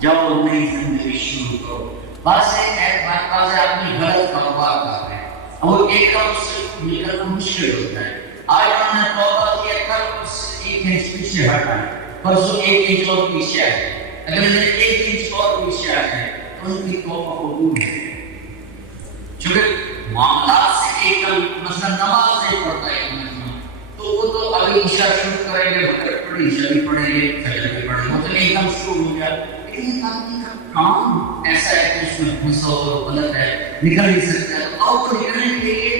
جاؤ نئی زندگی شروع کرو. بس ایک بات آدمی غلط کاروبار کر رہے ہیں، وہ ایک دم سے نکلنا مشکل ہوتا ہے. آج ہم نے توبہ کیا، کل اس سے 1 انچ پیچھے ہٹا ہے، پرسوں 1 انچ اور پیچھے آئے، اگر میں 1 انچ اور پیچھے آ جائے تو ان کی توبہ قبول ہے. چونکہ معاملات سے ایک دم مثلا نماز نہیں پڑھتا ہے تو وہ تو ابھی عشاء شروع کریں گے، بکر پڑھی عشاء بھی پڑھیں گے، فجر بھی پڑھیں گے، مطلب ایک دم شروع ہو گیا. لیکن آدمی کا کام ایسا ہے کہ اس میں پھنسا اور غلط ہے، نکل نہیں سکتا ہے. اور تو نکلنے کے لیے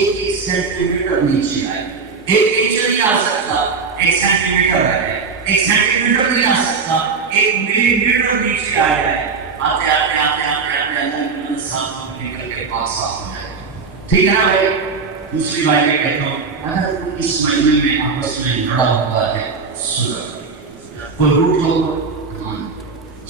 1 سینٹی میٹر نیچے آئے، 1 انچ نہیں آ سکتا، 1 سینٹی میٹر آئے، 1 سینٹی میٹر نہیں آ سکتا، 1 ملی میٹر نیچے آ جائے. آتے آتے آتے آتے آتے اللہ ساتھ نکل کے پاس آ جائے. ٹھیک ہے نا بھائی؟ دوسری بات یہ کہتا ہوں، اگر اس مجمع میں آپس میں لڑا ہوا ہے صلح، کوئی روٹ ہوگا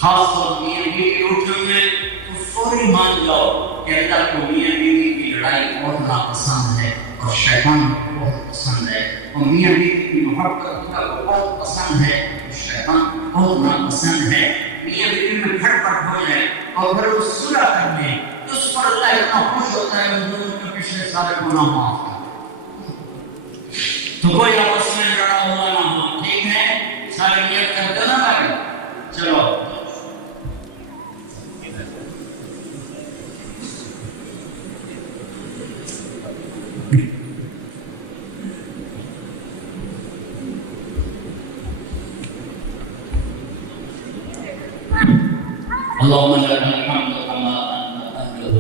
خاص طور میاں بیوی روٹ ہوئے تو فوری مان جاؤ کہ اللہ کو میاں بیوی کی لڑائی بہت ناپسند ہے اور شیطان کو بہت پسند ہے، اور میاں بیوی کی محبت اللہ کو بہت پسند ہے اور شیطان بہت ناپسند ہے. میاں بیوی میں کھٹ پٹ ہو جائے اور پھر وہ صلح کر لیں تو اس پر اللہ اتنا خوش ہوتا ہے ان دونوں کے پچھلے سارے گناہ معاف کر تو کوئی آپس میں لڑا ہوا نہ ہو. ٹھیک ہے، سارے نیت کرتے نا بھائی. چلو اللهم لك الحمد كما أنت أهله،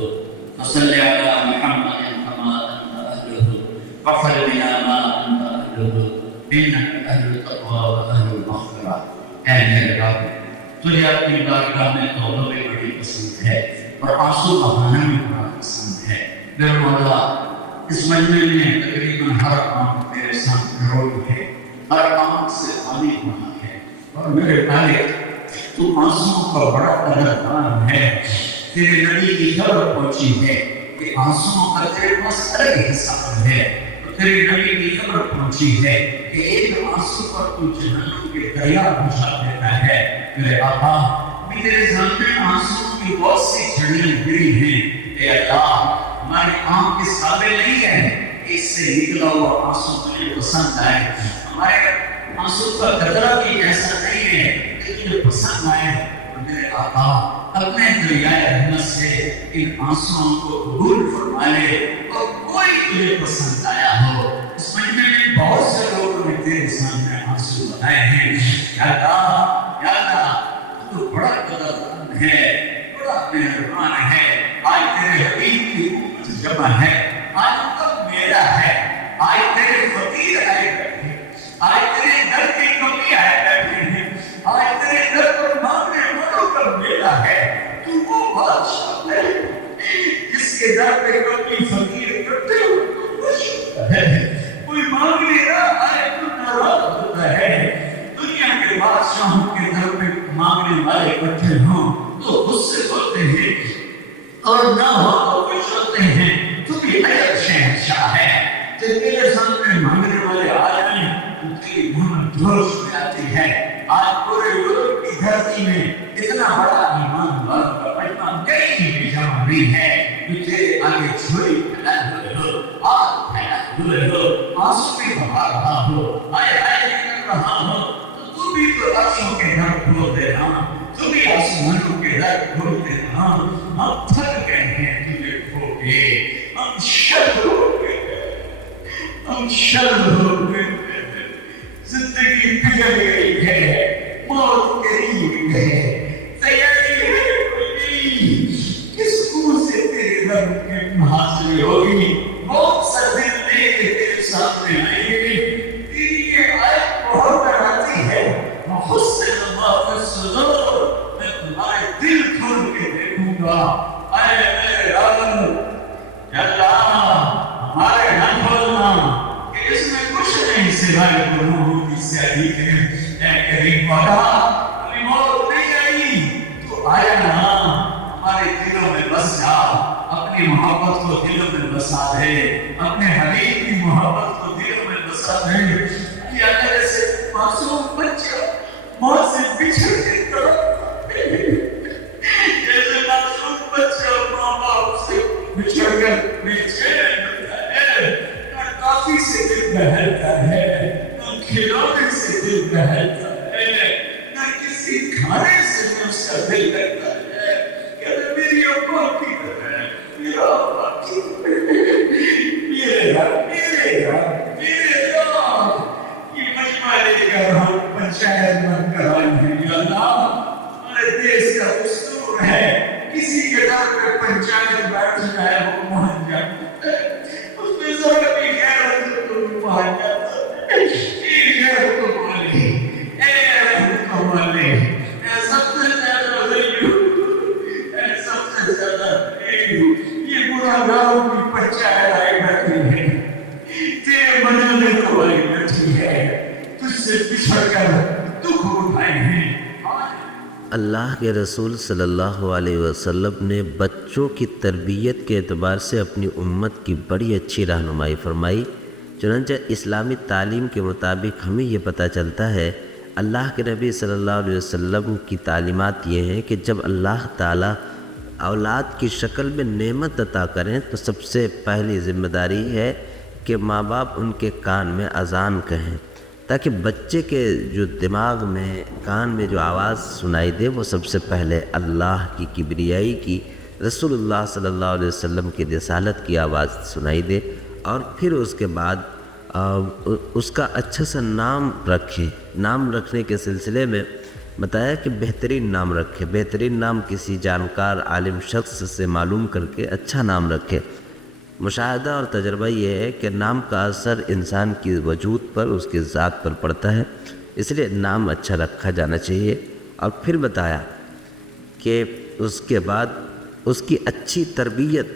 وصل على محمد كما أنت أهله، واغفر لنا ما أنت أهله، إنك أهل التقوى وأهل المغفرة. اے میرے رب، تجھے اپنی بارگاہ میں توبہ بھی بڑی پسند ہے اور آنسو بہانا بھی بڑا پسند ہے. میرے مولا، اس مجمع میں تقریباً ہر آنکھ میرے سامنے روئی ہے، ہر آنکھ سے پانی بہا ہے، اور میرے مالک تو آنسوں کا بڑا قدردان ہے. تیرے نبی کی خبر پہنچی ہے کہ آنسوں کا تیرے پاس الگ حساب ہے. تیرے نبی کی خبر پہنچی ہے کہ ایک آنسو پر تو جہنم کے دریا بجھا دیتا ہے. میرے آقا، بھی تیرے سامنے آنسوں کی بہت سی جھڑیاں گری ہیں. اے اللہ، ہمارے آنکھ کے قابل نہیں ہے اس سے نکلا ہوا آنسو تجھے پسند آئے. ہمارے آنسو کا قطرہ بھی ایسا نہیں ہے لیکن پسند آئے. میرے آقا، اپنے دریائے رحمت سے ان آنسوؤں کو قبول فرما لے اور کوئی تجھے پسند آیا ہو. اس مجمع میں بہت سے لوگوں نے تیرے سامنے آنسو بہائے ہیں. یا اللہ، تو بڑا قدردان ہے، بڑا مہربان ہے. آج تیرے حبیب کی امت جمع ہے. آج تک میرے بیٹا ہے، آج تیرے فقیر آئے بیٹھے، آج تیرے در کی کمی آئے بیٹھے ہیں، آج تیرے در پر مانگنے والوں کا بیٹا ہے، تو وہ بادشاہ ہے جس کے در پہ کمی فقیر کرتے ہوئے ہے، کوئی مانگنے نہ آئے تو ناراض ہوتا ہے۔ دنیا کے بادشاہوں کے در پہ مانگنے والے بیٹھے ہوں تو غصے ہوتے ہیں اور نہ ہو تو خوش ہوتے ہیں۔ تو بھی عجب شہنشاہ ہے کہ تیرے سامنے مانگنے والے آ جائیں تو تیری محمد جوش میں آتی ہے۔ آج پورے یورپ کی دھرتی میں اتنا بڑا ایمان والوں کا مجمع کہیں بھی جمع نہیں ہے جو تیرے آگے چھری پھیلائے ہوئے ہو، آگ پھیلائے ہوئے ہو، آنسو بہا رہا ہو، آئے آئے نکل رہا ہو، تو بھی تو عرشوں کے در کھول دے رہا، تو بھی آسمانوں کے در کھول دے رہا۔ ہم تھک گئے ہیں تجھے کھو کے، ہم شرد ہو گئے، ہم شرد ہو گئے، زندگی پگھل گئی ہے، موت قریب ہے، تیاری ہے کوئی، کس منہ سے تیرے در میں حاصل ہوگی؟ موت سا دل لے کے تیرے سامنے آئیں گے۔ تیری یہ آیت بہت ڈراتی ہے، محسن اللہ کا صدور، میں تمہارے دل کھول کے دیکھوں گا۔ اے میرے رب، یا اللہ ہمارے نہ کھولنا کہ اس میں کچھ نہیں سوائے گناہوں کی سیاہی کے۔ اے کریم والا، ابھی موت نہیں آئی تو آیا نا، ہمارے دلوں میں بس جا، اپنی محبت کو دلوں میں بسا دے، اپنے حبیب کی محبت کو دلوں میں بسا دے۔ یا اللہ سے معصوم بچہ موت سے بچھڑ کے تڑپ جیسے معصوم بچہ ماں باپ سے بچھڑ کر بے چین ہوتا ہے، نہ کافی سے دل بہلتا ہے، نہ کھلونے سے دل بہلتا ہے، نہ کسی کھانے سے اس کا دل لگتا ہے۔ کہتے میری ابا کی طرح، میرا ابا کی طرح، میرے رب، میرے رب، میرے رب، یہ مجمع لے کر ہم پنچایت بن کر آئے ہیں۔ یا اللہ، ہمارے دیش کا دستور ہے کسی کے در پہ پنچایت بیٹھ جائے وہ مان جاتا ہے، اس میں ذرا بھی غیرت سے تو مان جاتا ہے۔ یہ غیرت کو مانے، اے غیرت کو مانے، اے سب سے زیادہ غیور، اے سب سے زیادہ غیور، یہ گناہگاروں کی پنچایت آئی بیٹھی ہے، تیرے منزل کو آئی بیٹھی ہے، تجھ سے بچھڑ کر دکھ اٹھائے ہیں۔ اللہ کے رسول صلی اللہ علیہ وسلم نے بچوں کی تربیت کے اعتبار سے اپنی امت کی بڑی اچھی رہنمائی فرمائی۔ چنانچہ اسلامی تعلیم کے مطابق ہمیں یہ پتہ چلتا ہے، اللہ کے نبی صلی اللہ علیہ وسلم کی تعلیمات یہ ہیں کہ جب اللہ تعالیٰ اولاد کی شکل میں نعمت عطا کریں تو سب سے پہلی ذمہ داری ہے کہ ماں باپ ان کے کان میں اذان کہیں، تاکہ بچے کے جو دماغ میں کان میں جو آواز سنائی دے وہ سب سے پہلے اللہ کی کبریائی کی، رسول اللہ صلی اللہ علیہ وسلم کی رسالت کی آواز سنائی دے، اور پھر اس کے بعد اس کا اچھا سا نام رکھے۔ نام رکھنے کے سلسلے میں بتایا کہ بہترین نام رکھے، بہترین نام کسی جانکار عالم شخص سے معلوم کر کے اچھا نام رکھے۔ مشاہدہ اور تجربہ یہ ہے کہ نام کا اثر انسان کی وجود پر، اس کی ذات پر پڑتا ہے، اس لیے نام اچھا رکھا جانا چاہیے۔ اور پھر بتایا کہ اس کے بعد اس کی اچھی تربیت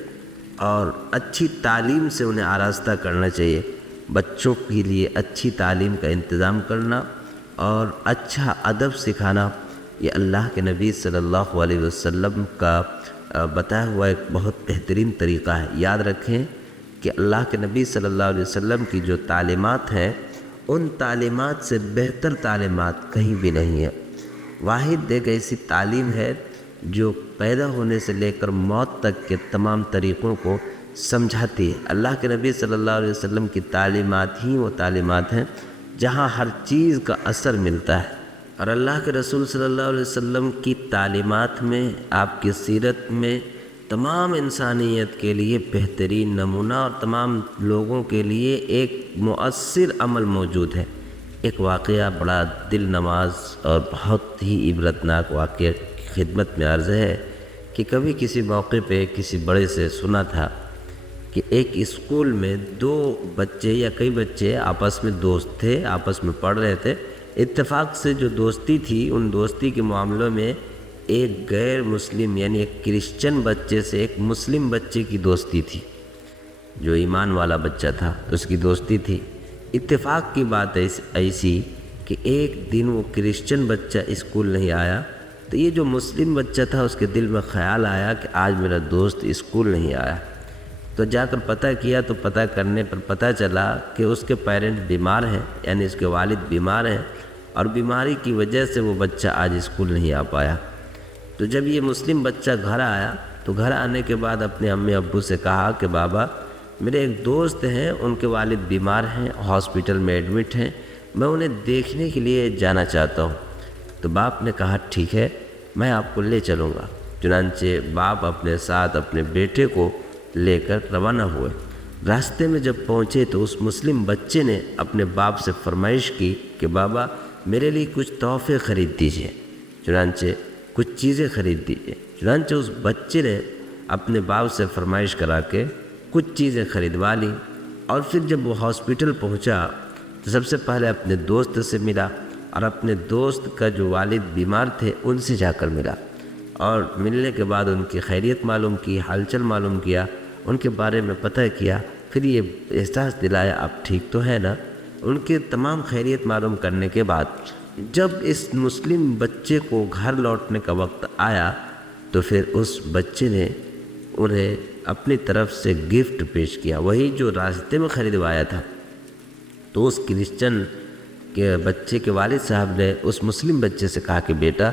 اور اچھی تعلیم سے انہیں آراستہ کرنا چاہیے۔ بچوں کے لیے اچھی تعلیم کا انتظام کرنا اور اچھا ادب سکھانا، یہ اللہ کے نبی صلی اللہ علیہ وسلم کا بتایا ہوا ایک بہت بہترین طریقہ ہے۔ یاد رکھیں کہ اللہ کے نبی صلی اللہ علیہ وسلم کی جو تعلیمات ہیں، ان تعلیمات سے بہتر تعلیمات کہیں بھی نہیں ہے۔ واحد ایک ایسی تعلیم ہے جو پیدا ہونے سے لے کر موت تک کے تمام طریقوں کو سمجھاتی ہے۔ اللہ کے نبی صلی اللہ علیہ وسلم کی تعلیمات ہی وہ تعلیمات ہیں جہاں ہر چیز کا اثر ملتا ہے، اور اللہ کے رسول صلی اللہ علیہ وسلم کی تعلیمات میں، آپ کی سیرت میں تمام انسانیت کے لیے بہترین نمونہ اور تمام لوگوں کے لیے ایک مؤثر عمل موجود ہے۔ ایک واقعہ بڑا دل نواز اور بہت ہی عبرتناک واقعہ خدمت میں عرض ہے کہ کبھی کسی موقع پہ کسی بڑے سے سنا تھا کہ ایک اسکول میں دو بچے یا کئی بچے آپس میں دوست تھے، آپس میں پڑھ رہے تھے۔ اتفاق سے جو دوستی تھی، ان دوستی کے معاملوں میں ایک غیر مسلم یعنی ایک کرسچن بچے سے ایک مسلم بچے کی دوستی تھی، جو ایمان والا بچہ تھا اس کی دوستی تھی۔ اتفاق کی بات ایسی کہ ایک دن وہ کرسچن بچہ اسکول نہیں آیا، تو یہ جو مسلم بچہ تھا اس کے دل میں خیال آیا کہ آج میرا دوست اسکول نہیں آیا۔ تو جا کر پتہ کیا تو پتہ کرنے پر پتہ چلا کہ اس کے پیرنٹ بیمار ہیں، یعنی اس کے والد بیمار ہیں، اور بیماری کی وجہ سے وہ بچہ آج اسکول نہیں آ پایا۔ تو جب یہ مسلم بچہ گھر آیا تو گھر آنے کے بعد اپنے امی ابو سے کہا کہ بابا میرے ایک دوست ہیں، ان کے والد بیمار ہیں، ہاسپٹل میں ایڈمٹ ہیں، میں انہیں دیکھنے کے لیے جانا چاہتا ہوں۔ تو باپ نے کہا ٹھیک ہے، میں آپ کو لے چلوں گا۔ چنانچہ باپ اپنے ساتھ اپنے بیٹے کو لے کر روانہ ہوئے۔ راستے میں جب پہنچے تو اس مسلم بچے نے اپنے باپ سے فرمائش کی کہ بابا میرے لیے کچھ تحفے خرید دیجیے، چنانچہ کچھ چیزیں خرید دیجیے۔ چنانچہ اس بچے نے اپنے باپ سے فرمائش کرا کے کچھ چیزیں خریدوا لی، اور پھر جب وہ ہاسپٹل پہنچا تو سب سے پہلے اپنے دوست سے ملا، اور اپنے دوست کا جو والد بیمار تھے ان سے جا کر ملا، اور ملنے کے بعد ان کی خیریت معلوم کی، حال چال معلوم کیا، ان کے بارے میں پتہ کیا، پھر یہ احساس دلایا آپ ٹھیک تو ہے نا۔ ان کے تمام خیریت معلوم کرنے کے بعد جب اس مسلم بچے کو گھر لوٹنے کا وقت آیا تو پھر اس بچے نے انہیں اپنی طرف سے گفٹ پیش کیا، وہی جو راستے میں خریدوایا تھا۔ تو اس کرسچن کے بچے کے والد صاحب نے اس مسلم بچے سے کہا کہ بیٹا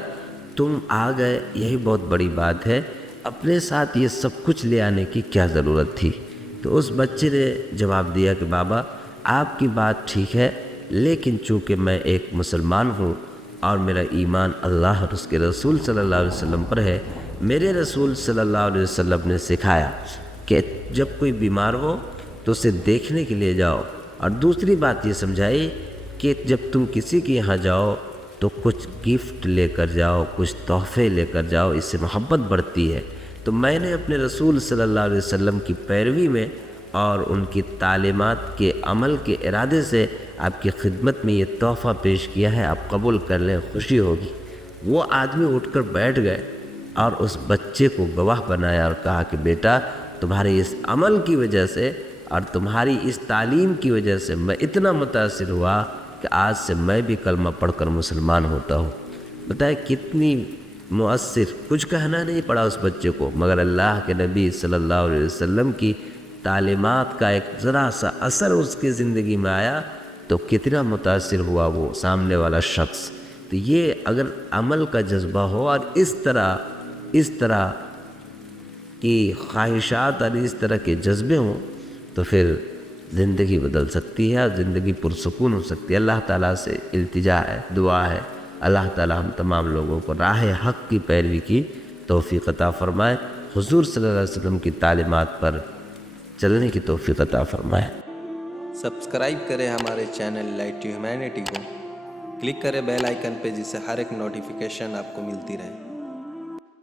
تم آ گئے، یہی بہت بڑی بات ہے، اپنے ساتھ یہ سب کچھ لے آنے کی کیا ضرورت تھی؟ تو اس بچے نے جواب دیا کہ بابا آپ کی بات ٹھیک ہے، لیکن چونکہ میں ایک مسلمان ہوں اور میرا ایمان اللہ اور اس کے رسول صلی اللہ علیہ وسلم پر ہے، میرے رسول صلی اللہ علیہ وسلم نے سکھایا کہ جب کوئی بیمار ہو تو اسے دیکھنے کے لیے جاؤ، اور دوسری بات یہ سمجھائی کہ جب تم کسی کے یہاں جاؤ تو کچھ گفٹ لے کر جاؤ، کچھ تحفے لے کر جاؤ، اس سے محبت بڑھتی ہے۔ تو میں نے اپنے رسول صلی اللہ علیہ وسلم کی پیروی میں اور ان کی تعلیمات کے عمل کے ارادے سے آپ کی خدمت میں یہ تحفہ پیش کیا ہے، آپ قبول کر لیں، خوشی ہوگی۔ وہ آدمی اٹھ کر بیٹھ گئے اور اس بچے کو گواہ بنایا اور کہا کہ بیٹا تمہارے اس عمل کی وجہ سے اور تمہاری اس تعلیم کی وجہ سے میں اتنا متاثر ہوا کہ آج سے میں بھی کلمہ پڑھ کر مسلمان ہوتا ہوں۔ بتائیں کتنی مؤثر، کچھ کہنا نہیں پڑا اس بچے کو، مگر اللہ کے نبی صلی اللہ علیہ وسلم کی تعلیمات کا ایک ذرا سا اثر اس کی زندگی میں آیا تو کتنا متاثر ہوا وہ سامنے والا شخص۔ تو یہ اگر عمل کا جذبہ ہو اور اس طرح کی خواہشات اور اس طرح کے جذبے ہوں تو پھر زندگی بدل سکتی ہے اور زندگی پرسکون ہو سکتی ہے۔ اللہ تعالیٰ سے التجا ہے، دعا ہے، اللہ تعالیٰ ہم تمام لوگوں کو راہ حق کی پیروی کی توفیق عطا فرمائے، حضور صلی اللہ علیہ وسلم کی تعلیمات پر چلنے کی توفیق عطا فرمائے۔ سبسکرائب کریں ہمارے چینل لائٹ ٹو ہیومینٹی کو، کلک کریں بیل آئیکن پہ جس سے ہر ایک نوٹیفیکیشن آپ کو ملتی رہے۔